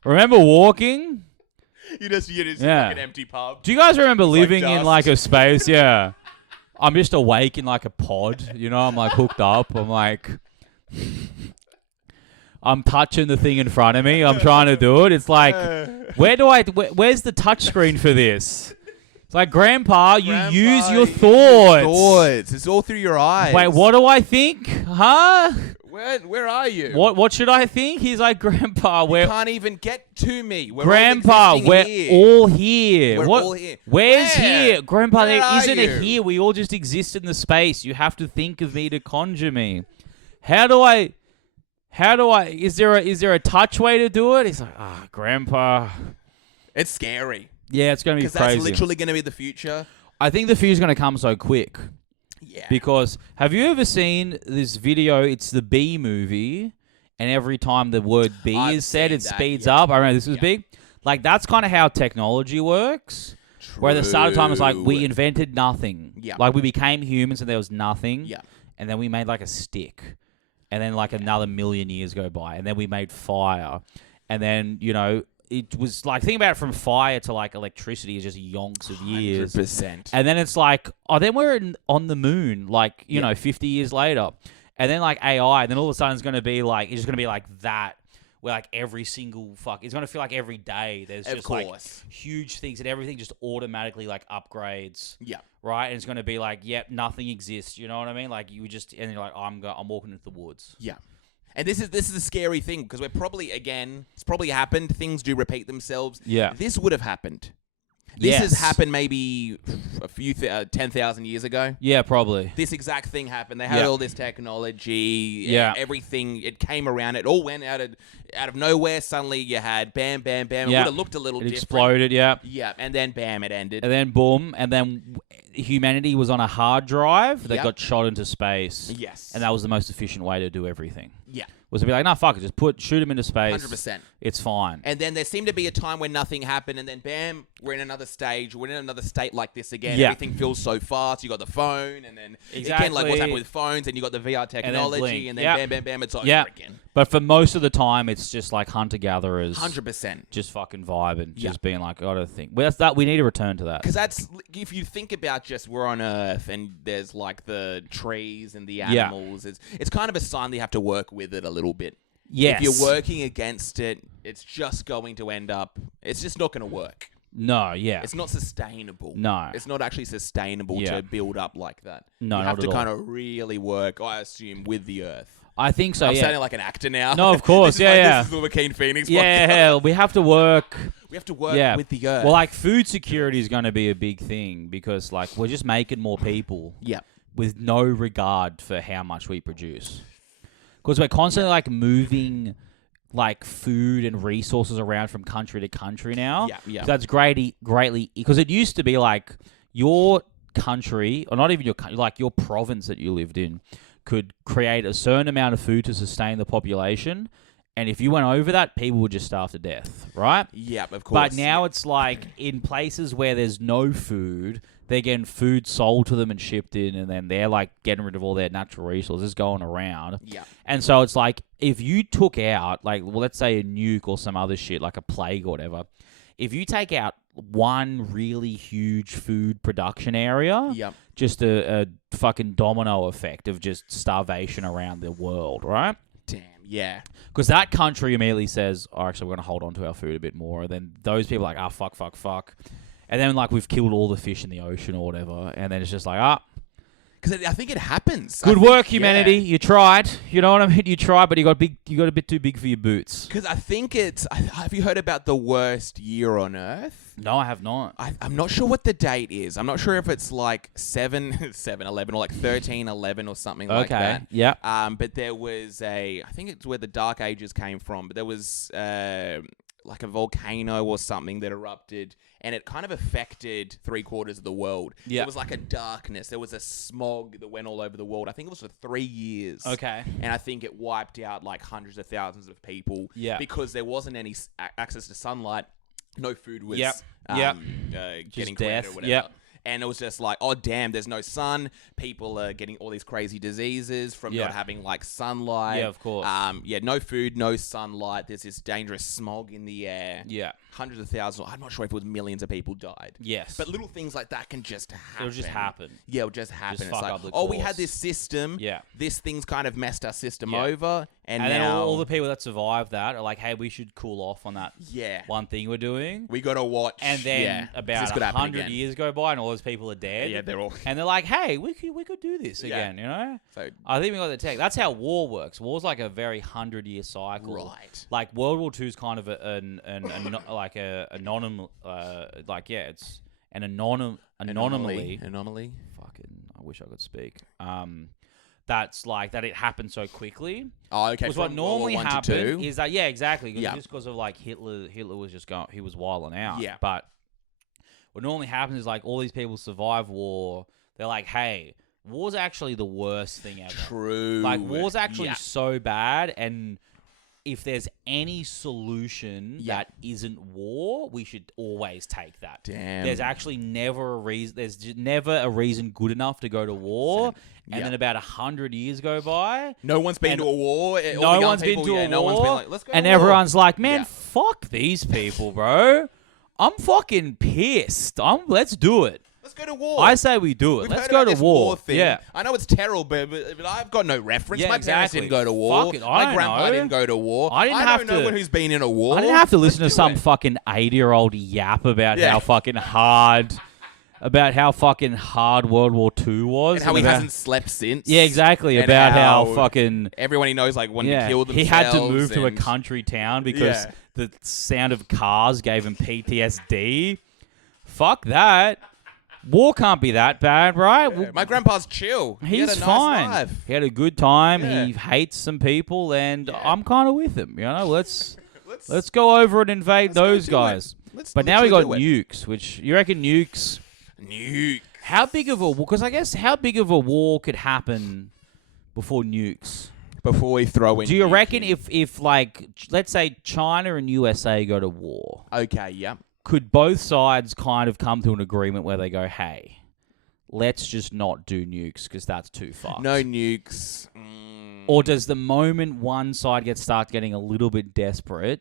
Remember walking? You just like an empty pub. Do you guys remember living in, like, a space? Yeah. I'm just awake in, like, a pod, I'm, like, hooked up. I'm, like... I'm touching the thing in front of me. I'm trying to do it. It's like, where's the touch screen for this? It's like, Grandpa, use your thoughts. It's all through your eyes. Wait, what do I think? Huh? Where are you? What should I think? He's like, Grandpa, you can't even get to me. Grandpa, we're all here. We're all here. Where's here? Grandpa, there isn't you? a here. We all just exist in the space. You have to think of me to conjure me. How do I... Is there a touch way to do it? He's like, Grandpa. It's scary. Yeah, it's going to be crazy. Because that's literally going to be the future. I think the future's going to come so quick. Yeah. Because have you ever seen this video? It's the Bee movie, and every time the word bee is said, it speeds up. I remember this was big. Like, that's kind of how technology works. True. Where at the start of time, it's like we invented nothing. Yeah. Like, we became humans and there was nothing. Yeah. And then we made like a stick. And then like another million years go by. And then we made fire. And then, it was like, think about it, from fire to like electricity is just yonks of years. 100%. And then it's like, then we're on the moon, like, 50 years later. And then like AI, and then all of a sudden it's going to be like, it's just going to be like that. Where like every single it's going to feel like every day there's just like huge things and everything just automatically like upgrades. Yeah. Right? And it's going to be like, nothing exists. You know what I mean? Like and you're like, I'm walking into the woods. Yeah. And this is a scary thing because we're probably, again, it's probably happened. Things do repeat themselves. Yeah. This would have happened. This has happened maybe a few 10,000 years ago. Yeah, probably. This exact thing happened. They had all this technology. Yeah. Everything. It came around. It all went out of nowhere. Suddenly you had bam, bam, bam. It would have looked a little different. It exploded, yeah. Yeah. And then bam, it ended. And then boom. And then humanity was on a hard drive that got shot into space. Yes. And that was the most efficient way to do everything. Yeah. Was to be like, no, fuck it, just shoot him into space. 100%. It's fine. And then there seemed to be a time when nothing happened, and then bam, we're in another stage. We're in another state like this again. Yeah. Everything feels so fast. You got the phone, and then again, like what's happened with phones, and you got the VR technology, and then bam, bam, bam, it's over again. But for most of the time, it's just like hunter-gatherers. 100%. Just fucking vibing. Just being like, I gotta think. Well, that's that. We need to return to that. Because that's, if you think about just we're on Earth, and there's like the trees and the animals, it's kind of a sign that you have to work with it a little bit. Yes. If you're working against it, it's just going to end up... It's just not going to work. No, yeah. It's not sustainable. No. It's not actually sustainable to build up like that. No, you have not to at all. kind of really work, I assume, with the Earth. I think so, I'm sounding like an actor now. No, of course, This is the Joaquin Phoenix podcast. Yeah, we have to work... We have to work with the Earth. Well, like, food security is going to be a big thing because, like, we're just making more people. Yeah. With no regard for how much we produce. Because we're constantly, like, moving... like food and resources around from country to country now. Yeah. So that's greatly because it used to be like your country, or not even your country, like your province that you lived in, could create a certain amount of food to sustain the population. And if you went over that, people would just starve to death, right? Yeah, of course. But now it's like in places where there's no food, they're getting food sold to them and shipped in, and then they're like getting rid of all their natural resources going around. Yeah. And so it's like if you took out, like, well, let's say a nuke or some other shit, like a plague or whatever, if you take out one really huge food production area, just a fucking domino effect of just starvation around the world, right? Damn, yeah. Because that country immediately says, oh, actually, we're going to hold on to our food a bit more. And then those people are like, fuck. And then, like, we've killed all the fish in the ocean or whatever. And then it's just like, Because I think it happens. Good work, humanity. Yeah. You tried. You know what I mean? You tried, but you got a bit too big for your boots. Because I think have you heard about the worst year on Earth? No, I have not. I'm not sure what the date is. I'm not sure if it's like 7/11 or like 13/11 or something like that. Yeah. But there was I think it's where the Dark Ages came from, but there was like a volcano or something that erupted, and it kind of affected 3/4 of the world. Yeah. There was like a darkness. There was a smog that went all over the world. I think it was for 3 years. Okay. And I think it wiped out like hundreds of thousands of people. Yeah. Because there wasn't any access to sunlight. No food was getting created or whatever. Yep. And it was just like, oh, damn, there's no sun. People are getting all these crazy diseases from not having, like, sunlight. Yeah, of course. No food, no sunlight. There's this dangerous smog in the air. Yeah. Hundreds of thousands. I'm not sure if it was millions of people died. Yes. But little things like that can just happen. It'll just happen. Yeah, it'll just happen. Just it's fuck like, up the we course. had this system. Yeah. This thing's kind of messed our system Yeah. over. And then now all the people that survived that are like, hey, we should cool off on that one thing we're doing. We got to watch. And then about 100 years go by and all those people are dead. Yeah, they're all... And they're like, hey, we could do this again, you know? So, I think we got the tech. That's how war works. War's like a very 100-year cycle. Right. Like World War II is kind of it's an anomaly. Anomaly. Fucking, I wish I could speak. That's like that it happened so quickly. Oh, okay. Because what normally happened is that exactly. Just because of like Hitler was just going, he was wilding out. Yeah. But what normally happens is like all these people survive war. They're like, hey, war's actually the worst thing ever. True. Like war's actually so bad, and if there's any solution that isn't war, we should always take that. Damn. There's actually never a reason. There's never a reason good enough to go to war. And then about 100 years go by. No one's been to a war. No one's been to a war. No one's been like, let's go. And everyone's like, man, fuck these people, bro. I'm fucking pissed. Let's do it. Let's go to war. I say we do it. Let's go to war. Thing. Yeah. I know it's terrible, but I've got no reference. Yeah, My parents didn't go to war. Fuck it, My grandpa didn't go to war. I didn't have no one who's been in a war. I didn't have to listen to some fucking 80-year-old yap about how fucking hard World War II was. And how he hasn't slept since. Yeah, exactly. And about how fucking... Everyone he knows wanted to kill themselves. He had to move to a country town because the sound of cars gave him PTSD. Fuck that. War can't be that bad, right? Yeah. My grandpa's chill. He's had a fine. Nice life. He had a good time. Yeah. He hates some people, and I'm kind of with him. You know, let's go over and invade those guys. But now we got nukes, which you reckon nukes? Nuke. How big of a war? Because I guess how big of a war could happen before nukes? Before we throw in. Do you reckon if like let's say China and USA go to war? Okay. Yeah. Could both sides kind of come to an agreement where they go, hey, let's just not do nukes because that's too far. No nukes. Or does the moment one side start getting a little bit desperate,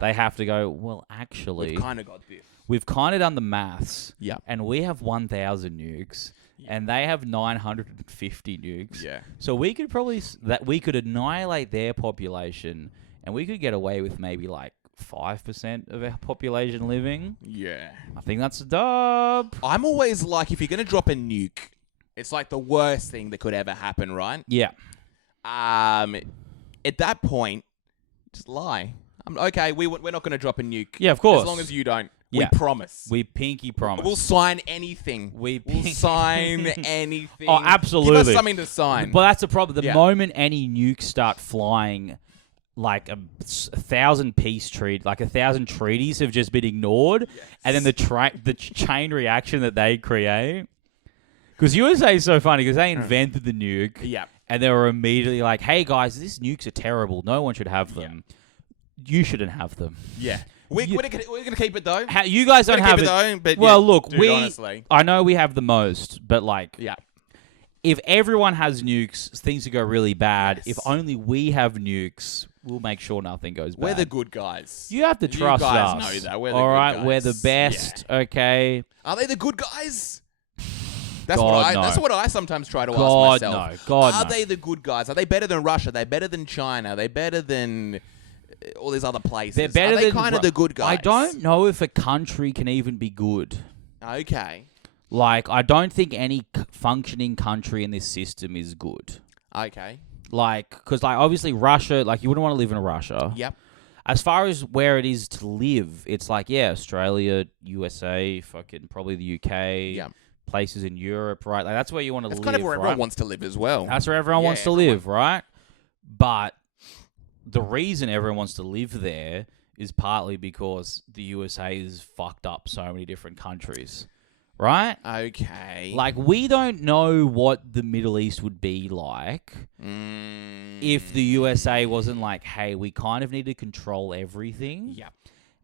they have to go, well, actually... We've kind of got this. We've kind of done the maths. Yeah. And we have 1,000 nukes. Yeah. And they have 950 nukes. Yeah. So we could probably... we could annihilate their population and we could get away with maybe like 5% of our population living. Yeah. I think that's a dub. I'm always like, if you're going to drop a nuke, it's like the worst thing that could ever happen, right? Yeah. At that point, just lie. Okay, we're not going to drop a nuke. Yeah, of course. As long as you don't. Yeah. We promise. We pinky promise. We'll sign anything. We'll sign anything. Oh, absolutely. Give us something to sign. But that's the problem. The moment any nukes start flying... like 1,000 peace treaty, like 1,000 treaties have just been ignored, and then the chain reaction that they create. Because USA is so funny because they invented the nuke, and they were immediately like, "Hey guys, these nukes are terrible. No one should have them. You shouldn't have them." Yeah, we're gonna keep it though. You guys don't have it. Though, but well, look, honestly. I know we have the most, but like, if everyone has nukes, things will go really bad. If only we have nukes, we'll make sure nothing goes bad. We're the good guys. You have to trust us. You guys know that. We're the all good right, guys. we're the best. Okay. Are they the good guys? That's God, no. That's what I sometimes try to ask God, myself. no. God, Are no. they the good guys? Are they better than Russia? Are they better than China? Are they better than all these other places? They're better Are they than kind of the good guys? I don't know if a country can even be good. Okay. Like, I don't think any functioning country in this system is good. Okay. Like, because, like, obviously Russia, like, you wouldn't want to live in Russia. Yep. As far as where it is to live, it's like, yeah, Australia, USA, fucking probably the UK, Yep. places in Europe, right? Like, that's where you want to live, That's kind of where right? everyone wants to live as well. That's where everyone wants to live, right? But the reason everyone wants to live there is partly because the USA has fucked up so many different countries, right? Okay. Like, we don't know what the Middle East would be like if the USA wasn't like, hey, we kind of need to control everything. Yep.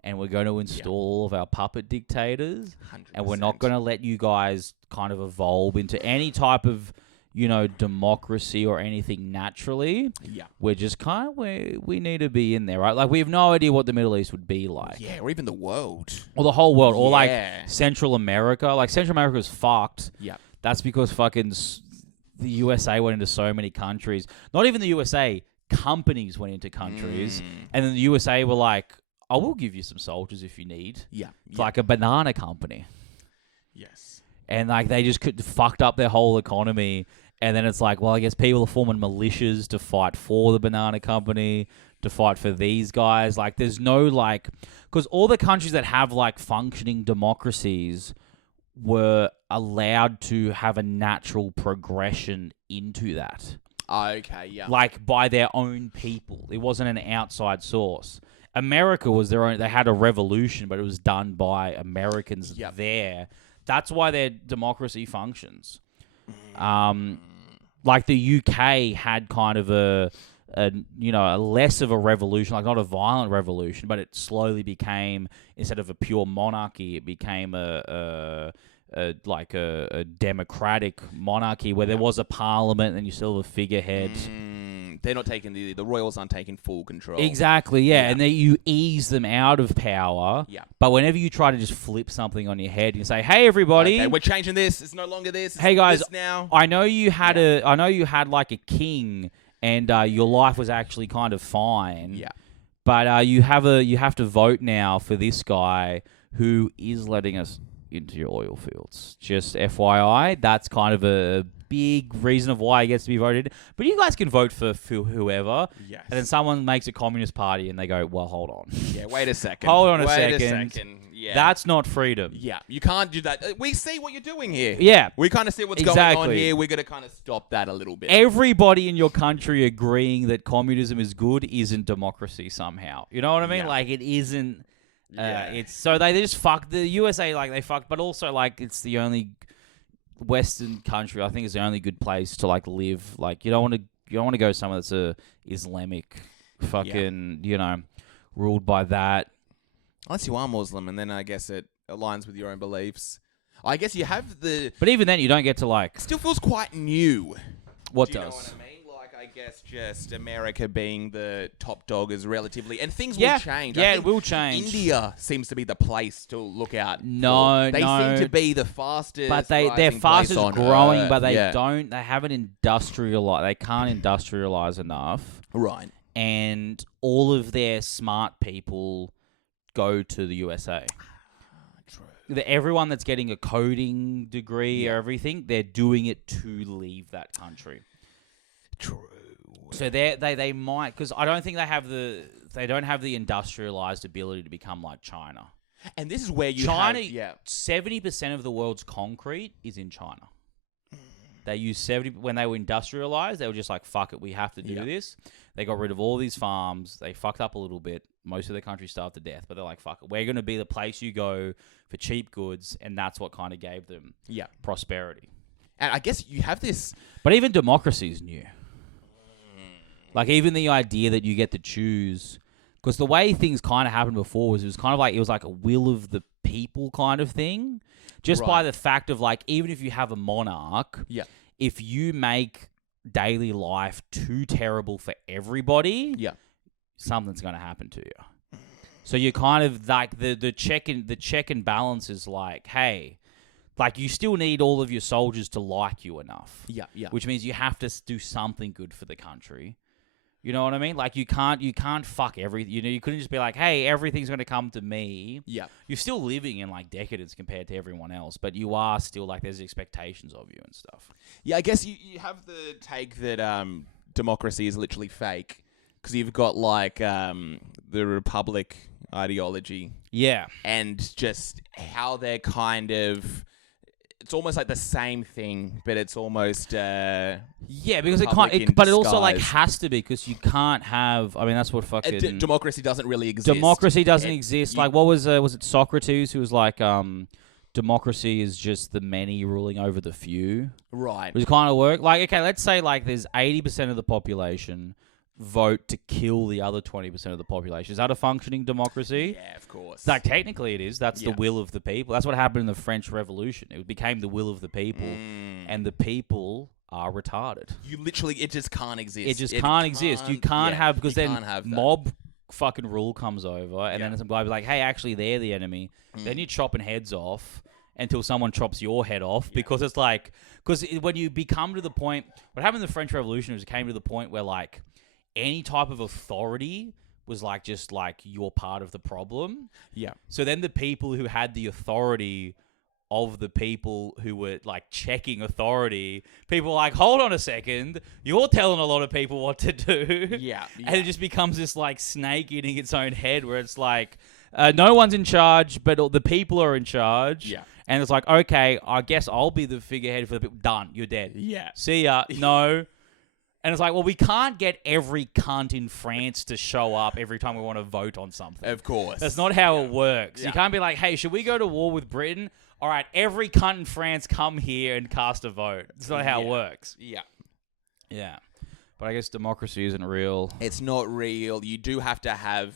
And we're going to install all of our puppet dictators. 100%. And we're not going to let you guys kind of evolve into any type of, you know, democracy or anything naturally. Yeah. We're just kind of, we need to be in there, right? Like, we have no idea what the Middle East would be like. Yeah, or even the world. Or the whole world. Or, like, Yeah. Central America. Like, Central America is fucked. Yep. That's because fucking the USA went into so many countries. Not even the USA. Companies went into countries. And then the USA were like, I will give you some soldiers if you need. Yeah. It's like a banana company. Yes. And, like, they just fucked up their whole economy. And then it's like, well, I guess people are forming militias to fight for the banana company, to fight for these guys. Like, there's no, like... Because all the countries that have, like, functioning democracies were allowed to have a natural progression into that. Okay, yeah. Like, by their own people. It wasn't an outside source. America was their own... They had a revolution, but it was done by Americans there. That's why their democracy functions. Like, the UK had kind of a less of a revolution, like not a violent revolution, but it slowly became, instead of a pure monarchy, it became a democratic monarchy where there was a parliament and you still have a figurehead. They're not taking the royals aren't taking full control. Exactly, yeah. And then you ease them out of power. Yeah. But whenever you try to just flip something on your head, you say, "Hey, everybody, Okay, we're changing this. It's no longer this. Hey guys, this now." I know you had like a king, and your life was actually kind of fine. Yeah. But you have to vote now for this guy who is letting us into your oil fields. Just FYI, that's kind of a big reason of why he gets to be voted. But you guys can vote for whoever. Yes. And then someone makes a communist party and they go, well, hold on. Yeah, wait a second. Hold on a Wait second. Yeah. That's not freedom. Yeah, you can't do that. We see what you're doing here. Yeah. We kind of see what's going on here. We're going to kind of stop that a little bit. Everybody in your country agreeing that communism is good isn't democracy somehow. You know what I mean? Yeah. Like, it isn't... Yeah. It's so they just fucked the USA, like they fucked, but also like it's the only Western country I think is the only good place to like live. Like you don't want to go somewhere that's a Islamic, fucking ruled by that. Unless you are Muslim, and then I guess it aligns with your own beliefs. I guess you have the. But even then, you don't get to like. Still feels quite new. What Do you does? know what I mean? Like, I guess just America being the top dog is relatively, and things will change. Yeah, I it think will change. India seems to be the place to look out. No, for. They seem to be the fastest. But they're rising fastest place on growing, Earth. but they haven't industrialized. They can't industrialize enough. Right. And all of their smart people go to the USA. True. Everyone that's getting a coding degree or everything, they're doing it to leave that country. True. So they might, because I don't think they don't have the industrialized ability to become like China. And this is where you China, have, 70% of the world's concrete is in China. They use 70%. When they were industrialized, they were just like, fuck it, we have to do this. They got rid of all these farms. They fucked up a little bit. Most of the country starved to death, but they're like, fuck it, we're going to be the place you go for cheap goods, and that's what kind of gave them prosperity. And I guess you have this... But even democracy is new. Like, even the idea that you get to choose... Because the way things kind of happened before was it was like a will of the people kind of thing. Just by the fact of, like, even if you have a monarch, if you make daily life too terrible for everybody, something's going to happen to you. So you kind of, like, the check and balance is like, hey, like, you still need all of your soldiers to like you enough. Yeah, yeah. Which means you have to do something good for the country. You know what I mean? Like, you can't fuck everything. You couldn't just be like, hey, everything's going to come to me. Yeah. You're still living in, like, decadence compared to everyone else, but you are still, like, there's expectations of you and stuff. Yeah, I guess you have the take that democracy is literally fake because you've got, like, the Republic ideology. Yeah. And just how they're kind of... It's almost like the same thing, but it's almost yeah, because it can't. But it also like has to be because you can't have. I mean, that's what fucking democracy doesn't really exist. Democracy doesn't exist. Like, what was it Socrates who was like, democracy is just the many ruling over the few. Right. Which kind of work. Like, okay, let's say like there's 80% of the population vote to kill the other 20% of the population. Is that a functioning democracy? Yeah, of course. Like, technically it is. That's the will of the people. That's what happened in the French Revolution. It became the will of the people, and the people are retarded. You literally, it just can't exist. It just can't exist. You can't have, because then mob fucking rule comes over, and then some guy be like, hey, actually, they're the enemy. Then you're chopping heads off until someone chops your head off, because it's like, because when you become to the point, what happened in the French Revolution was it came to the point where, like, any type of authority was like just like you're part of the problem. Yeah. So then the people who had the authority of the people who were like checking authority, people were like, hold on a second, you're telling a lot of people what to do. Yeah. And it just becomes this like snake eating its own head where it's like, no one's in charge, but the people are in charge. Yeah. And it's like, okay, I guess I'll be the figurehead for the people. Done. You're dead. Yeah. See ya. No. And it's like, well, we can't get every cunt in France to show up every time we want to vote on something. Of course. That's not how it works. Yeah. You can't be like, hey, should we go to war with Britain? All right, every cunt in France come here and cast a vote. It's not how it works. Yeah. Yeah. But I guess democracy isn't real. It's not real. You do have to have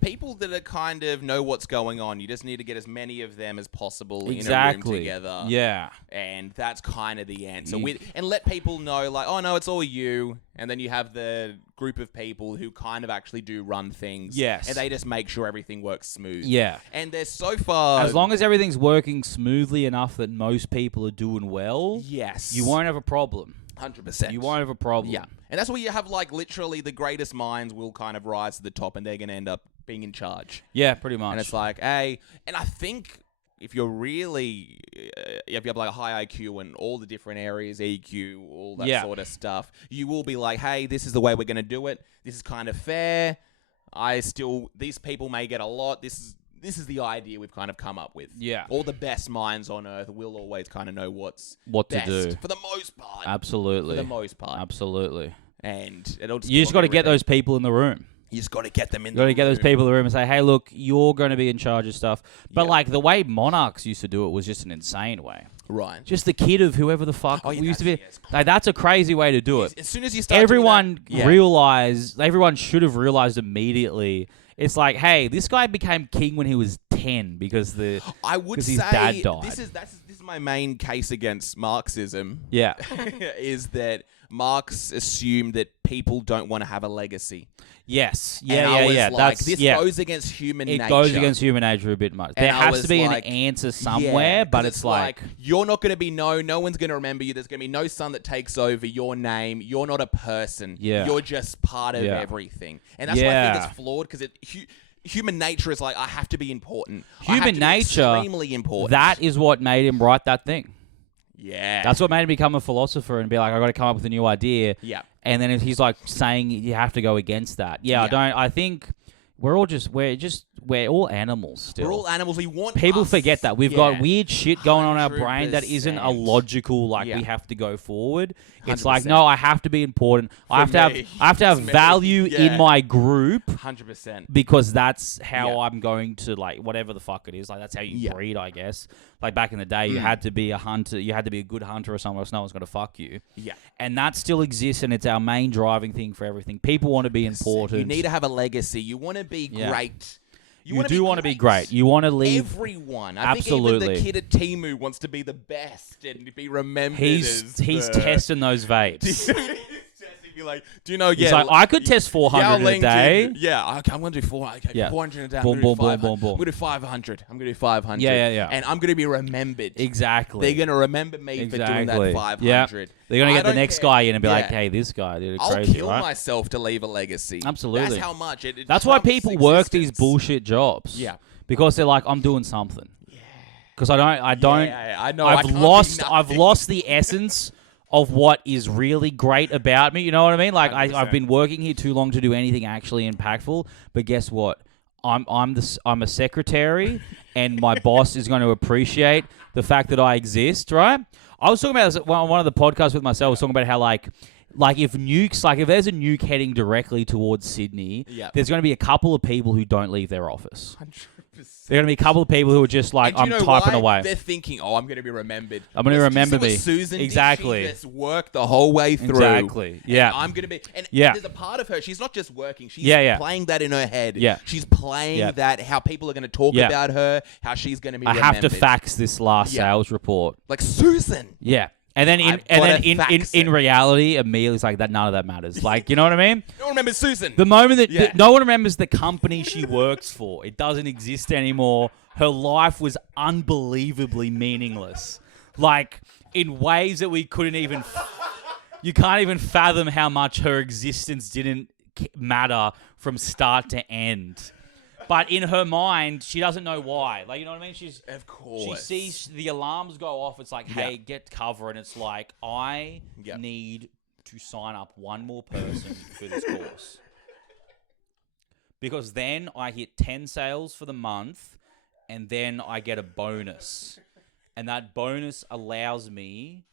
people that are kind of know what's going on. You just need to get as many of them as possible in a room together. Yeah. And that's kind of the answer. And let people know, like, oh, no, it's all you. And then you have the group of people who kind of actually do run things. Yes. And they just make sure everything works smooth. Yeah. And they're so far... As long as everything's working smoothly enough that most people are doing well, yes, you won't have a problem. 100%. You won't have a problem. Yeah. And that's where you have, like, literally the greatest minds will kind of rise to the top and they're going to end up being in charge. Yeah, pretty much. And it's like, hey, and I think if you're really, if you have like a high IQ and all the different areas, EQ, all that sort of stuff, you will be like, hey, this is the way we're going to do it. This is kind of fair. These people may get a lot. This is the idea we've kind of come up with. Yeah. All the best minds on earth will always kind of know what to do. For the most part. Absolutely. For the most part. Absolutely. And it'll just you just got to get those people in the room. You just got to get them in the room. You got to get those people in the room and say, hey, look, you're going to be in charge of stuff. But, like, the way monarchs used to do it was just an insane way. Right. Just the kid of whoever the fuck we used to be. Like, that's a crazy way to do it. As soon as you start everyone should have realized immediately. It's like, hey, this guy became king when he was 10 because his dad died. This is my main case against Marxism. Yeah. Is that Marx assumed that people don't want to have a legacy. Yes. Yeah. Like, this goes against human nature. It goes against human nature a bit much. There has to be an answer somewhere, but it's like... You're not going to be no one's going to remember you. There's going to be no son that takes over your name. You're not a person. Yeah. You're just part of everything. And that's why I think it's flawed, because human nature is like, I have to be important. Human nature, extremely important. That is what made him write that thing. Yeah. That's what made him become a philosopher and be like, I got to come up with a new idea. Yeah. And then he's like saying you have to go against that. Yeah. I think we're all animals still. We're all animals. We want people forget that. We've got weird shit going on in our brain that isn't a logical, like, we have to go forward. It's 100%. Like, no, I have to be important. I have to have value in my group. 100%. Because that's how I'm going to, like, whatever the fuck it is. Like, that's how you breed, I guess. Like, back in the day, you had to be a hunter. You had to be a good hunter or something else. No one's going to fuck you. Yeah. And that still exists, and it's our main driving thing for everything. People want to be important. You need to have a legacy. You want to be great. You do want to be great. You want to leave... Everyone. Absolutely. I think even the kid at Temu wants to be the best and be remembered He's testing those vapes. He'd be like, do you know? He's like, I could test 400 a day. Yeah, okay, I'm gonna do 400. Okay, Yeah. 400 a day. Boom, I'm boom, gonna do boom, boom, boom. I'm gonna do 500. I'm gonna do 500. Yeah. And I'm gonna be remembered. Exactly. They're gonna remember me for doing that 500. Yeah. They're gonna get the next guy in and be like, Yeah. hey, this guy did it I'll crazy, kill right? myself to leave a legacy. Absolutely. That's how much it. That's why trumps people work these existence. bullshit jobs. Yeah. Because they're like, I'm doing something. Yeah. Because I don't. Yeah, I know. I've I can't be lost nothing. the essence of what is really great about me. You know what I mean? Like 100%. I've been working here too long to do anything actually impactful. But guess what? I'm a secretary, and my boss is going to appreciate the fact that I exist. Right? I was talking about this on one of the podcasts with myself. I was talking about how like if there's a nuke heading directly towards Sydney, there's going to be a couple of people who don't leave their office. 100%. There are going to be a couple of people who are just like, I'm typing away. They're thinking, I'm going to be remembered. I'm going to remember me. me. Susan exactly. Did? She just worked the whole way through. Exactly. Yeah. I'm going to be. And yeah. there's a part of her. She's not just working. She's playing that in her head. Yeah. She's playing that how people are going to talk about her, how she's going to be remembered. I have to fax this last sales report. Like Susan. Yeah. And then in reality, immediately it's like that. None of that matters. Like, you know what I mean? No one remembers Susan. The moment that no one remembers the company she works for, it doesn't exist anymore. Her life was unbelievably meaningless, like in ways that we couldn't even. You can't even fathom how much her existence didn't matter from start to end. But in her mind, she doesn't know why. Like, you know what I mean? She sees the alarms go off. It's like, hey, get cover. And it's like, I need to sign up one more person for this course. Because then I hit 10 sales for the month, and then I get a bonus. And that bonus allows me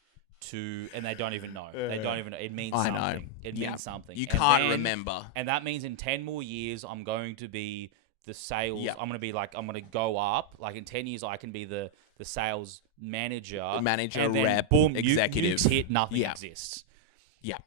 to... And they don't even know. They don't even know. It means something. I know. It means something. You can't remember. And that means in 10 more years, I'm going to be... the sales, I'm going to go up. Like in 10 years, I can be the sales manager. Manager, and then, rep, boom, executive. Nuke's hit, nothing exists. Yeah.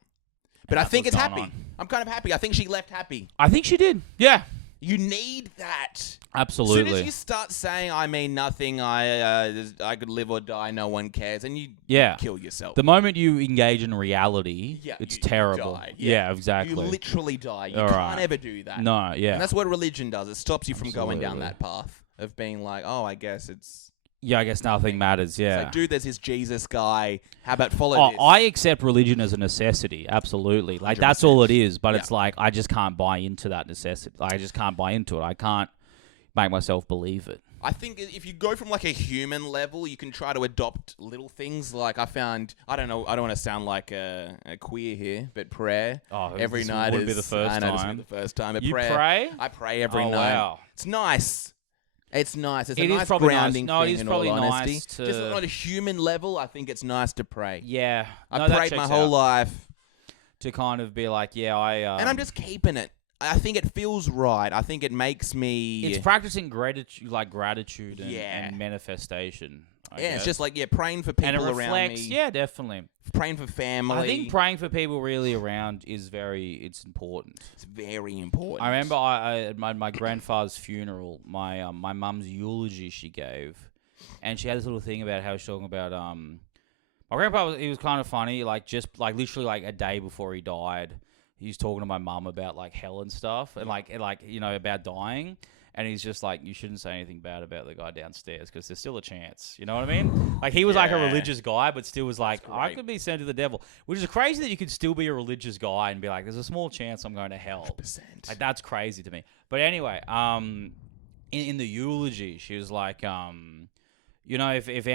But I think it's happy. I'm kind of happy. I think she left happy. I think she did. Yeah. You need that. Absolutely. As soon as you start saying, I mean nothing, I could live or die, no one cares, and you kill yourself. The moment you engage in reality, it's terrible. Die. Yeah, exactly. You literally die. You can't ever do that. No, yeah. And that's what religion does. It stops you from going down that path of being like, I guess it's... Yeah, I guess nothing matters, yeah. It's like, dude, there's this Jesus guy. How about follow this? I accept religion as a necessity, absolutely. Like, 100%. That's all it is, but it's like, I just can't buy into that necessity. Like, I just can't buy into it. I can't make myself believe it. I think if you go from, like, a human level, you can try to adopt little things. Like, I found... I don't know. I don't want to sound like a queer here, but prayer every night would be the first time. I know this would be the first time. But you pray? I pray every night. Wow. It's nice. It's nice. It's a it nice is probably grounding nice. No, thing, it is in probably all honesty. nice to... Just on a human level, I think it's nice to pray. Yeah. I prayed my whole life. To kind of be like, and I'm just keeping it. I think it feels right. I think it makes me... It's practicing gratitude and manifestation. I guess. It's just like, praying for people and it reflects, around me. Yeah, definitely. Praying for family. I think praying for people really around is it's important. It's very important. I remember at my grandfather's funeral, my mum's eulogy she gave, and she had this little thing about how she was talking about... my grandpa, he was kind of funny, literally like a day before he died, he was talking to my mum about like hell and stuff, and like about dying. And he's just like, you shouldn't say anything bad about the guy downstairs because there's still a chance. You know what I mean? Like, he was like a religious guy, but still was like, I could be sent to the devil. Which is crazy that you could still be a religious guy and be like, there's a small chance I'm going to hell. 100%. Like, that's crazy to me. But anyway, in the eulogy, she was like, if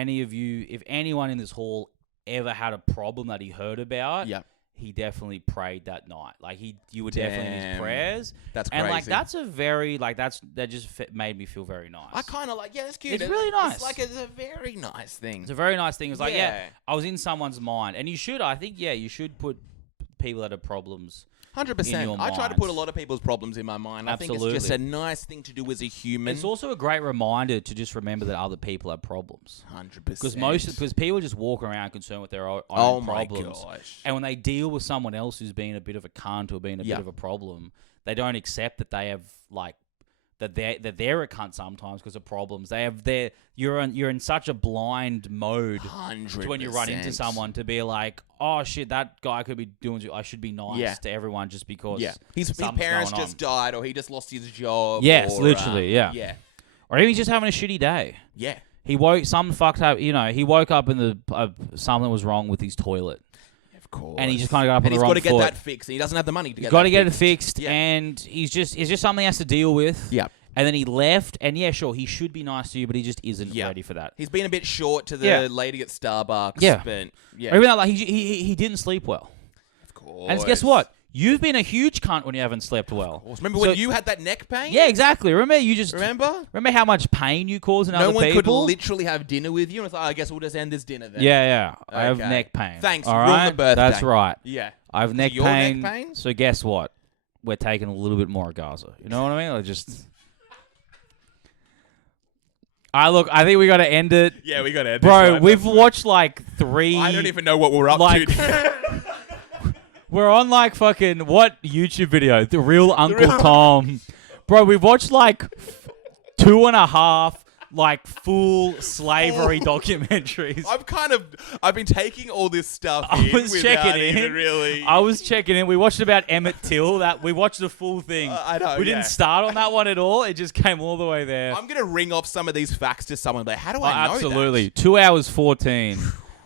anyone in this hall ever had a problem that he heard about, he definitely prayed that night. Like, you were definitely in his prayers. That's crazy. And like, that's a very that just made me feel very nice. I kind of like, that's cute. It's really nice. It's a very nice thing. It's a very nice thing. It's like, I was in someone's mind, and you should. I think, you should put people that have problems. 100%. I try to put a lot of people's problems in my mind. Absolutely. I think it's just a nice thing to do as a human. It's also a great reminder to just remember that other people have problems. 100%. Because people just walk around concerned with their own problems. Oh my gosh. And when they deal with someone else who's being a bit of a cunt or being a bit of a problem, they don't accept that they have that they're a cunt sometimes because of problems. You're in such a blind mode 100%. when you run into someone to be like, oh shit, that guy could be doing. I should be nice to everyone just because. Yeah, his parents just died, or he just lost his job. Yes, or, literally. Yeah. Or even just having a shitty day. Yeah. He woke something fucked up. He woke up and something was wrong with his toilet. Of course. And he just kind of got up on the wrong foot. He's got to get that fixed. And he doesn't have the money to get. He's got to get it fixed, and it's just something he has to deal with. Yeah. And then he left, and yeah, sure, he should be nice to you, but he just isn't ready for that. He's been a bit short to the lady at Starbucks. Yeah. But Or even like he didn't sleep well. Of course. And guess what? You've been a huge cunt when you haven't slept well. Remember when you had that neck pain? Yeah, exactly. Remember how much pain you caused in other people? No one could literally have dinner with you, and it's like, I guess we'll just end this dinner then. Yeah. I have neck pain. Thanks. All Ruined right, the birthday. that's right. Yeah. I have neck your pain. Neck pain. So guess what? We're taking a little bit more Gaza. You know what I mean? I think we got to end it. Yeah, we got to end it. Bro, we've watched like 3. I don't even know what we're up to. We're on like fucking what YouTube video? The Real Uncle Tom. Bro, we've watched like 2.5 like full slavery documentaries. I've been taking all this stuff I was checking in. Really. I was checking in. We watched about Emmett Till. We watched the full thing. I know. We didn't start on that one at all. It just came all the way there. I'm gonna ring off some of these facts to someone. Like, how do I know absolutely. that? 2 hours 14.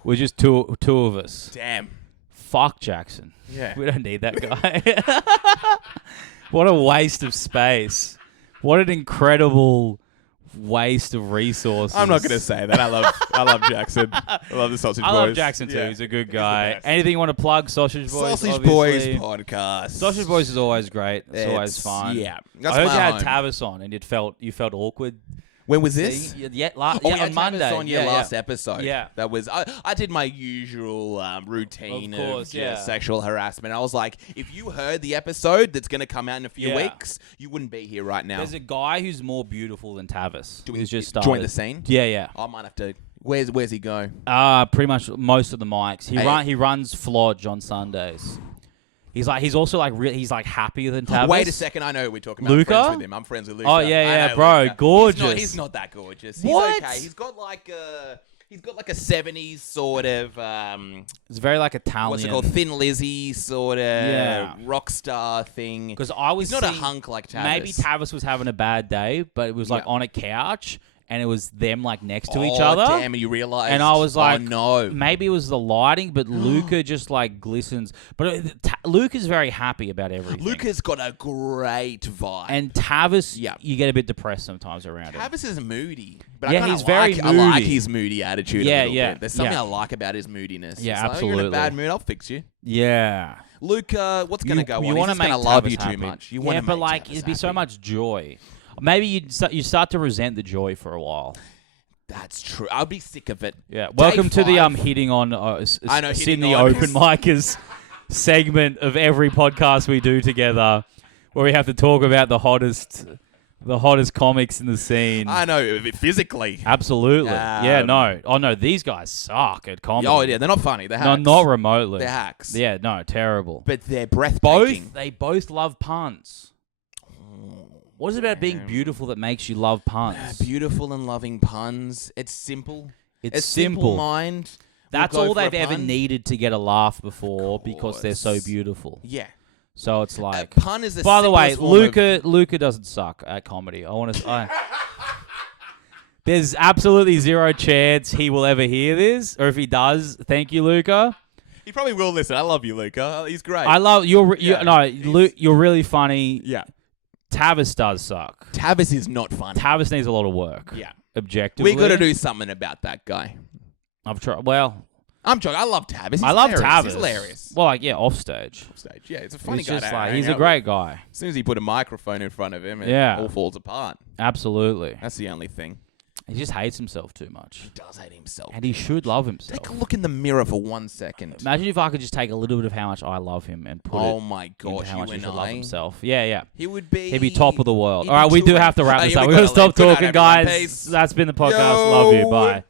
We're just two of us. Damn. Fuck Jackson. Yeah. We don't need that guy. What a waste of space. What an incredible waste of resources. I'm not going to say that. I love Jackson. I love the Sausage Boys. I love Jackson too. Yeah. He's a good guy. Anything you want to plug? Sausage Boys. Sausage Boys podcast. Sausage Boys is always great. It's always fun. Yeah. I heard you had Tavis on and you felt awkward. When was this? On Monday. On your last episode. Yeah. That was I did my usual routine of sexual harassment. I was like, if you heard the episode that's going to come out in a few weeks, you wouldn't be here right now. There's a guy who's more beautiful than Tavis. Who's just started. Join the scene? Yeah. I might have to. Where's he go? Pretty much most of the mics. He runs Flodge on Sundays. He's also happier than Tavis. Wait a second, I know who we're talking about. Luca? I'm friends with him. I'm friends with Luca. Oh yeah, bro, Luca. gorgeous. He's not that gorgeous. What? He's okay. He's got like a 70s sort of it's very like Italian. What's it called? Thin Lizzy sort of rock star thing. Because he's not a hunk like Tavis. Maybe Tavis was having a bad day, but it was like on a couch. And it was them like next to each other. Damn, you realized. And I was like, oh no. Maybe it was the lighting, but Luca just like glistens. But Luca's very happy about everything. Luca's got a great vibe. And Tavis, you get a bit depressed sometimes around him. Tavis is moody. But he's very moody. I like his moody attitude a little bit. There's something I like about his moodiness. Yeah, it's absolutely. Like, you're in a bad mood, I'll fix you. Yeah. Luca, what's going to go on? You want to make Tavis love you happy. too much. You but like, it'd be so much joy. Maybe you start to resent the joy for a while. That's true. I'll be sick of it. Yeah. Welcome to the hitting on Sydney open micers segment of every podcast we do together, where we have to talk about the hottest comics in the scene. I know, physically. Absolutely. No, these guys suck at comedy. Oh yeah, they're not funny. They're hacks. No, not remotely. They're hacks. Yeah, no, terrible. But they're breathtaking. They both love puns. What is it about being beautiful that makes you love puns? Beautiful and loving puns. It's simple. It's simple. Mind. That's all they've ever needed to get a laugh before because they're so beautiful. Yeah. So it's like pun is the By the way, simplest Luca doesn't suck at comedy. There's absolutely zero chance he will ever hear this, or if he does, thank you, Luca. He probably will listen. I love you, Luca. He's great. I love you're really funny. Yeah. Tavis does suck. Tavis is not funny. Tavis needs a lot of work. Yeah. Objectively. We got to do something about that guy. I've tried. Well, I'm joking. I love Tavis. I love Tavis. He's hilarious. Well, off stage. Yeah, it's a funny guy. He's a great guy. As soon as you put a microphone in front of him, it all falls apart. Absolutely. That's the only thing. He just hates himself too much. He does hate himself. And he should love himself. Take a look in the mirror for 1 second. Imagine if I could just take a little bit of how much I love him and put it my gosh, into how much he should love himself. Yeah. He'd be top of the world. All right, we do have to wrap this up. We're going to stop talking, guys. That's been the podcast. Love you. Bye.